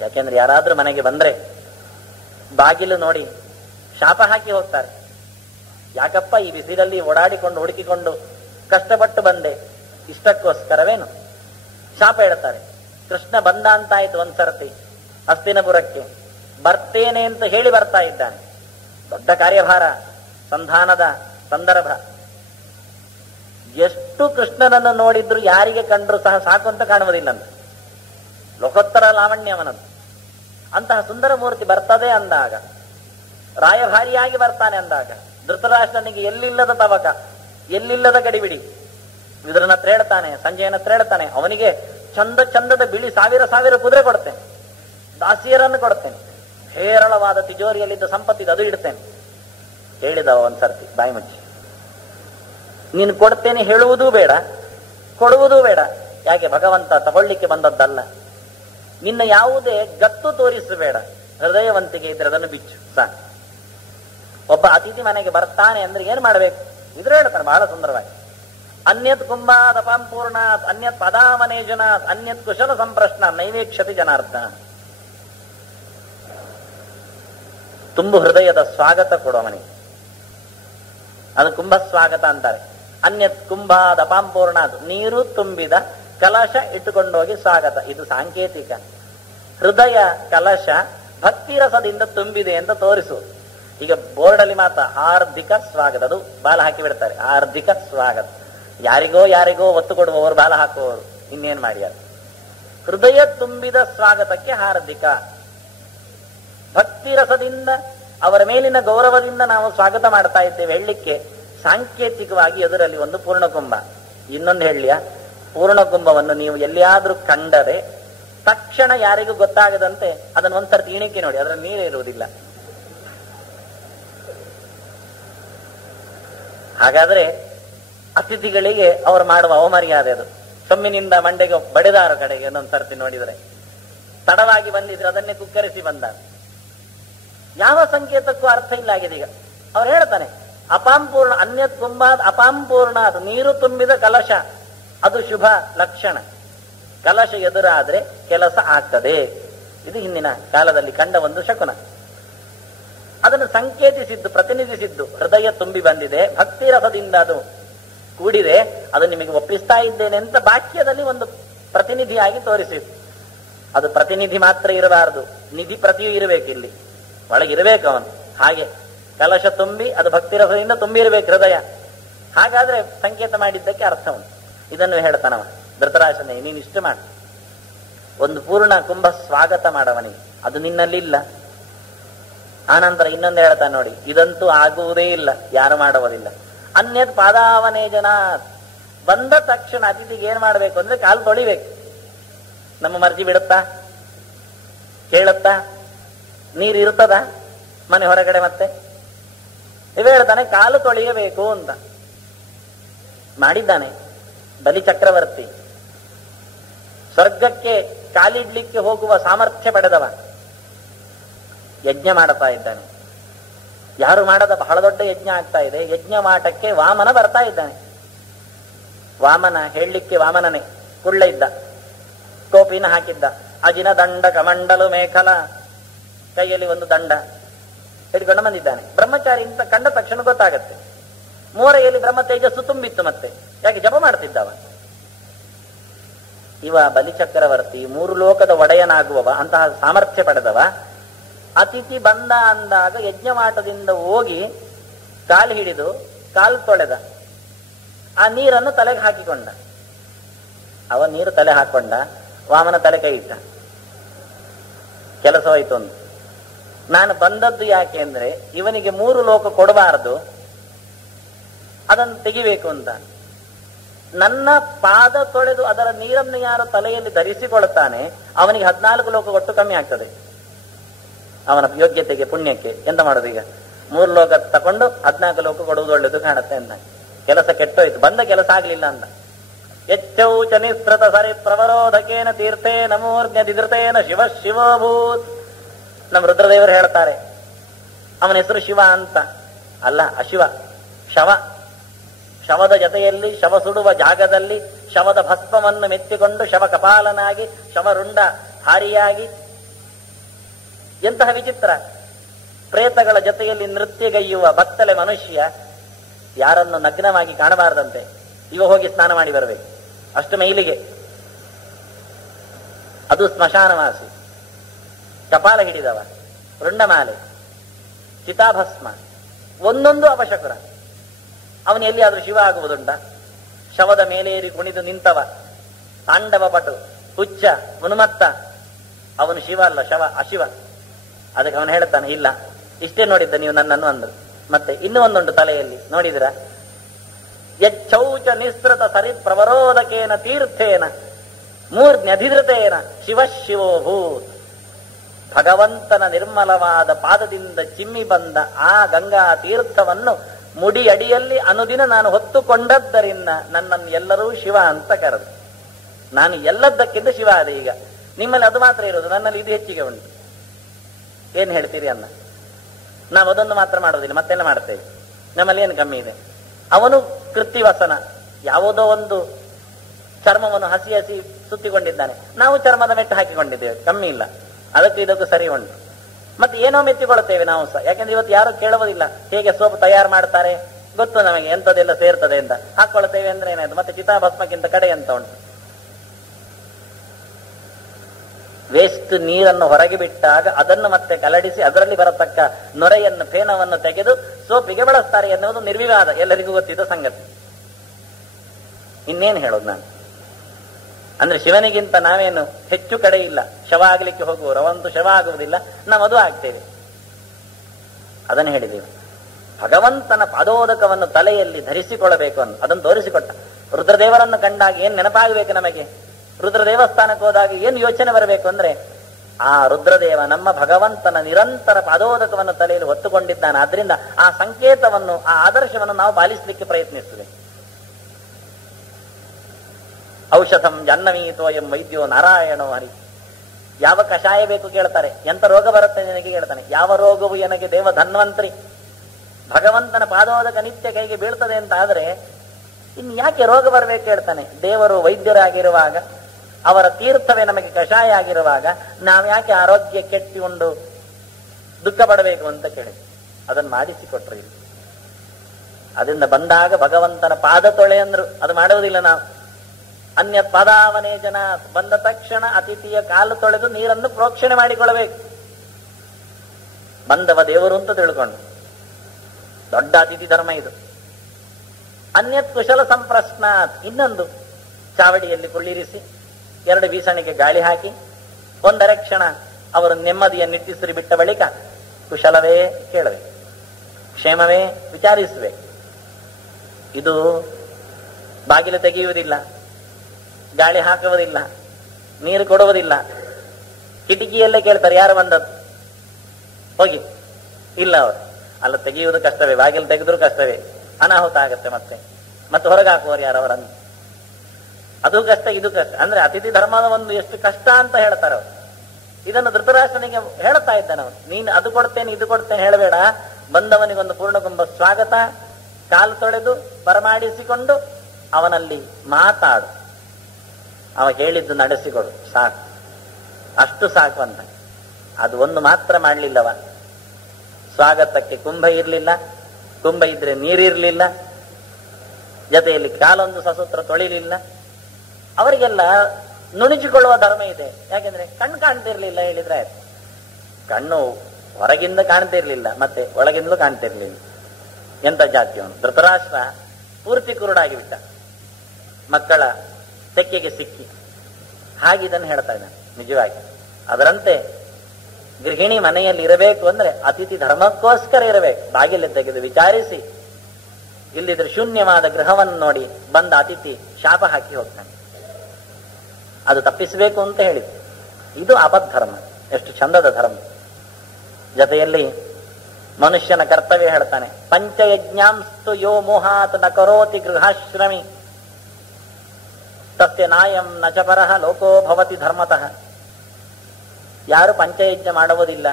ಯಾಕೆಂದ್ರೆ ಯಾರಾದ್ರೂ ಮನೆಗೆ ಬಂದ್ರೆ ಬಾಗಿಲು ನೋಡಿ ಶಾಪ ಹಾಕಿ ಹೋಗ್ತಾರೆ. ಯಾಕಪ್ಪ ಈ ಬಿಸಿಲಲ್ಲಿ ಓಡಾಡಿಕೊಂಡು ಹುಡುಕಿಕೊಂಡು ಕಷ್ಟಪಟ್ಟು ಬಂದೆ, ಇಷ್ಟಕ್ಕೋಸ್ಕರವೇನು ಶಾಪ ಹೇಳ್ತಾರೆ. ಕೃಷ್ಣ ಬಂದ ಅಂತಾಯ್ತು ಒಂದ್ಸರ್ತಿ ಹಸ್ತಿನಪುರಕ್ಕೆ, ಬರ್ತೇನೆ ಅಂತ ಹೇಳಿ ಬರ್ತಾ ಇದ್ದಾನೆ. ದೊಡ್ಡ ಕಾರ್ಯಭಾರ, ಸಂಧಾನದ ಸಂದರ್ಭ. ಎಷ್ಟು ಕೃಷ್ಣನನ್ನು ನೋಡಿದ್ರು ಯಾರಿಗೆ ಕಂಡ್ರು ಸಹ ಸಾಕು ಅಂತ ಕಾಣುವುದಿಲ್ಲಂತ. ಲೋಕೋತ್ತರ ಲಾವಣ್ಯವನಂತ. ಅಂತಹ ಸುಂದರ ಮೂರ್ತಿ ಬರ್ತದೆ ಅಂದಾಗ, ರಾಯಭಾರಿಯಾಗಿ ಬರ್ತಾನೆ ಅಂದಾಗ, ಧೃತರಾಷ್ಟ್ರನಿಗೆ ಎಲ್ಲಿಲ್ಲದ ತವಕ, ಎಲ್ಲಿಲ್ಲದ ಗಡಿಬಿಡಿ. ವಿದುರನ ಹತ್ರ ಹೇಳ್ತಾನೆ, ಸಂಜಯನ ಹತ್ರ ಹೇಳ್ತಾನೆ, ಅವನಿಗೆ ಚಂದ ಚಂದದ ಬಿಳಿ ಸಾವಿರ ಕುದುರೆ ಕೊಡ್ತೇನೆ, ದಾಸಿಯರನ್ನು ಕೊಡ್ತೇನೆ, ಹೇರಳವಾದ ತಿಜೋರಿಯಲ್ಲಿದ್ದ ಸಂಪತ್ತಿಗೆ ಅದು ಇಡ್ತೇನೆ. ಹೇಳಿದವ ಒಂದ್ಸರ್ತಿ ಬಾಯಿ ಮುಚ್ಚಿ. ನೀನು ಕೊಡ್ತೇನೆ ಹೇಳುವುದೂ ಬೇಡ, ಕೊಡುವುದೂ ಬೇಡ. ಯಾಕೆ? ಭಗವಂತ ತಗೊಳ್ಳಿಕ್ಕೆ ಬಂದದ್ದಲ್ಲ. ನಿನ್ನ ಯಾವುದೇ ಗತ್ತು ತೋರಿಸಬೇಡ, ಹೃದಯವಂತಿಕೆ ಇದ್ರೆ ಅದನ್ನು ಬಿಚ್ಚು ಸಾಕು. ಒಬ್ಬ ಅತಿಥಿ ಮನೆಗೆ ಬರ್ತಾನೆ ಅಂದ್ರೆ ಏನ್ ಮಾಡ್ಬೇಕು? ಇದ್ರ ಹೇಳ್ತಾನೆ ಬಹಳ ಸುಂದರವಾಗಿ. ಅನ್ಯತ್ ಕುಂಭಾತ್ ಅಪಾಂಪೂರ್ಣಾತ್ ಅನ್ಯತ್ ಪದಾಮನೇಜನಾತ್ ಅನ್ಯತ್ ಕುಶಲ ಸಂಪ್ರಶ್ನ ನೈವೇಕ್ಷತಿ ಜನಾರ್ದನ. ತುಂಬು ಹೃದಯದ ಸ್ವಾಗತ ಕೊಡುವವನಿಗೆ ಅದು ಕುಂಭ ಸ್ವಾಗತ ಅಂತಾರೆ. ಅನ್ಯತ್ ಕುಂಭಾದ್ ಅಪಾಂಪೂರ್ಣಾತ್ ನೀರು ತುಂಬಿದ ಕಲಶ ಇಟ್ಟುಕೊಂಡೋಗಿ ಸ್ವಾಗತ. ಇದು ಸಾಂಕೇತಿಕ. ಹೃದಯ ಕಲಶ ಭಕ್ತಿರಸದಿಂದ ತುಂಬಿದೆ ಅಂತ ತೋರಿಸು. ಈಗ ಬೋರ್ಡಲ್ಲಿ ಮಾತ್ರ ಹಾರ್ದಿಕ ಸ್ವಾಗತ, ಅದು ಬಾಲ ಹಾಕಿ ಬಿಡ್ತಾರೆ, ಹಾರ್ದಿಕ ಸ್ವಾಗತ. ಯಾರಿಗೋ ಒತ್ತು ಕೊಡುವವರು, ಬಾಲ ಹಾಕುವವರು, ಇನ್ನೇನ್ ಮಾಡ್ಯಾರ. ಹೃದಯ ತುಂಬಿದ ಸ್ವಾಗತಕ್ಕೆ ಹಾರ್ದಿಕ. ಭಕ್ತಿರಸದಿಂದ ಅವರ ಮೇಲಿನ ಗೌರವದಿಂದ ನಾವು ಸ್ವಾಗತ ಮಾಡ್ತಾ ಇದ್ದೇವೆ ಹೇಳಲಿಕ್ಕೆ ಸಾಂಕೇತಿಕವಾಗಿ ಎದುರಲ್ಲಿ ಒಂದು ಪೂರ್ಣಕುಂಭ. ಇನ್ನೊಂದು ಹೇಳಿಯ, ಪೂರ್ಣಕುಂಭವನ್ನು ನೀವು ಎಲ್ಲಿಯಾದ್ರೂ ಕಂಡರೆ ತಕ್ಷಣ ಯಾರಿಗೂ ಗೊತ್ತಾಗದಂತೆ ಅದನ್ನು ಒಂದ್ಸರ್ತಿ ಇಣಿಕೆ ನೋಡಿ, ಅದರ ನೀರೇ ಇರುವುದಿಲ್ಲ. ಹಾಗಾದ್ರೆ ಅತಿಥಿಗಳಿಗೆ ಅವರು ಮಾಡುವ ಅವಮರ್ಯಾದೆ ಅದು. ಸೊಮ್ಮಿನಿಂದ ಮಂಡೆಗೆ ಬಡಿದಾರ ಕಡೆಗೆ ಒಂದೊಂದ್ಸರ್ತಿ ನೋಡಿದರೆ, ತಡವಾಗಿ ಬಂದಿದ್ರೆ ಅದನ್ನೇ ಕುಕ್ಕರಿಸಿ ಬಂದ. ಯಾವ ಸಂಕೇತಕ್ಕೂ ಅರ್ಥ ಇಲ್ಲ ಆಗಿದೆ. ಈಗ ಅವ್ರು ಹೇಳ್ತಾನೆ, ಅಪಾಂಪೂರ್ಣ ಅನ್ಯತ್ ಕುಂಭಾದ್ ಅಪಾಂಪೂರ್ಣ, ಅದು ನೀರು ತುಂಬಿದ ಕಲಶ, ಅದು ಶುಭ ಲಕ್ಷಣ. ಕಲಶ ಎದುರಾದ್ರೆ ಕೆಲಸ ಆಗ್ತದೆ. ಇದು ಹಿಂದಿನ ಕಾಲದಲ್ಲಿ ಕಂಡ ಒಂದು ಶಕುನ. ಅದನ್ನು ಸಂಕೇತಿಸಿದ್ದು, ಪ್ರತಿನಿಧಿಸಿದ್ದು, ಹೃದಯ ತುಂಬಿ ಬಂದಿದೆ, ಭಕ್ತಿ ರಸದಿಂದ ಅದು ಕೂಡಿದೆ, ಅದು ನಿಮಗೆ ಒಪ್ಪಿಸ್ತಾ ಇದ್ದೇನೆ ಅಂತ ವಾಕ್ಯದಲ್ಲಿ ಒಂದು ಪ್ರತಿನಿಧಿಯಾಗಿ ತೋರಿಸಿದ್ದು. ಅದು ಪ್ರತಿನಿಧಿ ಮಾತ್ರ ಇರಬಾರದು, ನಿಧಿ ಪ್ರತಿಯೂ ಇರಬೇಕು. ಇಲ್ಲಿ ಒಳಗಿರಬೇಕು ಅವನು. ಹಾಗೆ ಕಲಶ ತುಂಬಿ ಅದು ಭಕ್ತಿರಸದಿಂದ ತುಂಬಿರಬೇಕು ಹೃದಯ. ಹಾಗಾದ್ರೆ ಸಂಕೇತ ಮಾಡಿದ್ದಕ್ಕೆ ಅರ್ಥ ಉಂಟು. ಇದನ್ನು ಹೇಳ್ತಾನವ ಧೃತರಾಷ್ಟ್ರನೇ, ನೀನು ಇಷ್ಟು ಮಾಡು, ಒಂದು ಪೂರ್ಣ ಕುಂಭ ಸ್ವಾಗತ ಮಾಡವನಿಗೆ, ಅದು ನಿನ್ನಲ್ಲಿಲ್ಲ. ಆನಂತರ ಇನ್ನೊಂದು ಹೇಳ್ತಾನೆ ನೋಡಿ, ಇದಂತೂ ಆಗುವುದೇ ಇಲ್ಲ, ಯಾರು ಮಾಡುವುದಿಲ್ಲ. ಅನ್ಯತ್ ಪಾದಾವನೇ ಜನ, ಬಂದ ತಕ್ಷಣ ಅತಿಥಿಗೆ ಏನ್ ಮಾಡ್ಬೇಕು ಅಂದ್ರೆ ಕಾಲು ತೊಳಿಬೇಕು. ನಮ್ಮ ಮರ್ಜಿ ಬಿಡುತ್ತಾ? ಕೇಳುತ್ತಾ? ನೀರು ಇರ್ತದ ಮನೆ ಹೊರಗಡೆ? ಮತ್ತೆ ಇವ ಹೇಳ್ತಾನೆ ಕಾಲು ತೊಳೆಯಬೇಕು ಅಂತ ಮಾಡಿದ್ದಾನೆ. ಬಲಿ ಚಕ್ರವರ್ತಿ ಸ್ವರ್ಗಕ್ಕೆ ಕಾಲಿಡ್ಲಿಕ್ಕೆ ಹೋಗುವ ಸಾಮರ್ಥ್ಯ ಪಡೆದವ, ಯಜ್ಞ ಮಾಡುತ್ತಾ ಇದ್ದಾನೆ. ಯಾರು ಮಾಡದ ಬಹಳ ದೊಡ್ಡ ಯಜ್ಞ ಆಗ್ತಾ ಇದೆ. ಯಜ್ಞ ಮಾಟಕ್ಕೆ ವಾಮನ ಬರ್ತಾ ಇದ್ದಾನೆ. ವಾಮನ ಹೇಳಲಿಕ್ಕೆ ವಾಮನನೇ, ಕುಳ್ಳ ಇದ್ದ, ಕೋಪಿನ ಹಾಕಿದ್ದ, ಅಜಿನ ದಂಡ ಕಮಂಡಲು ಮೇಖಲ, ಕೈಯಲ್ಲಿ ಒಂದು ದಂಡ ಹಿಡ್ಕೊಂಡು ಬಂದಿದ್ದಾನೆ. ಬ್ರಹ್ಮಚಾರಿ ಅಂತ ಕಂಡ ತಕ್ಷಣ ಗೊತ್ತಾಗತ್ತೆ. ಮೋರೆಯಲ್ಲಿ ಬ್ರಹ್ಮ ತೇಜಸ್ಸು ತುಂಬಿತ್ತು. ಮತ್ತೆ ಯಾಕೆ ಜಪ ಮಾಡ್ತಿದ್ದವ ಇವ ಬಲಿಚಕ್ರವರ್ತಿ, ಮೂರು ಲೋಕದ ಒಡೆಯನಾಗುವವ, ಅಂತಹ ಸಾಮರ್ಥ್ಯ ಪಡೆದವ. ಅತಿಥಿ ಬಂದ ಅಂದಾಗ ಯಜ್ಞ ಮಾಟದಿಂದ ಹೋಗಿ ಕಾಲು ಹಿಡಿದು ಕಾಲು ತೊಳೆದ, ಆ ನೀರನ್ನು ತಲೆಗೆ ಹಾಕಿಕೊಂಡ. ಅವ ನೀರು ತಲೆ ಹಾಕೊಂಡ, ವಾಮನ ತಲೆ ಕೈ ಇಟ್ಟ. ಕೆಲಸವಾಯ್ತು ಒಂದು. ನಾನು ಬಂದದ್ದು ಯಾಕೆ ಅಂದ್ರೆ ಇವನಿಗೆ 3 ಲೋಕ ಕೊಡಬಾರದು, ಅದನ್ನು ತೆಗಿಬೇಕು ಅಂತ. ನನ್ನ ಪಾದ ತೊಳೆದು ಅದರ ನೀರನ್ನು ಯಾರು ತಲೆಯಲ್ಲಿ ಧರಿಸಿಕೊಳ್ಳುತ್ತಾನೆ ಅವನಿಗೆ 14 ಲೋಕ ಒಟ್ಟು ಕಮ್ಮಿ ಆಗ್ತದೆ ಅವನ ಯೋಗ್ಯತೆಗೆ, ಪುಣ್ಯಕ್ಕೆ. ಎಂತ ಮಾಡೋದು ಈಗ? 3 ಲೋಕ ತಕೊಂಡು 14 ಲೋಕ ಕೊಡುವುದು ಒಳ್ಳೆದು ಕಾಣುತ್ತೆ ಅಂತ. ಕೆಲಸ ಕೆಟ್ಟೋಯ್ತು, ಬಂದ ಕೆಲಸ ಆಗ್ಲಿಲ್ಲ ಅಂತ. ಎಚ್ಚೌಚ ನಿಸ್ಸೃತ ಸರಿ ಪ್ರವರೋಧಕೇನ ತೀರ್ಥೇನ ಮೂರ್ಧ್ಯಧಿಧೃತೇನ ಶಿವ ಶಿವಭೂತ್. ನಮ್ಮ ರುದ್ರದೇವರು ಹೇಳ್ತಾರೆ, ಅವನ ಹೆಸರು ಶಿವ ಅಂತ ಅಲ್ಲ, ಅಶಿವ. ಶವ, ಶವದ ಜೊತೆಯಲ್ಲಿ ಶವ ಸುಡುವ ಜಾಗದಲ್ಲಿ ಶವದ ಭಸ್ಮವನ್ನು ಮೆತ್ತಿಕೊಂಡು ಶವ ಕಪಾಲನಾಗಿ ಶವರುಂಡ ಹಾರಿಯಾಗಿ, ಎಂತಹ ವಿಚಿತ್ರ! ಪ್ರೇತಗಳ ಜೊತೆಯಲ್ಲಿ ನೃತ್ಯಗೈಯುವ ಭಕ್ತಲೆ ಮನುಷ್ಯ ಯಾರನ್ನು ನಗ್ನವಾಗಿ ಕಾಣಬಾರದಂತೆ. ಇವ ಹೋಗಿ ಸ್ನಾನ ಮಾಡಿ ಬರಬೇಕು, ಅಷ್ಟು ಮೈಲಿಗೆ. ಅದು ಸ್ಮಶಾನವಾಸಿ. ಕಪಾಲ ಹಿಡಿದವ, ರುಂಡಮಾಲೆ, ಚಿತಾಭಸ್ಮ, ಒಂದೊಂದು ಅಪಶಕುರ. ಅವನು ಎಲ್ಲಿಯಾದ್ರೂ ಶಿವ ಆಗುವುದುಂಟ? ಶವದ ಮೇಲೇರಿ ಕುಣಿದು ನಿಂತವ, ತಾಂಡವ ಪಟು, ಹುಚ್ಚ, ಉನ್ಮತ್ತ, ಅವನು ಶಿವ ಅಲ್ಲ, ಶವ, ಅಶಿವ. ಅದಕ್ಕೆ ಅವನು ಹೇಳ್ತಾನೆ, ಇಲ್ಲ ಇಷ್ಟೇ ನೋಡಿದ್ದ ನೀವು ನನ್ನನ್ನು ಅಂದ್ರು. ಮತ್ತೆ ಇನ್ನೂ ಒಂದುಂಟು ತಲೆಯಲ್ಲಿ, ನೋಡಿದಿರ? ಯಚ್ಚೌಚ ನಿಸ್ಸೃತ ಸರಿ ಪ್ರವರೋಧಕೇನ ತೀರ್ಥೇನ ಮೂರ್ಧ್ಯಧಿಧೃತೇನ ಶಿವ ಶಿವೋಭೂತ್. ಭಗವಂತನ ನಿರ್ಮಲವಾದ ಪಾದದಿಂದ ಚಿಮ್ಮಿ ಬಂದ ಆ ಗಂಗಾ ತೀರ್ಥವನ್ನು ಮುಡಿ ಅಡಿಯಲ್ಲಿ ಅನುದಿನ ನಾನು ಹೊತ್ತುಕೊಂಡದ್ದರಿಂದ ನನ್ನನ್ನು ಎಲ್ಲರೂ ಶಿವ ಅಂತ ಕರೆದು. ನಾನು ಎಲ್ಲದಕ್ಕಿಂತ ಶಿವ ಆದೆ. ಈಗ ನಿಮ್ಮಲ್ಲಿ ಅದು ಮಾತ್ರ ಇರೋದು, ನನ್ನಲ್ಲಿ ಇದು ಹೆಚ್ಚಿಗೆ ಉಂಟು. ಏನ್ ಹೇಳ್ತೀರಿ ಅನ್ನ? ನಾವು ಅದೊಂದು ಮಾತ್ರ ಮಾಡೋದಿಲ್ಲ, ಮತ್ತೆಲ್ಲ ಮಾಡ್ತೇವೆ. ನಮ್ಮಲ್ಲಿ ಏನು ಕಮ್ಮಿ ಇದೆ? ಅವನು ಕೃತ್ತಿವಸನ, ಯಾವುದೋ ಒಂದು ಚರ್ಮವನ್ನು ಹಸಿ ಹಸಿ ಸುತ್ತಿಕೊಂಡಿದ್ದಾನೆ, ನಾವು ಚರ್ಮದ ಮೆಟ್ಟು ಹಾಕಿಕೊಂಡಿದ್ದೇವೆ, ಕಮ್ಮಿ ಇಲ್ಲ. ಅದಕ್ಕೂ ಇದಕ್ಕೂ ಸರಿ ಉಂಟು. ಮತ್ತೆ ಏನೋ ಮೆತ್ತಿಕೊಳ್ಳುತ್ತೇವೆ ನಾವು ಸಹ. ಯಾಕೆಂದ್ರೆ ಇವತ್ತು ಯಾರು ಕೇಳುವುದಿಲ್ಲ ಹೇಗೆ ಸೋಪ್ ತಯಾರು ಮಾಡ್ತಾರೆ, ಗೊತ್ತು ನಮಗೆ ಎಂಥದೆಲ್ಲ ಸೇರ್ತದೆ ಅಂತ. ಹಾಕೊಳ್ತೇವೆ ಅಂದ್ರೆ ಏನಾಯ್ತು? ಮತ್ತೆ ಚಿತಾಭಸ್ಮಕ್ಕಿಂತ ಕಡೆ ಅಂತ ಉಂಟು. ವೇಸ್ಟ್ ನೀರನ್ನು ಹೊರಗೆ ಬಿಟ್ಟಾಗ ಅದನ್ನು ಮತ್ತೆ ಕಲಡಿಸಿ ಅದರಲ್ಲಿ ಬರತಕ್ಕ ನೊರೆಯನ್ನು, ಫೇನವನ್ನು ತೆಗೆದು ಸೋಪಿಗೆ ಬಳಸ್ತಾರೆ ಎನ್ನುವುದು ನಿರ್ವಿವಾದ, ಎಲ್ಲರಿಗೂ ಗೊತ್ತಿದ್ದ ಸಂಗತಿ. ಇನ್ನೇನು ಹೇಳೋದು ನಾನು? ಅಂದ್ರೆ ಶಿವನಿಗಿಂತ ನಾವೇನು ಹೆಚ್ಚು ಕಡೆ ಇಲ್ಲ. ಶವ ಆಗ್ಲಿಕ್ಕೆ ಹೋಗುವವರು, ಅವಂತೂ ಶವ ಆಗುವುದಿಲ್ಲ, ನಾವು ಅದು ಆಗ್ತೇವೆ. ಅದನ್ನು ಹೇಳಿದ್ದೇವೆ. ಭಗವಂತನ ಪಾದೋದಕವನ್ನು ತಲೆಯಲ್ಲಿ ಧರಿಸಿಕೊಳ್ಳಬೇಕು ಅಂತ ಅದನ್ನು ತೋರಿಸಿಕೊಟ್ಟ. ರುದ್ರದೇವರನ್ನು ಕಂಡಾಗ ಏನ್ ನೆನಪಾಗಬೇಕು ನಮಗೆ? ರುದ್ರ ದೇವಸ್ಥಾನಕ್ಕೆ ಹೋದಾಗ ಏನು ಯೋಚನೆ ಬರಬೇಕು ಅಂದ್ರೆ, ಆ ರುದ್ರದೇವ ನಮ್ಮ ಭಗವಂತನ ನಿರಂತರ ಪಾದೋದಕವನ್ನು ತಲೆಯಲ್ಲಿ ಹೊತ್ತುಕೊಂಡಿದ್ದಾನೆ. ಆದ್ರಿಂದ ಆ ಸಂಕೇತವನ್ನು, ಆ ಆದರ್ಶವನ್ನು ನಾವು ಪಾಲಿಸಲಿಕ್ಕೆ ಪ್ರಯತ್ನಿಸ್ತೇವೆ. ಔಷಧಂ ಜನ್ನಮೀತೋ ಎಂ ವೈದ್ಯೋ ನಾರಾಯಣೋ ಹರಿ. ಯಾವ ಕಷಾಯ ಬೇಕು ಕೇಳ್ತಾರೆ, ಎಂತ ರೋಗ ಬರುತ್ತೆ ನಿನಗೆ ಕೇಳ್ತಾನೆ. ಯಾವ ರೋಗವು ನನಗೆ ದೇವ ಧನ್ವಂತ್ರಿ, ಭಗವಂತನ ಪಾದೋದಕ ನಿತ್ಯ ಕೈಗೆ ಬೀಳ್ತದೆ ಅಂತ ಆದ್ರೆ ಇನ್ನು ಯಾಕೆ ರೋಗ ಬರಬೇಕು ಕೇಳ್ತಾನೆ. ದೇವರು ವೈದ್ಯರಾಗಿರುವಾಗ, ಅವರ ತೀರ್ಥವೇ ನಮಗೆ ಕಷಾಯ ಆಗಿರುವಾಗ ನಾವ್ಯಾಕೆ ಆರೋಗ್ಯ ಕೆಟ್ಟಿಕೊಂಡು ದುಃಖ ಪಡಬೇಕು ಅಂತ ಕೇಳಿ ಅದನ್ನು ಮಾಡಿಸಿಕೊಟ್ರಿ. ಅದರಿಂದ ಬಂದಾಗ ಭಗವಂತನ ಪಾದ ತೊಳೆ ಅಂದ್ರು, ಅದು ಮಾಡುವುದಿಲ್ಲ ನಾವು. ಅನ್ಯ ಪದಾವನೇ ಜನ, ಬಂದ ತಕ್ಷಣ ಅತಿಥಿಯ ಕಾಲು ತೊಳೆದು ನೀರನ್ನು ಪ್ರೋಕ್ಷಣೆ ಮಾಡಿಕೊಳ್ಳಬೇಕು. ಬಂದವ ದೇವರು ಅಂತ ತಿಳ್ಕೊಂಡು, ದೊಡ್ಡ ಅತಿಥಿ ಧರ್ಮ ಇದು. ಅನ್ಯತ್ ಕುಶಲ ಸಂಪ್ರಶ್ನಾತ್, ಇನ್ನೊಂದು ಚಾವಡಿಯಲ್ಲಿ ಕುಳ್ಳಿರಿಸಿ 2 ಬೀಸಣಿಗೆ ಗಾಳಿ ಹಾಕಿ ಒಂದರ ಕ್ಷಣ ಅವರು ನೆಮ್ಮದಿಯ ನಿಟ್ಟಿಸಿರಿ ಬಿಟ್ಟ ಬಳಿಕ ಕುಶಲವೇ ಕೇಳಬೇಕು, ಕ್ಷೇಮವೇ ವಿಚಾರಿಸುವೆ. ಇದು ಬಾಗಿಲು ತೆಗೆಯುವುದಿಲ್ಲ, ಗಾಳಿ ಹಾಕುವುದಿಲ್ಲ, ನೀರು ಕೊಡುವುದಿಲ್ಲ. ಕಿಟಕಿಯಲ್ಲೇ ಕೇಳ್ತಾರೆ, ಯಾರು ಬಂದದ್ದು? ಹೋಗಿ. ಇಲ್ಲ ಅವರು ಅಲ್ಲ, ತೆಗೆಯುವುದು ಕಷ್ಟವೇ, ಬಾಗಿಲು ತೆಗೆದ್ರು ಕಷ್ಟವೇ, ಅನಾಹುತ ಆಗತ್ತೆ. ಮತ್ತೆ ಹೊರಗೆ ಹಾಕುವರು ಯಾರು ಅವರನ್ನು? ಅದು ಕಷ್ಟ, ಇದು ಕಷ್ಟ. ಅಂದ್ರೆ ಅತಿಥಿ ಧರ್ಮದ ಒಂದು ಎಷ್ಟು ಕಷ್ಟ ಅಂತ ಹೇಳ್ತಾರೆ ಅವರು. ಇದನ್ನು ಧೃತರಾಷ್ಟ್ರನಿಗೆ ಹೇಳ್ತಾ ಇದ್ದಾನೆ ಅವನು. ನೀನು ಅದು ಕೊಡ್ತೇನೆ ಇದು ಕೊಡ್ತೇನೆ ಹೇಳಬೇಡ, ಬಂದವನಿಗೊಂದು ಪೂರ್ಣಕುಂಭ ಸ್ವಾಗತ, ಕಾಲು ತೊಳೆದು ಬರಮಾಡಿಸಿಕೊಂಡು ಅವನಲ್ಲಿ ಮಾತಾಡು, ಅವ ಹೇಳಿದ್ದು ನಡೆಸಿಕೊಡು, ಸಾಕು, ಅಷ್ಟು ಸಾಕು ಅಂತ. ಅದು ಒಂದು ಮಾತ್ರ ಮಾಡಲಿಲ್ಲವ. ಸ್ವಾಗತಕ್ಕೆ ಕುಂಭ ಇರಲಿಲ್ಲ, ಕುಂಭ ಇದ್ರೆ ನೀರಿರ್ಲಿಲ್ಲ, ಜೊತೆಯಲ್ಲಿ ಕಾಲೊಂದು ಸಸೂತ್ರ ತೊಳಿಲಿಲ್ಲ. ಅವರಿಗೆಲ್ಲ ನುಣುಚಿಕೊಳ್ಳುವ ಧರ್ಮ ಇದೆ. ಯಾಕೆಂದ್ರೆ ಕಣ್ಣು ಕಾಣ್ತಿರ್ಲಿಲ್ಲ ಹೇಳಿದ್ರೆ ಆಯ್ತು. ಕಣ್ಣು ಹೊರಗಿಂದ ಕಾಣ್ತಿರ್ಲಿಲ್ಲ, ಮತ್ತೆ ಒಳಗಿಂದಲೂ ಕಾಣ್ತಿರ್ಲಿಲ್ಲ. ಎಂತ ಜಾತಿಯವನು ಧೃತರಾಷ್ಟ್ರ ಪೂರ್ತಿ ಕುರುಡಾಗಿ ಬಿಟ್ಟ ಮಕ್ಕಳ ತೆಕ್ಕೆಗೆ ಸಿಕ್ಕಿ. ಹಾಗಿದನ್ನು ಹೇಳ್ತಾ ಇದ್ದಾನೆ ನಿಜವಾಗಿ. ಅದರಂತೆ ಗೃಹಿಣಿ ಮನೆಯಲ್ಲಿ ಇರಬೇಕು ಅಂದ್ರೆ ಅತಿಥಿ ಧರ್ಮಕ್ಕೋಸ್ಕರ ಇರಬೇಕು. ಬಾಗಿಲು ತೆಗೆದು ವಿಚಾರಿಸಿ, ಇಲ್ಲಿದ್ರೆ ಶೂನ್ಯವಾದ ಗೃಹವನ್ನು ನೋಡಿ ಬಂದ ಅತಿಥಿ ಶಾಪ ಹಾಕಿ ಹೋಗ್ತಾನೆ. ಅದು ತಪ್ಪಿಸಬೇಕು ಅಂತ ಹೇಳಿದ್ದು. ಇದು ಅಪಧರ್ಮ. ಎಷ್ಟು ಚಂದದ ಧರ್ಮ. ಜೊತೆಯಲ್ಲಿ ಮನುಷ್ಯನ ಕರ್ತವ್ಯ ಹೇಳ್ತಾನೆ, ಪಂಚಯಜ್ಞಾಂಸ್ತು ಯೋ ಮೋಹಾತ್ ನ ಕರೋತಿ ಗೃಹಾಶ್ರಮಿ ತಸ್ಯ ನಾಯಂ ನಚಪರಃ ಲೋಕೋ ಭವತಿ ಧರ್ಮತಃ. ಯಾರು ಪಂಚಯಜ್ಞ ಮಾಡುವುದಿಲ್ಲ,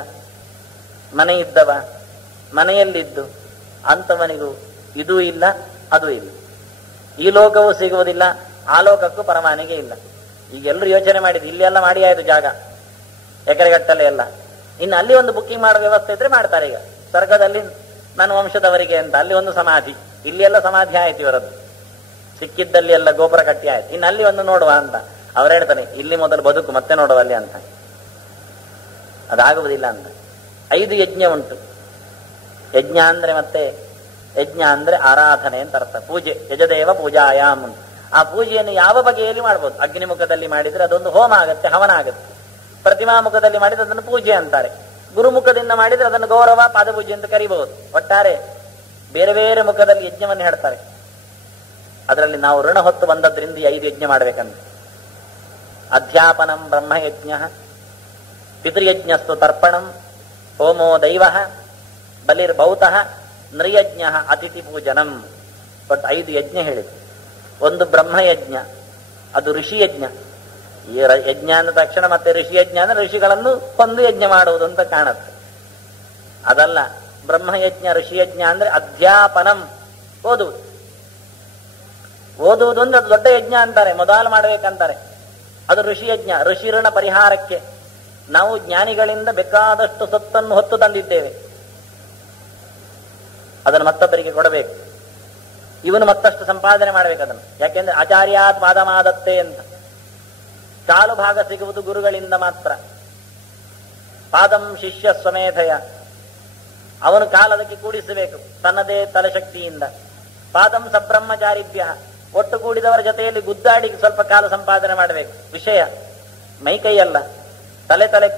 ಮನೆ ಇದ್ದವ ಮನೆಯಲ್ಲಿದ್ದು ಅಂಥವನಿಗೂ ಇದೂ ಇಲ್ಲ ಅದೂ ಇಲ್ಲ. ಈ ಲೋಕವೂ ಸಿಗುವುದಿಲ್ಲ, ಆ ಲೋಕಕ್ಕೂ ಪರಮಾನಿಗೆ ಇಲ್ಲ. ಈಗ ಎಲ್ಲರೂ ಯೋಚನೆ ಮಾಡಿದ್ರು, ಇಲ್ಲಿ ಎಲ್ಲ ಮಾಡಿ ಆಯ್ತು ಜಾಗ ಎಕರೆಗಟ್ಟಲೆ ಎಲ್ಲ. ಇನ್ನು ಅಲ್ಲಿ ಒಂದು ಬುಕ್ಕಿಂಗ್ ಮಾಡೋ ವ್ಯವಸ್ಥೆ ಇದ್ರೆ ಮಾಡ್ತಾರೆ. ಈಗ ಸ್ವರ್ಗದಲ್ಲಿ ನನ್ನ ವಂಶದವರಿಗೆ ಅಂತ ಅಲ್ಲಿ ಒಂದು ಸಮಾಧಿ, ಇಲ್ಲಿ ಎಲ್ಲ ಸಮಾಧಿ ಆಯ್ತು ಇವರದ್ದು. ಸಿಕ್ಕಿದ್ದಲ್ಲಿ ಎಲ್ಲ ಗೋಪುರ ಕಟ್ಟಿ ಆಯ್ತು, ಇನ್ನು ಅಲ್ಲಿ ಒಂದು ನೋಡುವ ಅಂತ ಅವ್ರು ಹೇಳ್ತಾನೆ. ಇಲ್ಲಿ ಮೊದಲು ಬದುಕು, ಮತ್ತೆ ನೋಡುವ ಅಲ್ಲಿ ಅಂತ. ಅದಾಗುವುದಿಲ್ಲ ಅಂತ. 5 ಯಜ್ಞ ಉಂಟು. ಯಜ್ಞ ಅಂದ್ರೆ ಮತ್ತೆ ಯಜ್ಞ ಅಂದ್ರೆ ಆರಾಧನೆ ಅಂತ ಅರ್ಥ. ಪೂಜೆ, ಯಜದೇವ ಪೂಜಾಯಾಮ್. ಆ ಪೂಜೆಯನ್ನು ಯಾವ ಬಗೆಯಲ್ಲಿ ಮಾಡ್ಬೋದು. ಅಗ್ನಿಮುಖದಲ್ಲಿ ಮಾಡಿದ್ರೆ ಅದೊಂದು ಹೋಮ ಆಗತ್ತೆ, ಹವನ ಆಗತ್ತೆ. ಪ್ರತಿಮಾ ಮುಖದಲ್ಲಿ ಮಾಡಿದ್ರೆ ಅದನ್ನು ಪೂಜೆ ಅಂತಾರೆ. ಗುರುಮುಖದಿಂದ ಮಾಡಿದ್ರೆ ಅದನ್ನು ಗೌರವ ಪಾದಪೂಜೆ ಅಂತ ಕರಿಬಹುದು. ಒಟ್ಟಾರೆ ಬೇರೆ ಬೇರೆ ಮುಖದಲ್ಲಿ ಯಜ್ಞವನ್ನು ಹೇಳ್ತಾರೆ. ಅದರಲ್ಲಿ ನಾವು ಋಣ ಹೊತ್ತು ಬಂದದ್ರಿಂದ 5 ಯಜ್ಞ ಮಾಡ್ಬೇಕಂತ. ಅಧ್ಯಾಪನಂ ಬ್ರಹ್ಮಯಜ್ಞ, ಪಿತೃಯಜ್ಞಸ್ತು ತರ್ಪಣಂ, ಹೋಮೋ ದೈವ, ಬಲಿರ್ಭೌತಃ, ನೃಯಜ್ಞ, ಅತಿಥಿ ಪೂಜನಂ. ಬಟ್ 5 ಯಜ್ಞ ಹೇಳಿದೆ. ಒಂದು ಬ್ರಹ್ಮಯಜ್ಞ, ಅದು ಋಷಿಯಜ್ಞ. ಈ ಯಜ್ಞ ಅಂದ ತಕ್ಷಣ ಮತ್ತೆ ಋಷಿಯಜ್ಞ ಅಂದ್ರೆ ಋಷಿಗಳನ್ನು ಕೊಂದು ಯಜ್ಞ ಮಾಡುವುದು ಅಂತ ಕಾಣುತ್ತೆ. ಅದಲ್ಲ. ಬ್ರಹ್ಮಯಜ್ಞ ಋಷಿಯಜ್ಞ ಅಂದ್ರೆ ಅಧ್ಯಾಪನಂ, ಓದುವುದು. ಓದುವುದು ಅಂದ್ರೆ ಅದು ದೊಡ್ಡ ಯಜ್ಞ ಅಂತಾರೆ, ಮೊದಲು ಮಾಡಬೇಕಂತಾರೆ. ಅದು ಋಷಿಯಜ್ಞ. ಋಷಿ ಋಣ ಪರಿಹಾರಕ್ಕೆ ನಾವು ಜ್ಞಾನಿಗಳಿಂದ ಬೇಕಾದಷ್ಟು ಸೊತ್ತನ್ನು ಹೊತ್ತು ತಂದಿದ್ದೇವೆ, ಅದನ್ನು ಮತ್ತೊಬ್ಬರಿಗೆ ಕೊಡಬೇಕು. ಇವನು ಮತ್ತಷ್ಟು ಸಂಪಾದನೆ ಮಾಡಬೇಕು ಅದನ್ನು. ಯಾಕೆಂದ್ರೆ ಆಚಾರ್ಯಾತ್ ಪಾದಮಾದತ್ತೆ ಅಂತ. ಕಾಲು ಭಾಗ ಸಿಗುವುದು ಗುರುಗಳಿಂದ ಮಾತ್ರ. ಪಾದಂ ಶಿಷ್ಯ ಸ್ವಮೇಧಯ, ಅವನು ಕಾಲದಕ್ಕೆ ಕೂಡಿಸಬೇಕು ತನ್ನದೇ ತಲೆಶಕ್ತಿಯಿಂದ. ಪಾದಂ ಸಬ್ರಹ್ಮಚಾರಿಭ್ಯ, ಒಟ್ಟು ಕೂಡಿದವರ ಜೊತೆಯಲ್ಲಿ ಗುದ್ದಾಡಿ ಸ್ವಲ್ಪ ಕಾಲ ಸಂಪಾದನೆ ಮಾಡಬೇಕು. ವಿಷಯ ಮೈಕೈಯಲ್ಲ, ತಲೆ ತಲೆ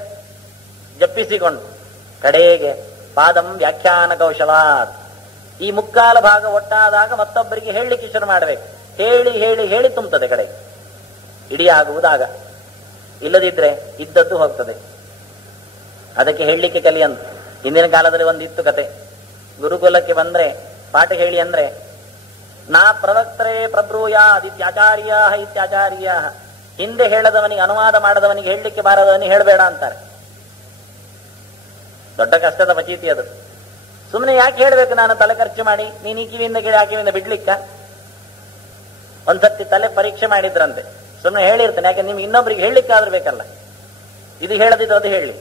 ಜಪ್ಪಿಸಿಕೊಂಡು ಕಡೆಗೆ ಪಾದಂ ವ್ಯಾಖ್ಯಾನ ಕೌಶಲಾತ್. ಈ ಮುಕ್ಕಾಲ ಭಾಗ ಒಟ್ಟಾದಾಗ ಮತ್ತೊಬ್ಬರಿಗೆ ಹೇಳಲಿಕ್ಕೆ ಶುರು ಮಾಡಬೇಕು. ಹೇಳಿ ಹೇಳಿ ಹೇಳಿ ತುಂಬುತ್ತದೆ ಕಡೆಗೆ, ಇಡೀ ಆಗುವುದಾಗ. ಇಲ್ಲದಿದ್ರೆ ಇದ್ದದ್ದು ಹೋಗ್ತದೆ. ಅದಕ್ಕೆ ಹೇಳಲಿಕ್ಕೆ ಕಲಿಯಂತ. ಹಿಂದಿನ ಕಾಲದಲ್ಲಿ ಒಂದಿತ್ತು ಕತೆ. ಗುರುಕುಲಕ್ಕೆ ಬಂದ್ರೆ ಪಾಠ ಹೇಳಿ ಅಂದ್ರೆ, ನಾ ಪ್ರವಕ್ತರೇ ಪ್ರಬ್ರೂಯ ಇತ್ಯಾಚಾರ್ಯ ಇತ್ಯಾಚಾರ್ಯ. ಹಿಂದೆ ಹೇಳದವನಿಗೆ, ಅನುವಾದ ಮಾಡದವನಿಗೆ, ಹೇಳಲಿಕ್ಕೆ ಬಾರದವನಿಗೆ ಹೇಳಬೇಡ ಅಂತಾರೆ. ದೊಡ್ಡ ಕಷ್ಟದ ಪಚೀತಿ ಅದು. ಸುಮ್ಮನೆ ಯಾಕೆ ಹೇಳ್ಬೇಕು ನಾನು ತಲೆ ಖರ್ಚು ಮಾಡಿ? ನೀನು ಈ ಕಿವಿಯಿಂದ ಕೇಳಿ ಆ ಕಿವಿಯಿಂದ ಬಿಡ್ಲಿಕ್ಕ? ಒಂದ್ಸತಿ ತಲೆ ಪರೀಕ್ಷೆ ಮಾಡಿದ್ರಂತೆ. ಸುಮ್ಮನೆ ಹೇಳಿರ್ತಾನೆ, ಯಾಕೆ ನಿಮ್ಗೆ ಇನ್ನೊಬ್ರಿಗೆ ಹೇಳಲಿಕ್ಕಾದ್ರೂ ಬೇಕಲ್ಲ. ಇದು ಹೇಳದಿದ್ದು ಅದು ಹೇಳಿ.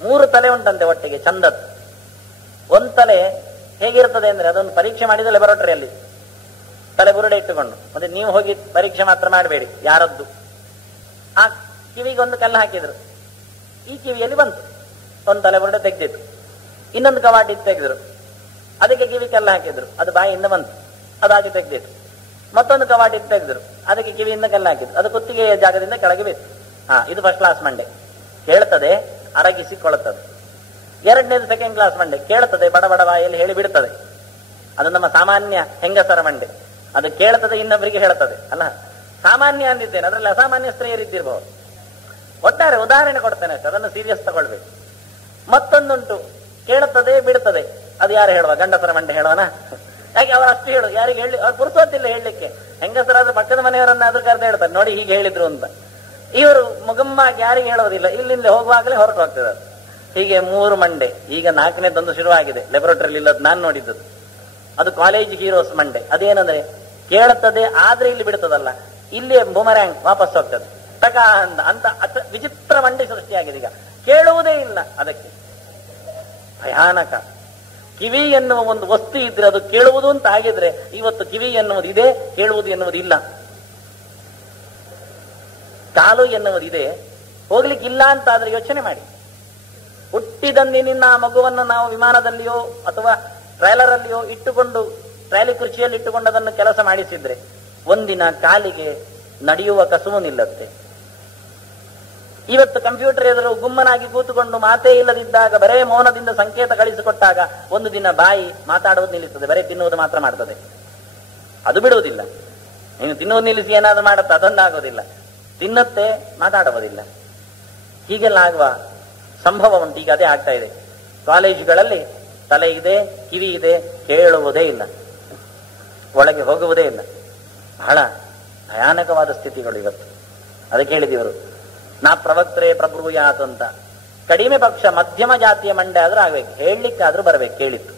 3 ತಲೆ ಉಂಟಂತೆ ಒಟ್ಟಿಗೆ, ಚಂದದ್. ಒಂದ್ ತಲೆ ಹೇಗಿರ್ತದೆ ಅಂದ್ರೆ, ಅದೊಂದು ಪರೀಕ್ಷೆ ಮಾಡಿದ ಲ್ಯಾಬೊರೇಟರಿಯಲ್ಲಿ ತಲೆ ಬುರುಡೆ ಇಟ್ಟುಕೊಂಡು. ಮತ್ತೆ ನೀವು ಹೋಗಿ ಪರೀಕ್ಷೆ ಮಾತ್ರ ಮಾಡಬೇಡಿ ಯಾರದ್ದು. ಆ ಕಿವಿಗೆ ಒಂದು ಕಲ್ಲು ಹಾಕಿದ್ರು, ಈ ಕಿವಿಯಲ್ಲಿ ಬಂತು. ಒಂದು ತಲೆ ಬುರುಡೆ ತೆಗೆದಿತ್ತು. ಇನ್ನೊಂದು ಕವಾಟಿ ತೆಗೆದ್ರು, ಅದಕ್ಕೆ ಕಿವಿ ಕಲ್ಲು ಹಾಕಿದ್ರು, ಅದು ಬಾಯಿಯಿಂದ ಬಂತು, ಅದಾಗಿ ತೆಗೆದಿತ್ತು. ಮತ್ತೊಂದು ಕವಾಟಿ ತೆಗೆದ್ರು, ಅದಕ್ಕೆ ಕಿವಿಯಿಂದ ಕಲ್ಲು ಹಾಕಿದ್ರು, ಅದು ಕುತ್ತಿಗೆಯ ಜಾಗದಿಂದ ಕೆಳಗೆ ಬಿತ್ತು. ಇದು ಫಸ್ಟ್ ಕ್ಲಾಸ್ ಮಂಡೆ, ಕೇಳ್ತದೆ, ಅರಗಿಸಿಕೊಳ್ಳುತ್ತದೆ. ಎರಡನೇದು ಸೆಕೆಂಡ್ ಕ್ಲಾಸ್ ಮಂಡೆ, ಕೇಳ್ತದೆ, ಬಡ ಬಡ ಬಾಯಲ್ಲಿ ಹೇಳಿ ಬಿಡ್ತದೆ. ಅದು ನಮ್ಮ ಸಾಮಾನ್ಯ ಹೆಂಗಸರ ಮಂಡೆ. ಅದು ಕೇಳ್ತದೆ, ಇನ್ನೊಬ್ಬರಿಗೆ ಹೇಳ್ತದೆ. ಅಲ್ಲ, ಸಾಮಾನ್ಯ ಅಂದಿದ್ದೇನೆ, ಅದರಲ್ಲಿ ಅಸಾಮಾನ್ಯ ಸ್ತ್ರೀಯರಿದ್ದಿರಬಹುದು. ಒಟ್ಟಾರೆ ಉದಾಹರಣೆ ಕೊಡ್ತೇನೆ ಅಷ್ಟೇ, ಅದನ್ನು ಸೀರಿಯಸ್ ತಗೊಳ್ಬೇಕು. ಮತ್ತೊಂದುಂಟು, ಕೇಳುತ್ತದೆ, ಬಿಡ್ತದೆ. ಅದು ಯಾರು ಹೇಳುವ? ಗಂಡಸರ ಮಂಡೆ ಹೇಳುವನ? ಯಾಕೆ ಅವರು ಅಷ್ಟು ಹೇಳುದು? ಯಾರಿಗೆ ಹೇಳಿ ಅವ್ರು ಪುರುಸೋತಿಲ್ಲ ಹೇಳಲಿಕ್ಕೆ. ಹೆಂಗಸರಾದ್ರೂ ಪಕ್ಕದ ಮನೆಯವರನ್ನಾದ್ರೂ ಕರೆದು ಹೇಳ್ತಾರೆ, ನೋಡಿ ಹೀಗೆ ಹೇಳಿದ್ರು ಅಂತ. ಇವರು ಮುಗಮ್ಮಾಗಿ ಯಾರಿಗೆ ಹೇಳೋದಿಲ್ಲ, ಇಲ್ಲಿಂದ ಹೋಗುವಾಗಲೇ ಹೊರಟು ಹೋಗ್ತದೆ ಅದು. ಹೀಗೆ 3 ಮಂಡೆ. ಈಗ 4ನೇದೊಂದು ಶುರುವಾಗಿದೆ, ಲ್ಯಾಬೊರೇಟರಿ ಇಲ್ಲದ್ದು ನಾನು ನೋಡಿದ್ದದು. ಅದು ಕಾಲೇಜ್ ಹೀರೋಸ್ ಮಂಡೆ. ಅದೇನಂದ್ರೆ, ಕೇಳುತ್ತದೆ ಆದ್ರೆ ಇಲ್ಲಿ ಬಿಡ್ತದಲ್ಲ, ಇಲ್ಲಿ ಬೂಮರ್ಯಾಂಗ್ ವಾಪಸ್ ಹೋಗ್ತದೆ ಟಕ ಅಂತ ವಿಚಿತ್ರ ಮಂಡೆ ಸೃಷ್ಟಿಯಾಗಿದೆ. ಈಗ ಕೇಳುವುದೇ ಇಲ್ಲ, ಅದಕ್ಕೆ ಭಯಾನಕ. ಕಿವಿ ಎನ್ನುವ ಒಂದು ವಸ್ತು ಇದ್ರೆ ಅದು ಕೇಳುವುದು ಅಂತ ಆಗಿದ್ರೆ, ಇವತ್ತು ಕಿವಿ ಎನ್ನುವುದು ಇದೆ, ಕೇಳುವುದು ಎನ್ನುವುದು ಇಲ್ಲ. ಕಾಲು ಎನ್ನುವುದು ಇದೆ, ಹೋಗ್ಲಿಕ್ಕಿಲ್ಲ ಅಂತ ಆದ್ರೆ ಯೋಚನೆ ಮಾಡಿ. ಹುಟ್ಟಿದಂದಿನಿಂದ ಆ ಮಗುವನ್ನು ನಾವು ವಿಮಾನದಲ್ಲಿಯೋ ಅಥವಾ ಟ್ರೈಲರ್ ಅಲ್ಲಿಯೋ ಇಟ್ಟುಕೊಂಡು ಟ್ರಾಲಿ ಕುರ್ಚಿಯಲ್ಲಿ ಇಟ್ಟುಕೊಂಡು ಅದನ್ನು ಕೆಲಸ ಮಾಡಿಸಿದ್ರೆ ಒಂದಿನ ಕಾಲಿಗೆ ನಡೆಯುವ ಕಸುವು ನಿಲ್ಲತ್ತೆ. ಇವತ್ತು ಕಂಪ್ಯೂಟರ್ ಎದುರು ಗುಮ್ಮನಾಗಿ ಕೂತುಕೊಂಡು ಮಾತೇ ಇಲ್ಲದಿದ್ದಾಗ ಬರೇ ಮೌನದಿಂದ ಸಂಕೇತ ಕಳಿಸಿಕೊಟ್ಟಾಗ ಒಂದು ದಿನ ಬಾಯಿ ಮಾತಾಡುವುದು ನಿಲ್ಲಿಸ್ತದೆ, ಬರೇ ತಿನ್ನುವುದು ಮಾತ್ರ ಮಾಡ್ತದೆ. ಅದು ಬಿಡುವುದಿಲ್ಲ. ನೀನು ತಿನ್ನುವುದು ನಿಲ್ಲಿಸಿ ಏನಾದ್ರು ಮಾಡುತ್ತೆ, ಅದೊಂದಾಗೋದಿಲ್ಲ. ತಿನ್ನತ್ತೆ, ಮಾತಾಡುವುದಿಲ್ಲ. ಹೀಗೆಲ್ಲ ಆಗುವ ಸಂಭವ ಉಂಟು. ಈಗ ಅದೇ ಆಗ್ತಾ ಇದೆ. ಕಾಲೇಜುಗಳಲ್ಲಿ ತಲೆ ಇದೆ, ಕಿವಿ ಇದೆ, ಕೇಳುವುದೇ ಇಲ್ಲ, ಒಳಗೆ ಹೋಗುವುದೇ ಇಲ್ಲ. ಬಹಳ ಭಯಾನಕವಾದ ಸ್ಥಿತಿಗಳು ಇವತ್ತು. ಅದಕ್ಕೆ ಹೇಳಿದಿವರು ನಾ ಪ್ರವಕ್ತರೇ ಪ್ರಬ್ರೂಯಾತ್ ಅಂತ. ಕಡಿಮೆ ಪಕ್ಷ ಮಧ್ಯಮ ಜಾತಿಯ ಮಂಡೆ ಆದ್ರೂ ಆಗ್ಬೇಕು, ಹೇಳಲಿಕ್ಕಾದ್ರೂ ಬರ್ಬೇಕು ಕೇಳಿತ್ತು.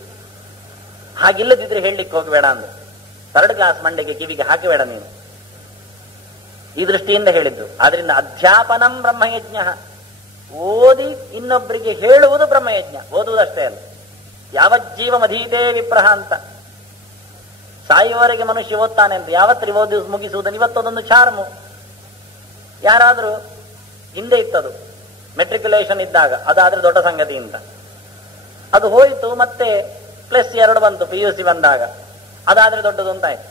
ಹಾಗಿಲ್ಲದಿದ್ರೆ ಹೇಳಲಿಕ್ಕೆ ಹೋಗಬೇಡ ಅಂದ್ರು. 3 ಗ್ಲಾಸ್ ಮಂಡೆಗೆ ಕಿವಿಗೆ ಹಾಕಬೇಡ ನೀನು, ಈ ದೃಷ್ಟಿಯಿಂದ ಹೇಳಿದ್ದು. ಆದ್ರಿಂದ ಅಧ್ಯಾಪನಂ ಬ್ರಹ್ಮಯಜ್ಞ, ಓದಿ ಇನ್ನೊಬ್ಬರಿಗೆ ಹೇಳುವುದು ಬ್ರಹ್ಮಯಜ್ಞ. ಓದುವುದಷ್ಟೇ ಅಲ್ಲ, ಯಾವಜ್ಜೀವಮಧೀತೇ ವಿಪ್ರಹ ಅಂತ. ಸಾಯುವವರೆಗೆ ಮನುಷ್ಯ ಓದ್ತಾನೆ ಅಂತ. ಯಾವತ್ತರಿ ಓದಿ ಮುಗಿಸುವುದನ್ನು ಇವತ್ತೊಂದೊಂದು ಚಾರ್ಮು. ಯಾರಾದ್ರೂ ಹಿಂದೆ ಇತ್ತದು ಮೆಟ್ರಿಕ್ಯುಲೇಷನ್ ಇದ್ದಾಗ, ಅದಾದ್ರೆ ದೊಡ್ಡ ಸಂಗತಿ ಅಂತ. ಅದು ಹೋಯಿತು, ಮತ್ತೆ +2 ಬಂತು PUC ಬಂದಾಗ, ಅದಾದ್ರೆ ದೊಡ್ಡದು ಅಂತ ಆಯ್ತು.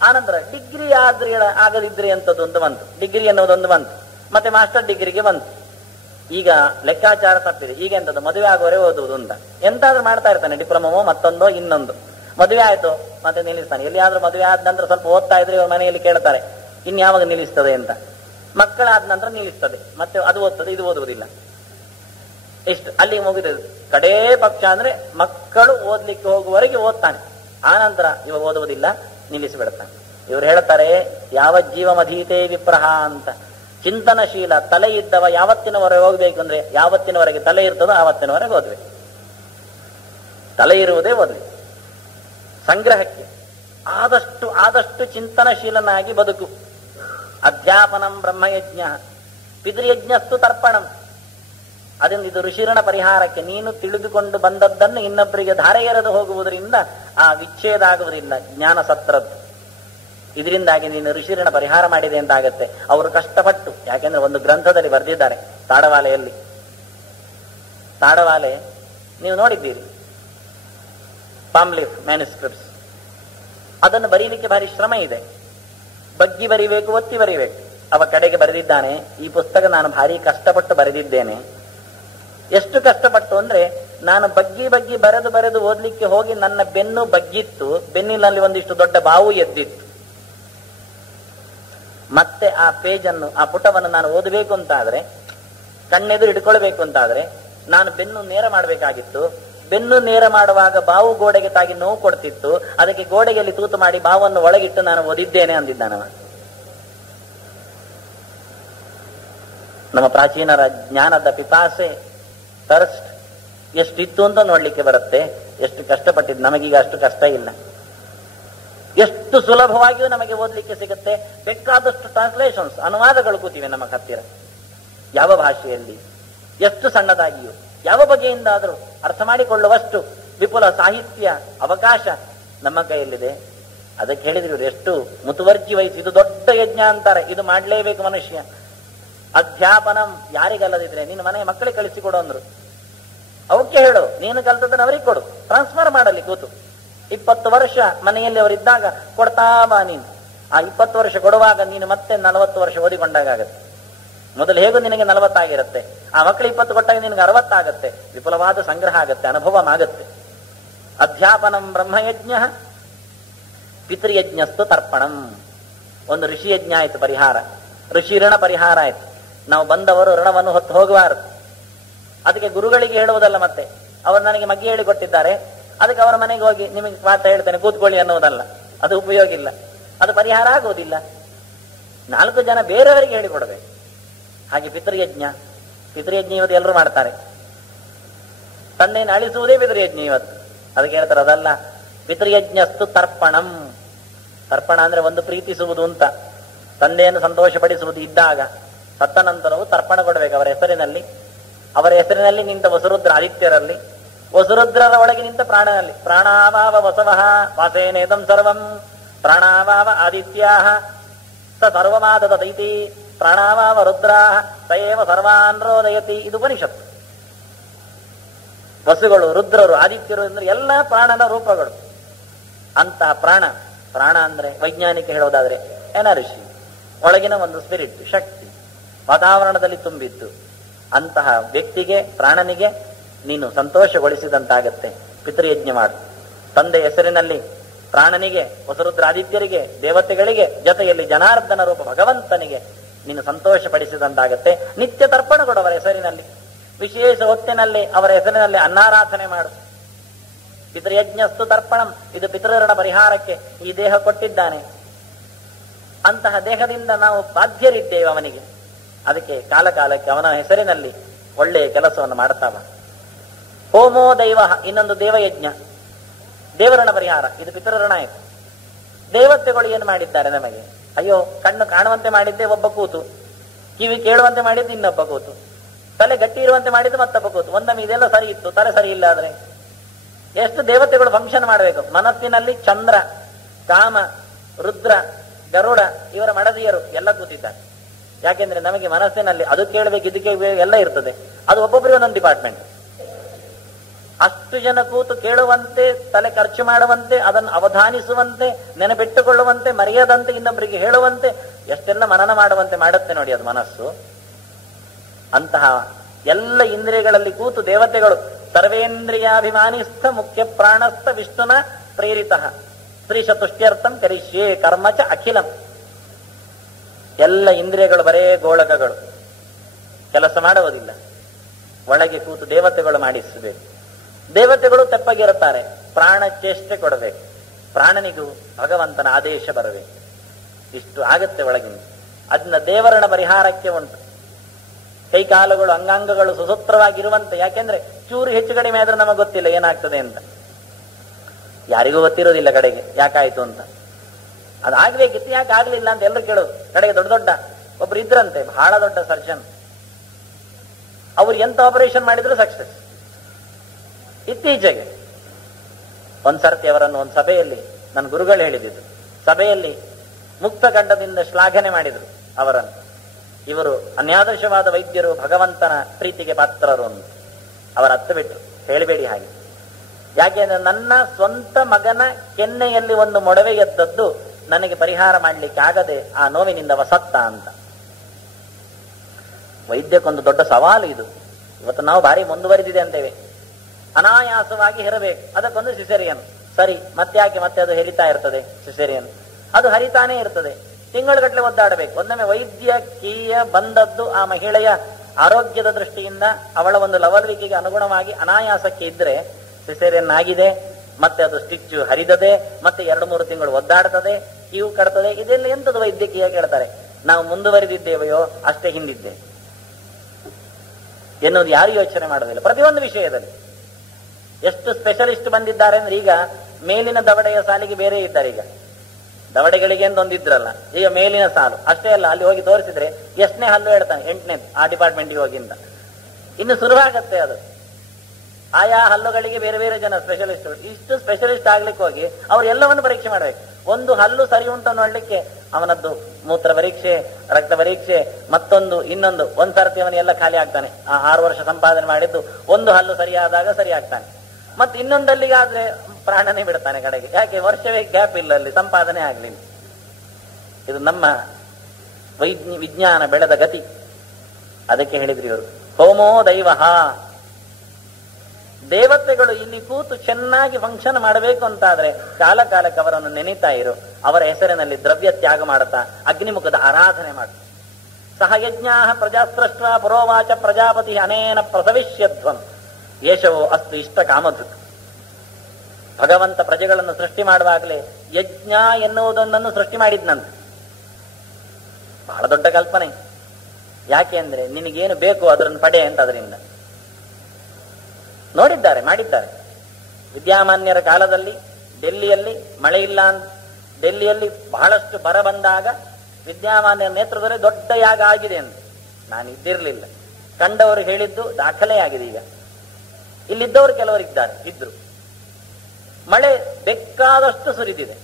ಆನಂತರ ಡಿಗ್ರಿ ಆದ್ರೆ ಆಗದಿದ್ರೆ ಅಂತದ್ದು ಒಂದು ಬಂತು, ಡಿಗ್ರಿ ಅನ್ನೋದೊಂದು ಬಂತು, ಮತ್ತೆ ಮಾಸ್ಟರ್ ಡಿಗ್ರಿಗೆ ಬಂತು. ಈಗ ಲೆಕ್ಕಾಚಾರ ತಪ್ಪಿದೆ. ಈಗ ಎಂತದ್ದು ಮದುವೆ ಆಗುವವರೆ ಓದುವುದು ಅಂತ. ಎಂತಾದ್ರೂ ಮಾಡ್ತಾ ಇರ್ತಾನೆ, ಡಿಪ್ಲೊಮೋ ಮತ್ತೊಂದೋ ಇನ್ನೊಂದು. ಮದುವೆ ಆಯ್ತು ಮತ್ತೆ ನಿಲ್ಲಿಸ್ತಾನೆ. ಎಲ್ಲಿಯಾದ್ರೂ ಮದುವೆ ಆದ ನಂತರ ಸ್ವಲ್ಪ ಓದ್ತಾ ಇದ್ರೆ ಇವ್ರ ಮನೆಯಲ್ಲಿ ಕೇಳ್ತಾರೆ ಇನ್ಯಾವಾಗ ನಿಲ್ಲಿಸ್ತದೆ ಅಂತ. ಮಕ್ಕಳಾದ ನಂತರ ನಿಲ್ಲಿಸ್ತದೆ, ಮತ್ತೆ ಅದು ಓದ್ತದೆ, ಇದು ಓದುವುದಿಲ್ಲ. ಇಷ್ಟು ಅಲ್ಲಿಗೆ ಮುಗಿದದು. ಕಡೇ ಪಕ್ಷ ಅಂದ್ರೆ ಮಕ್ಕಳು ಓದ್ಲಿಕ್ಕೆ ಹೋಗುವವರೆಗೆ ಓದ್ತಾನೆ, ಆನಂತರ ಇವ ಓದುವುದಿಲ್ಲ, ನಿಲ್ಲಿಸಿಬಿಡ್ತಾನೆ. ಇವ್ರು ಹೇಳ್ತಾರೆ ಯಾವ ಜೀವಮಧೀತೇ ವಿಪ್ರಹ ಅಂತ. ಚಿಂತನಶೀಲ ತಲೆ ಇದ್ದವ ಯಾವತ್ತಿನವರೆಗೆ ಹೋಗ್ಬೇಕು ಅಂದ್ರೆ, ಯಾವತ್ತಿನವರೆಗೆ ತಲೆ ಇರ್ತದೋ ಆವತ್ತಿನವರೆಗೆ ಓದ್ಬೇಕು. ತಲೆ ಇರುವುದೇ ಓದ್ಬೇಕು. ಸಂಗ್ರಹಕ್ಕೆ ಆದಷ್ಟು ಚಿಂತನಶೀಲನಾಗಿ ಬದುಕು. ಅಧ್ಯಾಪನಂ ಬ್ರಹ್ಮಯಜ್ಞ ಪಿತೃಯಜ್ಞಸ್ತು ತರ್ಪಣಂ. ಅದರಿಂದ ಇದು ಋಷಿಋಣ ಪರಿಹಾರಕ್ಕೆ. ನೀನು ತಿಳಿದುಕೊಂಡು ಬಂದದ್ದನ್ನು ಇನ್ನೊಬ್ಬರಿಗೆ ಧಾರೆ ಎರೆದು ಹೋಗುವುದರಿಂದ ಆ ವಿಚ್ಛೇದ ಆಗುವುದಿಲ್ಲ, ಜ್ಞಾನ ಸತ್ರದ್ದು. ಇದರಿಂದಾಗಿ ನೀನು ಋಷಿಋಣ ಪರಿಹಾರ ಮಾಡಿದೆ ಅಂತ ಆಗತ್ತೆ. ಅವರು ಕಷ್ಟಪಟ್ಟು, ಯಾಕೆಂದ್ರೆ ಒಂದು ಗ್ರಂಥದಲ್ಲಿ ಬರೆದಿದ್ದಾರೆ ತಾಡವಾಲೆಯಲ್ಲಿ. ತಾಡವಾಲೆ ನೀವು ನೋಡಿದ್ದೀರಿ, ಪಾಮ್ಲಿಫ್ ಮ್ಯಾನುಸ್ಕ್ರಿಪ್ಟ್ಸ್. ಅದನ್ನು ಬರೀಲಿಕ್ಕೆ ಭಾರಿ ಶ್ರಮ ಇದೆ. ಬಗ್ಗಿ ಬರಿಬೇಕು, ಒತ್ತಿ ಬರಿಬೇಕು. ಅವ ಕಡೆಗೆ ಬರೆದಿದ್ದಾನೆ, ಈ ಪುಸ್ತಕ ನಾನು ಭಾರಿ ಕಷ್ಟಪಟ್ಟು ಬರೆದಿದ್ದೇನೆ. ಎಷ್ಟು ಕಷ್ಟಪಟ್ಟು ಅಂದ್ರೆ, ನಾನು ಬಗ್ಗಿ ಬರೆದು ಓದ್ಲಿಕ್ಕೆ ಹೋಗಿ ನನ್ನ ಬೆನ್ನು ಬಗ್ಗಿತ್ತು, ಬೆನ್ನಿನಲ್ಲಿ ಒಂದಿಷ್ಟು ದೊಡ್ಡ ಬಾವು ಎದ್ದಿತ್ತು. ಮತ್ತೆ ಆ ಪೇಜನ್ನು, ಆ ಪುಟವನ್ನು ನಾನು ಓದಬೇಕು ಅಂತಾದ್ರೆ, ಕಣ್ಣೆದುರು ಹಿಡ್ಕೊಳ್ಬೇಕು ಅಂತಾದ್ರೆ ನಾನು ಬೆನ್ನು ನೇರ ಮಾಡಬೇಕಾಗಿತ್ತು. ಬೆನ್ನು ನೇರ ಮಾಡುವಾಗ ಬಾವು ಗೋಡೆಗೆ ತಾಗಿ ನೋವು ಕೊಡ್ತಿತ್ತು. ಅದಕ್ಕೆ ಗೋಡೆಯಲ್ಲಿ ತೂತು ಮಾಡಿ ಬಾವನ್ನು ಒಳಗಿಟ್ಟು ನಾನು ಓದಿದ್ದೇನೆ ಅಂದಿದ್ದಾನವ. ನಮ್ಮ ಪ್ರಾಚೀನರ ಜ್ಞಾನದ ಪಿಪಾಸೆ, ಥರ್ಸ್ಟ್ ಎಷ್ಟಿತ್ತು ಅಂತ ನೋಡ್ಲಿಕ್ಕೆ ಬರುತ್ತೆ. ಎಷ್ಟು ಕಷ್ಟಪಟ್ಟಿದ್ದು. ನಮಗೀಗ ಅಷ್ಟು ಕಷ್ಟ ಇಲ್ಲ. ಎಷ್ಟು ಸುಲಭವಾಗಿಯೂ ನಮಗೆ ಓದ್ಲಿಕ್ಕೆ ಸಿಗುತ್ತೆ. ಬೇಕಾದಷ್ಟು ಟ್ರಾನ್ಸ್ಲೇಷನ್ಸ್, ಅನುವಾದಗಳು ಕೂತಿವೆ ನಮ್ಮ ಹತ್ತಿರ. ಯಾವ ಭಾಷೆಯಲ್ಲಿ, ಎಷ್ಟು ಸಣ್ಣದಾಗಿಯೂ, ಯಾವ ಬಗೆಯಿಂದಾದರೂ ಅರ್ಥ ಮಾಡಿಕೊಳ್ಳುವಷ್ಟು ವಿಪುಲ ಸಾಹಿತ್ಯ ಅವಕಾಶ ನಮ್ಮ ಕೈಯಲ್ಲಿದೆ. ಅದಕ್ಕೆ ಹೇಳಿದ್ರು ಎಷ್ಟು ಮುತುವರ್ಜಿ ವಹಿಸಿ, ಇದು ದೊಡ್ಡ ಯಜ್ಞ ಅಂತಾರೆ. ಇದು ಮಾಡಲೇಬೇಕು ಮನುಷ್ಯ. ಅಧ್ಯಾಪನಂ ಯಾರಿಗಲ್ಲದಿದ್ರೆ ನಿನ್ನ ಮನೆ ಮಕ್ಕಳಿಗೆ ಕಳಿಸಿಕೊಡು ಅಂದ್ರು. ಅವಕ್ಕೆ ಹೇಳು, ನೀನು ಕಲ್ತದನ್ನು ಅವರಿಗೆ ಕೊಡು, ಟ್ರಾನ್ಸ್ಫರ್ ಮಾಡಲಿ ಕೂತು. 20 ವರ್ಷ ಮನೆಯಲ್ಲಿ ಅವರಿದ್ದಾಗ ಕೊಡ್ತಾ ಬಾ ನೀನು. ಆ 20 ವರ್ಷ ಕೊಡುವಾಗ ನೀನು ಮತ್ತೆ 40 ವರ್ಷ ಓದಿಕೊಂಡಾಗತ್ತೆ. ಮೊದಲು ಹೇಗೂ ನಿನಗೆ 40 ಆಗಿರುತ್ತೆ, ಆ ಮಕ್ಕಳು 20 ಕೊಟ್ಟಾಗ ನಿನಗೆ 60 ಆಗತ್ತೆ. ವಿಪುಲವಾದ ಸಂಗ್ರಹ ಆಗತ್ತೆ, ಅನುಭವ ಆಗತ್ತೆ. ಅಧ್ಯಾಪನಂ ಬ್ರಹ್ಮಯಜ್ಞ ಪಿತೃಯಜ್ಞಸ್ತು ತರ್ಪಣಂ. ಒಂದು ಋಷಿ ಯಜ್ಞ ಆಯ್ತು ಪರಿಹಾರ, ಋಷಿ ಋಣ ಪರಿಹಾರ ಆಯ್ತು. ನಾವು ಬಂದವರು ಋಣವನ್ನು ಹೊತ್ತು ಹೋಗಬಾರದು. ಅದಕ್ಕೆ ಗುರುಗಳಿಗೆ ಹೇಳುವುದಲ್ಲ, ಮತ್ತೆ ಅವರು ನನಗೆ ಮಗ್ಗಿ ಹೇಳಿಕೊಟ್ಟಿದ್ದಾರೆ, ಅದಕ್ಕೆ ಅವರ ಮನೆಗೆ ಹೋಗಿ ನಿಮಗೆ ಪಾಠ ಹೇಳ್ತೇನೆ ಕೂತ್ಕೊಳ್ಳಿ ಅನ್ನೋದಲ್ಲ. ಅದು ಉಪಯೋಗ ಇಲ್ಲ, ಅದು ಪರಿಹಾರ ಆಗುವುದಿಲ್ಲ. 4 ಜನ ಬೇರೆಯವರಿಗೆ ಹೇಳಿಕೊಡ್ಬೇಕು. ಹಾಗೆ ಪಿತೃಯಜ್ಞ ಇವತ್ತು ಎಲ್ಲರೂ ಮಾಡ್ತಾರೆ. ತಂದೆಯನ್ನು ಅಳಿಸುವುದೇ ಪಿತೃಯಜ್ಞ ಇವತ್ತು. ಅದಕ್ಕೆ ಹೇಳ್ತಾರೆ ಅದಲ್ಲ, ಪಿತೃಯಜ್ಞಸ್ತು ತರ್ಪಣಂ. ತರ್ಪಣ ಅಂದ್ರೆ ಒಂದು ಪ್ರೀತಿಸುವುದು ಅಂತ. ತಂದೆಯನ್ನು ಸಂತೋಷಪಡಿಸುವುದು ಇದ್ದಾಗ ಸತ್ತ ನಂತರವು ತರ್ಪಣ ಕೊಡಬೇಕು ಅವರ ಹೆಸರಿನಲ್ಲಿ. ಅವರ ಹೆಸರಿನಲ್ಲಿ ನಿಂತ ವಸುರುದ್ರ ಆದಿತ್ಯರಲ್ಲಿ, ವಸುರುದ್ರರ ಒಳಗೆ ನಿಂತ ಪ್ರಾಣನಲ್ಲಿ. ಪ್ರಾಣಾವಾವ ವಸವಃ ವಾಸೇನೇದಂ ಸರ್ವಂ ಪ್ರಾಣಾವಾವ ಆದಿತ್ಯಾಹ ಸ ಸರ್ವಮಾದದೈತಿ ಪ್ರಾಣಾವಾವ ರುದ್ರಾಹ ಸಯೇವ ಸರ್ವಾನ್ ರೋದಯತಿ. ಇದು ಉಪನಿಷತ್ತು. ವಸುಗಳು, ರುದ್ರರು, ಆದಿತ್ಯರು ಅಂದ್ರೆ ಎಲ್ಲ ಪ್ರಾಣನ ರೂಪಗಳು. ಅಂತಹ ಪ್ರಾಣ ಅಂದ್ರೆ ವೈಜ್ಞಾನಿಕ ಹೇಳೋದಾದ್ರೆ ಎನರ್ಜಿ, ಒಳಗಿನ ಒಂದು ಸ್ಪಿರಿಟ್, ಶಕ್ತಿ, ವಾತಾವರಣದಲ್ಲಿ ತುಂಬಿದ್ದು. ಅಂತಹ ವ್ಯಕ್ತಿಗೆ, ಪ್ರಾಣನಿಗೆ ನೀನು ಸಂತೋಷಗೊಳಿಸಿದಂತಾಗತ್ತೆ. ಪಿತೃಯಜ್ಞ ಮಾಡು. ತಂದೆ ಹೆಸರಿನಲ್ಲಿ ಪ್ರಾಣನಿಗೆ, ವಸುರುದ್ರಾದಿತ್ಯರಿಗೆ, ದೇವತೆಗಳಿಗೆ, ಜೊತೆಯಲ್ಲಿ ಜನಾರ್ದನ ರೂಪ ಭಗವಂತನಿಗೆ ನೀನು ಸಂತೋಷ ಪಡಿಸಿದಂತಾಗತ್ತೆ. ನಿತ್ಯ ತರ್ಪಣ ಕೊಡು ಅವರ ಹೆಸರಿನಲ್ಲಿ. ವಿಶೇಷ ಹೊತ್ತಿನಲ್ಲಿ ಅವರ ಹೆಸರಿನಲ್ಲಿ ಅನ್ನಾರಾಧನೆ ಮಾಡು. ಪಿತೃಯಜ್ಞಸ್ತು ತರ್ಪಣಂ, ಇದು ಪಿತೃಋಣ ಪರಿಹಾರಕ್ಕೆ ಈ ದೇಹ ಕೊಟ್ಟಿದ್ದಾನೆ. ಅಂತಹ ದೇಹದಿಂದ ನಾವು ಬಾಧ್ಯರಿದ್ದೇವೆ ಅವನಿಗೆ. ಅದಕ್ಕೆ ಕಾಲಕಾಲಕ್ಕೆ ಅವನ ಹೆಸರಿನಲ್ಲಿ ಒಳ್ಳೆಯ ಕೆಲಸವನ್ನು ಮಾಡ್ತಾವ. ಹೋಮೋ ದೈವ, ಇನ್ನೊಂದು ದೇವಯಜ್ಞ, ದೇವರಣ ಪರಿಹಾರ, ಇದು ಪಿತೃಋಣ ಆಯಿತು. ದೇವತೆಗಳು ಏನು ಮಾಡಿದ್ದಾರೆ ನಮಗೆ? ಅಯ್ಯೋ, ಕಣ್ಣು ಕಾಣುವಂತೆ ಮಾಡಿದ್ದೆ ಒಬ್ಬ ಕೂತು, ಕಿವಿ ಕೇಳುವಂತೆ ಮಾಡಿದ್ದು ಇನ್ನೊಬ್ಬ ಕೂತು, ತಲೆ ಗಟ್ಟಿ ಇರುವಂತೆ ಮಾಡಿದ್ದು ಮತ್ತೊಬ್ಬ ಕೂತು. ಒಂದೊಮ್ಮೆ ಇದೆಲ್ಲ ಸರಿ ಇತ್ತು, ತಲೆ ಸರಿ ಇಲ್ಲ ಆದ್ರೆ ಎಷ್ಟು ದೇವತೆಗಳು ಫಂಕ್ಷನ್ ಮಾಡಬೇಕು. ಮನಸ್ಸಿನಲ್ಲಿ ಚಂದ್ರ, ಕಾಮ, ರುದ್ರ, ಗರುಡ ಇವರ ಮಡದಿಯರು ಎಲ್ಲ ಕೂತಿದ್ದಾರೆ. ಯಾಕೆಂದ್ರೆ ನಮಗೆ ಮನಸ್ಸಿನಲ್ಲಿ ಅದು ಕೇಳಬೇಕು, ಇದು ಕೇಳಬೇಕು ಎಲ್ಲ ಇರ್ತದೆ. ಅದು ಒಬ್ಬೊಬ್ಬರಿಗೆ ಒಂದೊಂದು ಡಿಪಾರ್ಟ್ಮೆಂಟ್. ಅಷ್ಟು ಜನ ಕೂತು ಕೇಳುವಂತೆ, ತಲೆ ಖರ್ಚು ಮಾಡುವಂತೆ, ಅದನ್ನು ಅವಧಾನಿಸುವಂತೆ, ನೆನಪಿಟ್ಟುಕೊಳ್ಳುವಂತೆ, ಮರೆಯದಂತೆ, ಇನ್ನೊಬ್ಬರಿಗೆ ಹೇಳುವಂತೆ, ಎಷ್ಟೆಲ್ಲ ಮನನ ಮಾಡುವಂತೆ ಮಾಡುತ್ತೆ ನೋಡಿ ಅದು ಮನಸ್ಸು. ಅಂತಹ ಎಲ್ಲ ಇಂದ್ರಿಯಗಳಲ್ಲಿ ಕೂತು ದೇವತೆಗಳು ಸರ್ವೇಂದ್ರಿಯಾಭಿಮಾನಿಸ್ಥ ಮುಖ್ಯ ಪ್ರಾಣಸ್ಥ ವಿಷ್ಣುನ ಪ್ರೇರಿತ ಸ್ತ್ರೀಶತುಷ್ಟ್ಯರ್ಥಂ ಕರಿಷ್ಯೇ ಕರ್ಮಚ ಅಖಿಲಂ. ಎಲ್ಲ ಇಂದ್ರಿಯಗಳು ಬರೇ ಗೋಳಕಗಳು, ಕೆಲಸ ಮಾಡುವುದಿಲ್ಲ. ಒಳಗೆ ಕೂತು ದೇವತೆಗಳು ಮಾಡಿಸಬೇಕು. ದೇವತೆಗಳು ತೆಪ್ಪಗಿರುತ್ತಾರೆ, ಪ್ರಾಣ ಚೇಷ್ಟೆ ಕೊಡಬೇಕು. ಪ್ರಾಣನಿಗೂ ಭಗವಂತನ ಆದೇಶ ಬರಬೇಕು. ಇಷ್ಟು ಆಗತ್ತೆ ಒಳಗಿನ. ಅದನ್ನ ದೇವರಣ ಪರಿಹಾರಕ್ಕೆ ಉಂಟು. ಕೈಕಾಲುಗಳು, ಅಂಗಾಂಗಗಳು ಸುಸೂತ್ರವಾಗಿರುವಂತೆ. ಯಾಕೆಂದ್ರೆ ಚೂರು ಹೆಚ್ಚು ಕಡಿಮೆ ಆದ್ರೆ ನಮಗೆ ಗೊತ್ತಿಲ್ಲ ಏನಾಗ್ತದೆ ಅಂತ. ಯಾರಿಗೂ ಗೊತ್ತಿರೋದಿಲ್ಲ ಕಡೆಗೆ ಯಾಕಾಯ್ತು ಅಂತ. ಅದಾಗ್ಬೇಕಿತ್ತು, ಯಾಕೆ ಆಗ್ಲಿಲ್ಲ ಅಂತ ಎಲ್ಲರೂ ಕೇಳೋದು. ಕಡೆಗೆ ದೊಡ್ಡ ದೊಡ್ಡ ಒಬ್ರು ಇದ್ರಂತೆ, ಬಹಳ ದೊಡ್ಡ ಸರ್ಜನ್. ಅವ್ರು ಎಂತ ಆಪರೇಷನ್ ಮಾಡಿದ್ರು ಸಕ್ಸಸ್. ಇತ್ತೀಚೆಗೆ ಒಂದ್ಸರ್ತಿ ಅವರನ್ನು ಒಂದು ಸಭೆಯಲ್ಲಿ ನನ್ನ ಗುರುಗಳು ಹೇಳಿದ್ರು. ಸಭೆಯಲ್ಲಿ ಮುಕ್ತ ಕಂಠದಿಂದ ಶ್ಲಾಘನೆ ಮಾಡಿದ್ರು ಅವರನ್ನು. ಇವರು ಅನ್ಯಾದರ್ಶವಾದ ವೈದ್ಯರು, ಭಗವಂತನ ಪ್ರೀತಿಗೆ ಪಾತ್ರರು ಅಂತ. ಅವರ ಹತ್ತು ಬಿಟ್ಟರು, ಹೇಳಬೇಡಿ ಹಾಗೆ. ಯಾಕೆಂದ್ರೆ ನನ್ನ ಸ್ವಂತ ಮಗನ ಕೆನ್ನೆಯಲ್ಲಿ ಒಂದು ಮೊಡವೆ ಎದ್ದದ್ದು ನನಗೆ ಪರಿಹಾರ ಮಾಡ್ಲಿಕ್ಕೆ ಆಗದೆ ಆ ನೋವಿನಿಂದ ವಸತ್ತ ಅಂತ. ವೈದ್ಯಕ್ಕೊಂದು ದೊಡ್ಡ ಸವಾಲು ಇದು. ಇವತ್ತು ನಾವು ಭಾರಿ ಮುಂದುವರಿದಿದೆ ಅಂತೇವೆ. ಅನಾಯಾಸವಾಗಿ ಹೆರಬೇಕು, ಅದಕ್ಕೊಂದು ಸಿಸೇರಿಯನ್. ಸರಿ, ಮತ್ತೆ ಯಾಕೆ ಮತ್ತೆ ಅದು ಹೆರಿತಾ ಇರ್ತದೆ ಸಿಸೇರಿಯನ್, ಅದು ಹರಿತಾನೇ ಇರ್ತದೆ. ತಿಂಗಳುಗಟ್ಟಲೆ ಒದ್ದಾಡಬೇಕು. ಒಂದೊಮ್ಮೆ ವೈದ್ಯಕೀಯ ಬಂದದ್ದು ಆ ಮಹಿಳೆಯ ಆರೋಗ್ಯದ ದೃಷ್ಟಿಯಿಂದ, ಅವಳ ಒಂದು ಲವಲ್ವಿಕೆಗೆ ಅನುಗುಣವಾಗಿ ಅನಾಯಾಸಕ್ಕೆ ಇದ್ರೆ ಸಿಸೇರಿಯನ್ ಆಗಿದೆ, ಮತ್ತೆ ಅದು ಸ್ಟಿಚ್ ಹರಿದದೆ, ಮತ್ತೆ 2-3 ತಿಂಗಳು ಒದ್ದಾಡ್ತದೆ, ಕೀವು ಕಡ್ತದೆ. ಇದೆಲ್ಲ ಎಂತದ್ದು ವೈದ್ಯಕೀಯ ಕೇಳ್ತಾರೆ. ನಾವು ಮುಂದುವರಿದಿದ್ದೇವೆಯೋ ಅಷ್ಟೇ ಹಿಂದಿದ್ದೆ ಎನ್ನುವುದು ಯಾರು ಯೋಚನೆ ಮಾಡೋದಿಲ್ಲ. ಪ್ರತಿಯೊಂದು ವಿಷಯದಲ್ಲಿ ಎಷ್ಟು ಸ್ಪೆಷಲಿಸ್ಟ್ ಬಂದಿದ್ದಾರೆ ಅಂದ್ರೆ, ಈಗ ಮೇಲಿನ ದವಡೆಯ ಸಾಲಿಗೆ ಬೇರೆ ಇದ್ದಾರೆ. ಈಗ ದವಡೆಗಳಿಗೆ ಒಂದಿದ್ರಲ್ಲ, ಈಗ ಮೇಲಿನ ಸಾಲು ಅಷ್ಟೇ ಅಲ್ಲ. ಅಲ್ಲಿ ಹೋಗಿ ತೋರಿಸಿದ್ರೆ ಎಷ್ಟನೇ ಹಲ್ಲು ಹೇಳ್ತಾನೆ, 8ನೇ ಆ ಡಿಪಾರ್ಟ್ಮೆಂಟ್ಗೆ ಹೋಗಿಂದ. ಇನ್ನು ಶುರುವಾಗತ್ತೆ ಅದು. ಆಯಾ ಹಲ್ಲುಗಳಿಗೆ ಬೇರೆ ಬೇರೆ ಜನ ಸ್ಪೆಷಲಿಸ್ಟ್. ಇಷ್ಟು ಸ್ಪೆಷಲಿಸ್ಟ್ ಆಗ್ಲಿಕ್ಕೆ ಹೋಗಿ ಅವ್ರು ಎಲ್ಲವನ್ನು ಪರೀಕ್ಷೆ ಮಾಡ್ಬೇಕು. ಒಂದು ಹಲ್ಲು ಸರಿ ಉಂಟು ನೋಡ್ಲಿಕ್ಕೆ ಅವನದ್ದು ಮೂತ್ರ ಪರೀಕ್ಷೆ, ರಕ್ತ ಪರೀಕ್ಷೆ, ಮತ್ತೊಂದು ಇನ್ನೊಂದು. ಒಂದ್ಸರ್ತಿ ಅವನು ಎಲ್ಲ ಖಾಲಿ ಆಗ್ತಾನೆ. ಆ 6 ವರ್ಷ ಸಂಪಾದನೆ ಮಾಡಿದ್ದು ಒಂದು ಹಲ್ಲು ಸರಿಯಾದಾಗ ಸರಿ ಆಗ್ತಾನೆ. ಮತ್ತೆ ಇನ್ನೊಂದಲ್ಲಿಗಾದ್ರೆ ಪ್ರಾಣನೇ ಬಿಡ್ತಾನೆ ಕಡೆಗೆ. ಯಾಕೆ? ವರ್ಷವೇ ಗ್ಯಾಪ್ ಇಲ್ಲ, ಅಲ್ಲಿ ಸಂಪಾದನೆ ಆಗ್ಲಿಲ್ಲ. ಇದು ನಮ್ಮ ವಿಜ್ಞಾನ ಬೆಳೆದ ಗತಿ. ಅದಕ್ಕೆ ಹೇಳಿದ್ರಿ ಇವರು ಹೋಮೋ ದೈವ. ದೇವತೆಗಳು ಇಲ್ಲಿ ಕೂತು ಚೆನ್ನಾಗಿ ಫಂಕ್ಷನ್ ಮಾಡಬೇಕು ಅಂತಾದ್ರೆ ಕಾಲ ಕಾಲಕ್ಕೆ ಅವರನ್ನು ನೆನೀತಾ ಇರು. ಅವರ ಹೆಸರಿನಲ್ಲಿ ದ್ರವ್ಯ ತ್ಯಾಗ ಮಾಡುತ್ತಾ ಅಗ್ನಿಮುಖದ ಆರಾಧನೆ ಮಾಡು. ಸಹ ಯಜ್ಞಾ ಪ್ರಜಾಸ್ಪೃಷ್ಟ ಪುರೋವಾಚ ಪ್ರಜಾಪತಿ ಅನೇನ ಪ್ರಸವಿಷ್ಯಧ್ವಂ ಯೇಷವೋ ಅಸ್ತು ಇಷ್ಟ ಕಾಮಧುಕ್. ಭಗವಂತ ಪ್ರಜೆಗಳನ್ನು ಸೃಷ್ಟಿ ಮಾಡುವಾಗಲೇ ಯಜ್ಞ ಎನ್ನುವುದೊಂದನ್ನು ಸೃಷ್ಟಿ ಮಾಡಿದ್ನಂತೆ. ಬಹಳ ದೊಡ್ಡ ಕಲ್ಪನೆ. ಯಾಕೆ ಅಂದ್ರೆ ನಿನಗೇನು ಬೇಕು ಅದನ್ನು ಪಡೆ ಅಂತ. ಅದರಿಂದ ನೋಡಿದ್ದಾರೆ, ಮಾಡಿದ್ದಾರೆ. ವಿದ್ಯಾಮಾನ್ಯರ ಕಾಲದಲ್ಲಿ ಡೆಲ್ಲಿಯಲ್ಲಿ ಮಳೆ ಇಲ್ಲ ಅಂತ, ಡೆಲ್ಲಿಯಲ್ಲಿ ಬಹಳಷ್ಟು ಬರ ಬಂದಾಗ ವಿದ್ಯಾಮಾನ್ಯರ ನೇತೃತ್ವದಲ್ಲಿ ದೊಡ್ಡ ಯಾಗ ಆಗಿದೆ ಅಂತ. ನಾನು ಇದ್ದಿರಲಿಲ್ಲ, ಕಂಡವರು ಹೇಳಿದ್ದು ದಾಖಲೆ ಆಗಿದೆ. ಈಗ ಇಲ್ಲಿದ್ದವರು ಇದ್ರು. ಮಳೆ ಬೇಕಾದಷ್ಟು ಸುರಿದಿದೆ.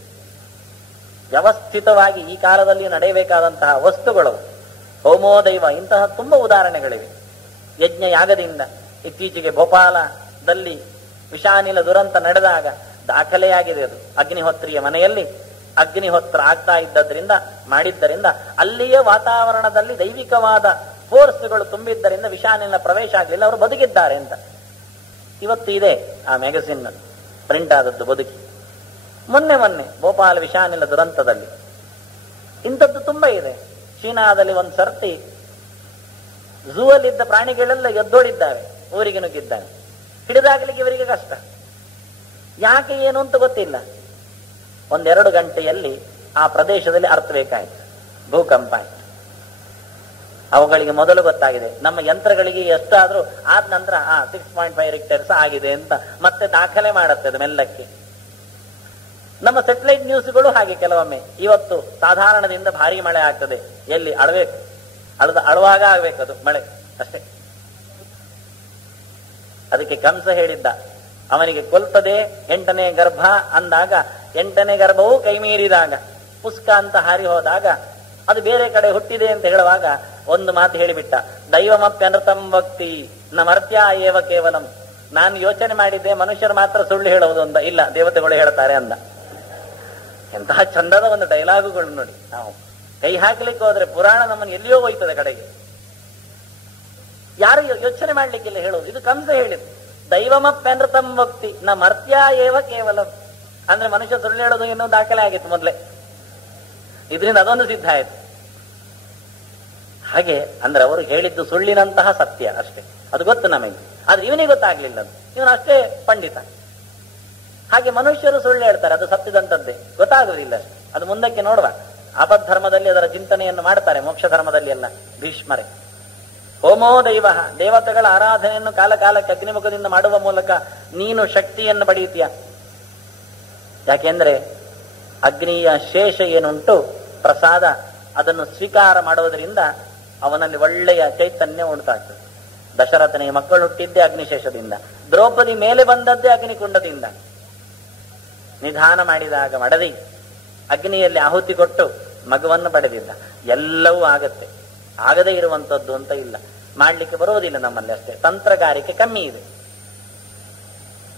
ವ್ಯವಸ್ಥಿತವಾಗಿ ಈ ಕಾಲದಲ್ಲಿ ನಡೆಯಬೇಕಾದಂತಹ ವಸ್ತುಗಳು ಹೋಮೋದೈವ, ಇಂತಹ ತುಂಬಾ ಉದಾಹರಣೆಗಳಿವೆ. ಯಜ್ಞ ಯಾಗದಿಂದ ಇತ್ತೀಚೆಗೆ ಭೋಪಾಲ ದಲ್ಲಿ ವಿಷಾನಿಲ ದುರಂತ ನಡೆದಾಗ ದಾಖಲೆಯಾಗಿದೆ. ಅದು ಅಗ್ನಿಹೋತ್ರಿಯ ಮನೆಯಲ್ಲಿ ಅಗ್ನಿಹೋತ್ರ ಆಗ್ತಾ ಇದ್ದದ್ರಿಂದ ಮಾಡಿದ್ದರಿಂದ ಅಲ್ಲಿಯೇ ವಾತಾವರಣದಲ್ಲಿ ದೈವಿಕವಾದ ಫೋರ್ಸ್ಗಳು ತುಂಬಿದ್ದರಿಂದ ವಿಷಾನಿಲ ಪ್ರವೇಶ ಆಗಲಿಲ್ಲ, ಅವರು ಬದುಕಿದ್ದಾರೆ ಅಂತ ಇವತ್ತು ಇದೆ ಆ ಮ್ಯಾಗಝಿನ್ ಪ್ರಿಂಟ್ ಆದದ್ದು ಬದುಕಿ. ಮೊನ್ನೆ ಭೋಪಾಲ ವಿಷಾನಿಲ ದುರಂತದಲ್ಲಿ ಇಂಥದ್ದು ತುಂಬಾ ಇದೆ. ಚೀನಾದಲ್ಲಿ ಒಂದು ಸರ್ತಿ ಝೂ ಅಲ್ಲಿದ್ದ ಪ್ರಾಣಿಗಳೆಲ್ಲ ಎದ್ದೋಡಿದ್ದಾವೆ, ಊರಿಗೆ ನುಗ್ಗಿದ್ದಾವೆ. ಹಿಡಿದಾಗಲಿಕ್ಕೆ ಇವರಿಗೆ ಕಷ್ಟ. ಯಾಕೆ ಏನು ಅಂತ ಗೊತ್ತಿಲ್ಲ. 1-2 ಗಂಟೆಯಲ್ಲಿ ಆ ಪ್ರದೇಶದಲ್ಲಿ ಅರ್ಥಬೇಕಾಯಿತು, ಭೂಕಂಪ ಆಯ್ತು. ಅವುಗಳಿಗೆ ಮೊದಲು ಗೊತ್ತಾಗಿದೆ, ನಮ್ಮ ಯಂತ್ರಗಳಿಗೆ ಎಷ್ಟಾದ್ರೂ ಆದ ನಂತರ 6.5 ರಿಕ್ಟರ್ಸ್ ಆಗಿದೆ ಅಂತ ಮತ್ತೆ ದಾಖಲೆ ಮಾಡುತ್ತೆ ಅದು ಮೆಲ್ಲಕ್ಕೆ. ನಮ್ಮ ಸೆಟಲೈಟ್ ನ್ಯೂಸ್ಗಳು ಹಾಗೆ ಕೆಲವೊಮ್ಮೆ ಇವತ್ತು ಸಾಧಾರಣದಿಂದ ಭಾರಿ ಮಳೆ ಆಗ್ತದೆ, ಎಲ್ಲಿ ಅಳಬೇಕು, ಅಳುವಾಗ ಆಗ್ಬೇಕು ಅದು ಮಳೆ ಅಷ್ಟೇ. ಅದಕ್ಕೆ ಕಂಸ ಹೇಳಿದ್ದ, ಅವನಿಗೆ ಕೊಲ್ತದೆ 8ನೇ ಗರ್ಭ ಅಂದಾಗ 8ನೇ ಗರ್ಭವು ಕೈ ಮೀರಿದಾಗ ಪುಸ್ಕ ಅಂತ ಹಾರಿ ಹೋದಾಗ ಅದು ಬೇರೆ ಕಡೆ ಹುಟ್ಟಿದೆ ಅಂತ ಹೇಳುವಾಗ ಒಂದು ಮಾತು ಹೇಳಿಬಿಟ್ಟ, ದೈವಮಪ್ಯನೃತಂ ಭಕ್ತಿ ನ ಮರ್ತ್ಯ ಏವ ಕೇವಲಂ. ನಾನು ಯೋಚನೆ ಮಾಡಿದ್ದೆ ಮನುಷ್ಯರು ಮಾತ್ರ ಸುಳ್ಳು ಹೇಳುವುದು ಅಂತ, ಇಲ್ಲ ದೇವತೆಗಳು ಹೇಳ್ತಾರೆ ಅಂದ. ಎಂತಹ ಚಂದದ ಒಂದು ಡೈಲಾಗುಗಳು ನೋಡಿ. ನಾವು ಕೈ ಹಾಕ್ಲಿಕ್ಕೆ ಹೋದ್ರೆ ಪುರಾಣ ನಮ್ಮನ್ನು ಎಲ್ಲಿಯೋ ಹೋಯ್ತದೆ ಕಡೆಗೆ. ಯಾರು ಯೋಚನೆ ಮಾಡ್ಲಿಕ್ಕಿಲ್ಲ ಹೇಳುವುದು. ಇದು ಕಂಸ ಹೇಳಿದ್ದು, ದೈವಮಪ್ಯನೃತಂ ಭಕ್ತಿ ನ ಮರ್ತ್ಯ ಏವ ಕೇವಲಂ. ಅಂದ್ರೆ ಮನುಷ್ಯ ಸುಳ್ಳು ಹೇಳೋದು ಏನೋ ದಾಖಲೆ ಆಗಿತ್ತು ಮೊದಲೇ, ಇದರಿಂದ ಅದೊಂದು ಸಿದ್ಧ ಆಯ್ತು. ಹಾಗೆ ಅಂದ್ರೆ ಅವರು ಹೇಳಿದ್ದು ಸುಳ್ಳಿನಂತಹ ಸತ್ಯ ಅಷ್ಟೇ, ಅದು ಗೊತ್ತು ನಮಗೆ. ಆದ್ರೆ ಇವನಿಗೆ ಗೊತ್ತಾಗ್ಲಿಲ್ಲ, ಇವನು ಅಷ್ಟೇ ಪಂಡಿತ. ಹಾಗೆ ಮನುಷ್ಯರು ಸುಳ್ಳು ಹೇಳ್ತಾರೆ, ಅದು ಸತ್ಯದಂತದ್ದೇ, ಗೊತ್ತಾಗುವುದಿಲ್ಲ ಅಷ್ಟೇ. ಅದು ಮುಂದಕ್ಕೆ ನೋಡುವ. ಆಪದ್ಧರ್ಮದಲ್ಲಿ ಅದರ ಚಿಂತನೆಯನ್ನು ಮಾಡ್ತಾರೆ, ಮೋಕ್ಷ ಧರ್ಮದಲ್ಲಿ ಎಲ್ಲ ಭೀಷ್ಮರೇ. ಹೋಮೋ ದೈವ, ದೇವತೆಗಳ ಆರಾಧನೆಯನ್ನು ಕಾಲ ಕಾಲಕ್ಕೆ ಅಗ್ನಿಮುಖದಿಂದ ಮಾಡುವ ಮೂಲಕ ನೀನು ಶಕ್ತಿಯನ್ನು ಪಡೆಯುತ್ತೀಯ. ಯಾಕೆಂದ್ರೆ ಅಗ್ನಿಯ ಶೇಷ ಏನುಂಟು ಪ್ರಸಾದ, ಅದನ್ನು ಸ್ವೀಕಾರ ಮಾಡುವುದರಿಂದ ಅವನಲ್ಲಿ ಒಳ್ಳೆಯ ಚೈತನ್ಯ ಉಂಟಾಗ್ತದೆ. ದಶರಥನಿಗೆ ಮಕ್ಕಳು ಹುಟ್ಟಿದ್ದೇ ಅಗ್ನಿಶೇಷದಿಂದ, ದ್ರೌಪದಿ ಮೇಲೆ ಬಂದದ್ದೇ ಅಗ್ನಿಕುಂಡದಿಂದ. ನಿಧಾನ ಮಾಡಿದಾಗ ಮಡದಿ ಅಗ್ನಿಯಲ್ಲಿ ಆಹುತಿ ಕೊಟ್ಟು ಮಗುವನ್ನು ಪಡೆದಿದ್ದ. ಎಲ್ಲವೂ ಆಗತ್ತೆ, ಆಗದೇ ಇರುವಂತದ್ದು ಅಂತ ಇಲ್ಲ, ಮಾಡ್ಲಿಕ್ಕೆ ಬರುವುದಿಲ್ಲ ನಮ್ಮಲ್ಲಿ ಅಷ್ಟೇ. ತಂತ್ರಗಾರಿಕೆ ಕಮ್ಮಿ ಇದೆ.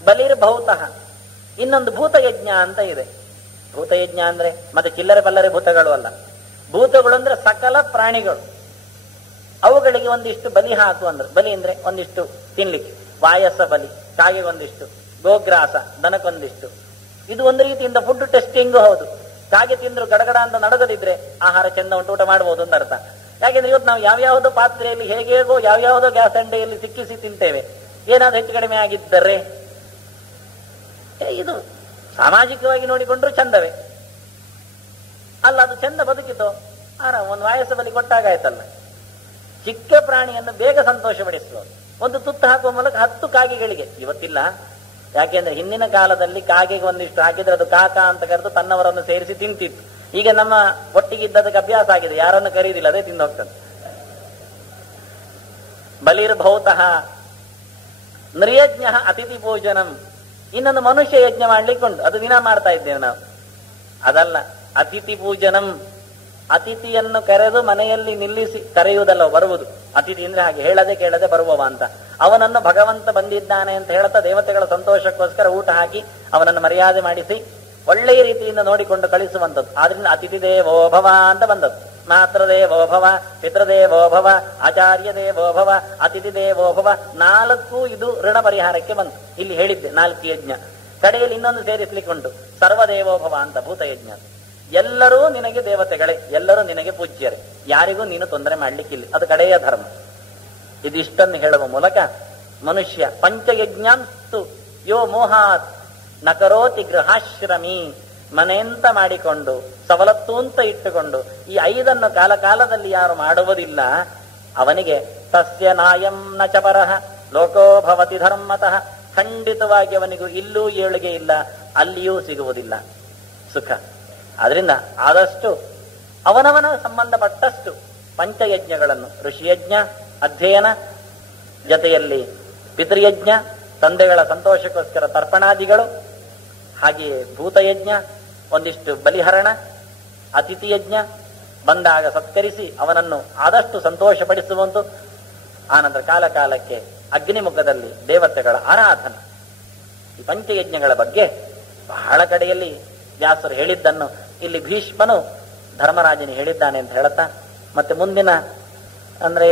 ಬಲಿರ್ಭೌತಃ, ಇನ್ನೊಂದು ಭೂತಯಜ್ಞ ಅಂತ ಇದೆ. ಭೂತಯಜ್ಞ ಅಂದ್ರೆ ಮತ್ತೆ ಚಿಲ್ಲರೆ ಪಲ್ಲರೆ ಭೂತಗಳು ಅಲ್ಲ. ಭೂತಗಳು ಅಂದ್ರೆ ಸಕಲ ಪ್ರಾಣಿಗಳು, ಅವುಗಳಿಗೆ ಒಂದಿಷ್ಟು ಬಲಿ ಹಾಕು ಅಂದ್ರೆ. ಬಲಿ ಅಂದ್ರೆ ಒಂದಿಷ್ಟು ತಿನ್ಲಿಕ್ಕೆ, ವಾಯಸ ಬಲಿ, ಕಾಗೆಗೊಂದಿಷ್ಟು, ಗೋಗ್ರಾಸ ದನಕ್ಕೊಂದಿಷ್ಟು. ಇದು ಒಂದು ರೀತಿಯಿಂದ ಫುಡ್ ಟೆಸ್ಟಿಂಗ್ ಹೌದು. ಕಾಗೆ ತಿಂದ್ರು ಗಡಗಡ ಅಂತ ನಡಗದಿದ್ರೆ ಆಹಾರ ಚೆಂದ ಉಂಟು, ಊಟ ಮಾಡಬಹುದು ಅಂತ ಅರ್ಥ. ಯಾಕೆಂದ್ರೆ ಇವತ್ತು ನಾವು ಯಾವ್ಯಾವುದೋ ಪಾತ್ರೆಯಲ್ಲಿ ಹೇಗೇಗೋ ಯಾವ್ಯಾವುದೋ ಗ್ಯಾಸ್ ಅಂಡೆಯಲ್ಲಿ ಸಿಕ್ಕಿಸಿ ತಿಂತೇವೆ. ಏನಾದ್ರೂ ಹೆಚ್ಚು ಕಡಿಮೆ ಆಗಿದ್ದರೆ ಇದು ಸಾಮಾಜಿಕವಾಗಿ ನೋಡಿಕೊಂಡ್ರು ಚಂದವೇ ಅಲ್ಲ, ಅದು ಚಂದ ಬದುಕಿತು. ಒಂದು ವಾಯಸ ಬಲಿ ಕೊಟ್ಟಾಗಾಯ್ತಲ್ಲ. ಚಿಕ್ಕ ಪ್ರಾಣಿಯನ್ನು ಬೇಗ ಸಂತೋಷ ಪಡಿಸುವ ಒಂದು ತುತ್ತು ಹಾಕುವ ಮೂಲಕ 10 ಕಾಗೆಗಳಿಗೆ ಇವತ್ತಿಲ್ಲ. ಯಾಕೆಂದ್ರೆ ಹಿಂದಿನ ಕಾಲದಲ್ಲಿ ಕಾಗೆಗೆ ಒಂದಿಷ್ಟು ಹಾಕಿದ್ರೆ ಅದು ಕಾಕ ಅಂತ ಕರೆದು ತನ್ನವರನ್ನು ಸೇರಿಸಿ ತಿಂತಿತ್ತು. ಈಗ ನಮ್ಮ ಒಟ್ಟಿಗಿದ್ದದಕ್ಕೆ ಅಭ್ಯಾಸ ಆಗಿದೆ, ಯಾರನ್ನು ಕರೀದಿಲ್ಲ, ಅದೇ ತಿಂದು ಹೋಗ್ತದೆ. ಬಲಿರ್ಭೌತಃ ನೃಯಜ್ಞ ಅತಿಥಿ ಪೂಜನಂ. ಇನ್ನೊಂದು ಮನುಷ್ಯ ಯಜ್ಞ ಮಾಡ್ಲಿಕ್ಕೆ ಉಂಟು, ಅದು ದಿನ ಮಾಡ್ತಾ ಇದ್ದೇವೆ ನಾವು. ಅದಲ್ಲ ಅತಿಥಿ ಪೂಜನಂ, ಅತಿಥಿಯನ್ನು ಕರೆದು ಮನೆಯಲ್ಲಿ ನಿಲ್ಲಿಸಿ ಕರೆಯುವುದಲ್ಲ, ಬರುವುದು. ಅತಿಥಿ ಅಂದ್ರೆ ಹಾಗೆ ಹೇಳದೆ ಕೇಳದೆ ಬರುವವ ಅಂತ. ಅವನನ್ನು ಭಗವಂತ ಬಂದಿದ್ದಾನೆ ಅಂತ ಹೇಳ್ತಾ ದೇವತೆಗಳ ಸಂತೋಷಕ್ಕೋಸ್ಕರ ಊಟ ಹಾಕಿ ಅವನನ್ನು ಮರ್ಯಾದೆ ಮಾಡಿಸಿ ಒಳ್ಳೆಯ ರೀತಿಯಿಂದ ನೋಡಿಕೊಂಡು ಕಳಿಸುವಂಥದ್ದು. ಆದ್ರಿಂದ ಅತಿಥಿ ದೇವೋಭವ ಅಂತ ಬಂದದ್ದು. ಮಾತೃ ದೇವೋಭವ, ಪಿತೃದೇವೋಭವ, ಆಚಾರ್ಯ ದೇವೋಭವ, ಅತಿಥಿ ದೇವೋಭವ. 4 ಇದು ಋಣ ಪರಿಹಾರಕ್ಕೆ ಬಂತು. ಇಲ್ಲಿ ಹೇಳಿದ್ದೆ 4 ಯಜ್ಞ. ಕಡೆಯಲ್ಲಿ ಇನ್ನೊಂದು ಸೇರಿಸ್ಲಿಕ್ಕೆ ಉಂಟು, ಸರ್ವದೇವೋಭವ ಅಂತ ಭೂತಯಜ್ಞ. ಎಲ್ಲರೂ ನಿನಗೆ ದೇವತೆಗಳೇ, ಎಲ್ಲರೂ ನಿನಗೆ ಪೂಜ್ಯರೇ, ಯಾರಿಗೂ ನೀನು ತೊಂದರೆ ಮಾಡ್ಲಿಕ್ಕಿಲ್ಲ, ಅದು ಕಡೆಯ ಧರ್ಮ. ಇದಿಷ್ಟನ್ನು ಹೇಳುವ ಮೂಲಕ ಮನುಷ್ಯ ಪಂಚಯಜ್ಞಾಂಸ್ತು ಯೋ ಮೋಹಾತ್ ನಕರೋತಿ ಗೃಹಾಶ್ರಮಿ, ಮನೆಯಂತ ಮಾಡಿಕೊಂಡು ಸವಲತ್ತು ಅಂತ ಇಟ್ಟುಕೊಂಡು ಈ 5 ಕಾಲ ಕಾಲದಲ್ಲಿ ಯಾರು ಮಾಡುವುದಿಲ್ಲ ಅವನಿಗೆ ತಸ್ಯ ನಾಯಂ ನ ಚಪರಃ ಲೋಕೋ ಭವತಿ ಧರ್ಮತಃ, ಖಂಡಿತವಾಗಿ ಅವನಿಗೂ ಇಲ್ಲೂ ಏಳಿಗೆ ಇಲ್ಲ, ಅಲ್ಲಿಯೂ ಸಿಗುವುದಿಲ್ಲ ಸುಖ. ಆದ್ರಿಂದ ಆದಷ್ಟು ಅವನವನ ಸಂಬಂಧಪಟ್ಟಷ್ಟು ಪಂಚಯಜ್ಞಗಳನ್ನು, ಋಷಿಯಜ್ಞ ಅಧ್ಯಯನ, ಜೊತೆಯಲ್ಲಿ ಪಿತೃಯಜ್ಞ ತಂದೆಗಳ ಸಂತೋಷಕ್ಕೋಸ್ಕರ ತರ್ಪಣಾದಿಗಳು, ಹಾಗೆಯೇ ಭೂತಯಜ್ಞ ಒಂದಿಷ್ಟು ಬಲಿಹರಣ, ಅತಿಥಿ ಯಜ್ಞ ಬಂದಾಗ ಸತ್ಕರಿಸಿ ಅವನನ್ನು ಆದಷ್ಟು ಸಂತೋಷಪಡಿಸುವಂತು. ಆನಂತರ ಕಾಲ ಕಾಲಕ್ಕೆ ಅಗ್ನಿಮುಖದಲ್ಲಿ ದೇವತೆಗಳ ಆರಾಧನೆ, ಈ ಪಂಚಯಜ್ಞಗಳ ಬಗ್ಗೆ ಬಹಳ ಕಡೆಯಲ್ಲಿ ವ್ಯಾಸರು ಹೇಳಿದ್ದನ್ನು ಇಲ್ಲಿ ಭೀಷ್ಮನು ಧರ್ಮರಾಜನಿಗೆ ಹೇಳಿದ್ದಾನೆ ಅಂತ ಹೇಳುತ್ತಾ, ಮತ್ತೆ ಮುಂದಿನ ಅಂದ್ರೆ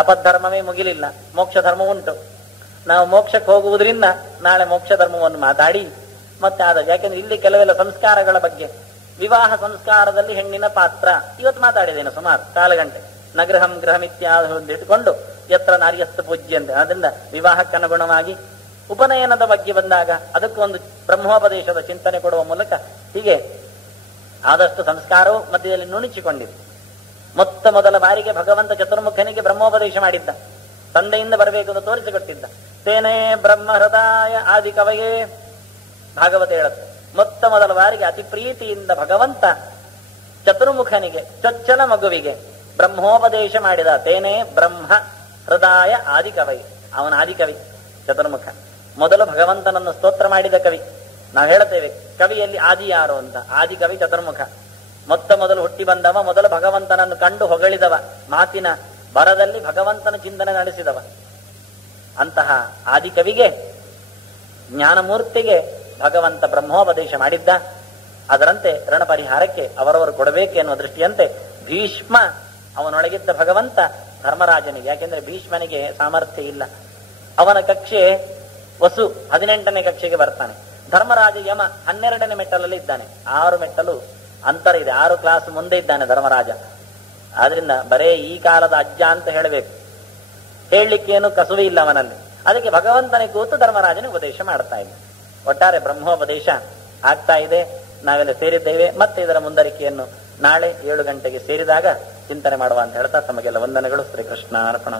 ಆಪದ್ಧರ್ಮವೇ ಮುಗಿಲಿಲ್ಲ, ಮೋಕ್ಷ ಧರ್ಮ ಉಂಟು. ನಾವು ಮೋಕ್ಷಕ್ಕೆ ಹೋಗುವುದರಿಂದ ನಾಳೆ ಮೋಕ್ಷ ಧರ್ಮವನ್ನು ಮಾತಾಡಿ ಮತ್ತೆ ಯಾಕೆಂದ್ರೆ ಇಲ್ಲಿ ಕೆಲವೆಲ್ಲ ಸಂಸ್ಕಾರಗಳ ಬಗ್ಗೆ, ವಿವಾಹ ಸಂಸ್ಕಾರದಲ್ಲಿ ಹೆಣ್ಣಿನ ಪಾತ್ರ ಇವತ್ತು ಮಾತಾಡಿದ್ದೇನೆ ಸುಮಾರು ಕಾಲಗಂಟೆ. ನಗೃಹಂ ಗೃಹಂ ಇತ್ಯಾದಿ ಇಟ್ಟುಕೊಂಡು ಯತ್ರ ನಾರ್ಯಸ್ತು ಪೂಜ್ಯಂತೆ. ಅದರಿಂದ ವಿವಾಹಕ್ಕನುಗುಣವಾಗಿ ಉಪನಯನದ ಬಗ್ಗೆ ಬಂದಾಗ ಅದಕ್ಕೊಂದು ಬ್ರಹ್ಮೋಪದೇಶದ ಚಿಂತನೆ ಕೊಡುವ ಮೂಲಕ ಹೀಗೆ ಆದಷ್ಟು ಸಂಸ್ಕಾರವು ಮಧ್ಯದಲ್ಲಿ ನುಣುಚಿಕೊಂಡಿದೆ. ಮೊದಲ ಬಾರಿಗೆ ಭಗವಂತ ಚತುರ್ಮುಖನಿಗೆ ಬ್ರಹ್ಮೋಪದೇಶ ಮಾಡಿದ್ದ, ತಂದೆಯಿಂದ ಬರಬೇಕು ಅಂತ ತೋರಿಸಿಕೊಟ್ಟಿದ್ದ. ತೇನೇ ಬ್ರಹ್ಮ ಹೃದಯ ಆದಿ ಕವಯೇ ಭಾಗವತ ಹೇಳುತ್ತೆ. ಮೊದಲ ಬಾರಿಗೆ ಅತಿ ಪ್ರೀತಿಯಿಂದ ಭಗವಂತ ಚತುರ್ಮುಖನಿಗೆ ಚೊಚ್ಚಲ ಮಗುವಿಗೆ ಬ್ರಹ್ಮೋಪದೇಶ ಮಾಡಿದ. ತೇನೇ ಬ್ರಹ್ಮ ಹೃದಯ ಆದಿ ಕವಯಿ, ಅವನ ಆದಿಕವಿ ಚತುರ್ಮುಖ. ಮೊದಲು ಭಗವಂತನನ್ನು ಸ್ತೋತ್ರ ಮಾಡಿದ ಕವಿ. ನಾವು ಹೇಳುತ್ತೇವೆ ಕವಿಯಲ್ಲಿ ಆದಿ ಯಾರು ಅಂತ, ಆದಿಕವಿ ಚತುರ್ಮುಖ. ಮೊದಲು ಹುಟ್ಟಿ ಬಂದವ, ಮೊದಲು ಭಗವಂತನನ್ನು ಕಂಡು ಹೊಗಳಿದವ, ಮಾತಿನ ಬರದಲ್ಲಿ ಭಗವಂತನ ಚಿಂತನೆ ನಡೆಸಿದವ. ಅಂತಹ ಆದಿಕವಿಗೆ ಜ್ಞಾನಮೂರ್ತಿಗೆ ಭಗವಂತ ಬ್ರಹ್ಮೋಪದೇಶ ಮಾಡಿದ್ದ. ಅದರಂತೆ ಋಣ ಪರಿಹಾರಕ್ಕೆ ಅವರವರು ಕೊಡಬೇಕು ಎನ್ನುವ ದೃಷ್ಟಿಯಂತೆ ಭೀಷ್ಮ ಅವನೊಳಗಿದ್ದ ಭಗವಂತ ಧರ್ಮರಾಜನಿಗೆ, ಯಾಕೆಂದ್ರೆ ಭೀಷ್ಮನಿಗೆ ಸಾಮರ್ಥ್ಯ ಇಲ್ಲ, ಅವನ ಕಕ್ಷೆ ವಸು 18ನೇ ಕಕ್ಷೆಗೆ ಬರ್ತಾನೆ. ಧರ್ಮರಾಜ ಯಮ 12ನೇ ಮೆಟ್ಟಲಲ್ಲಿ ಇದ್ದಾನೆ. 6 ಮೆಟ್ಟಲು ಅಂತರ ಇದೆ, 6 ಕ್ಲಾಸ್ ಮುಂದೆ ಇದ್ದಾನೆ ಧರ್ಮರಾಜ. ಆದ್ರಿಂದ ಬರೇ ಈ ಕಾಲದ ಅಜ್ಜ ಅಂತ ಹೇಳಬೇಕು, ಹೇಳಲಿಕ್ಕೇನು ಕಸುವೆ ಇಲ್ಲ ಅವನಲ್ಲಿ. ಅದಕ್ಕೆ ಭಗವಂತನೇ ಕೂತು ಧರ್ಮರಾಜನಿಗೆ ಉಪದೇಶ ಮಾಡ್ತಾ ಇದೆ. ಒಟ್ಟಾರೆ ಬ್ರಹ್ಮೋಪದೇಶ ಆಗ್ತಾ ಇದೆ. ನಾವೆಲ್ಲ ಸೇರಿದ್ದೇವೆ. ಮತ್ತೆ ಇದರ ಮುಂದರಿಕೆಯನ್ನು ನಾಳೆ 7 ಗಂಟೆಗೆ ಸೇರಿದಾಗ ಚಿಂತನೆ ಮಾಡುವ ಅಂತ ಹೇಳ್ತಾ ತಮಗೆಲ್ಲ ವಂದನೆಗಳು. ಶ್ರೀಕೃಷ್ಣ ಅರ್ಪಣ.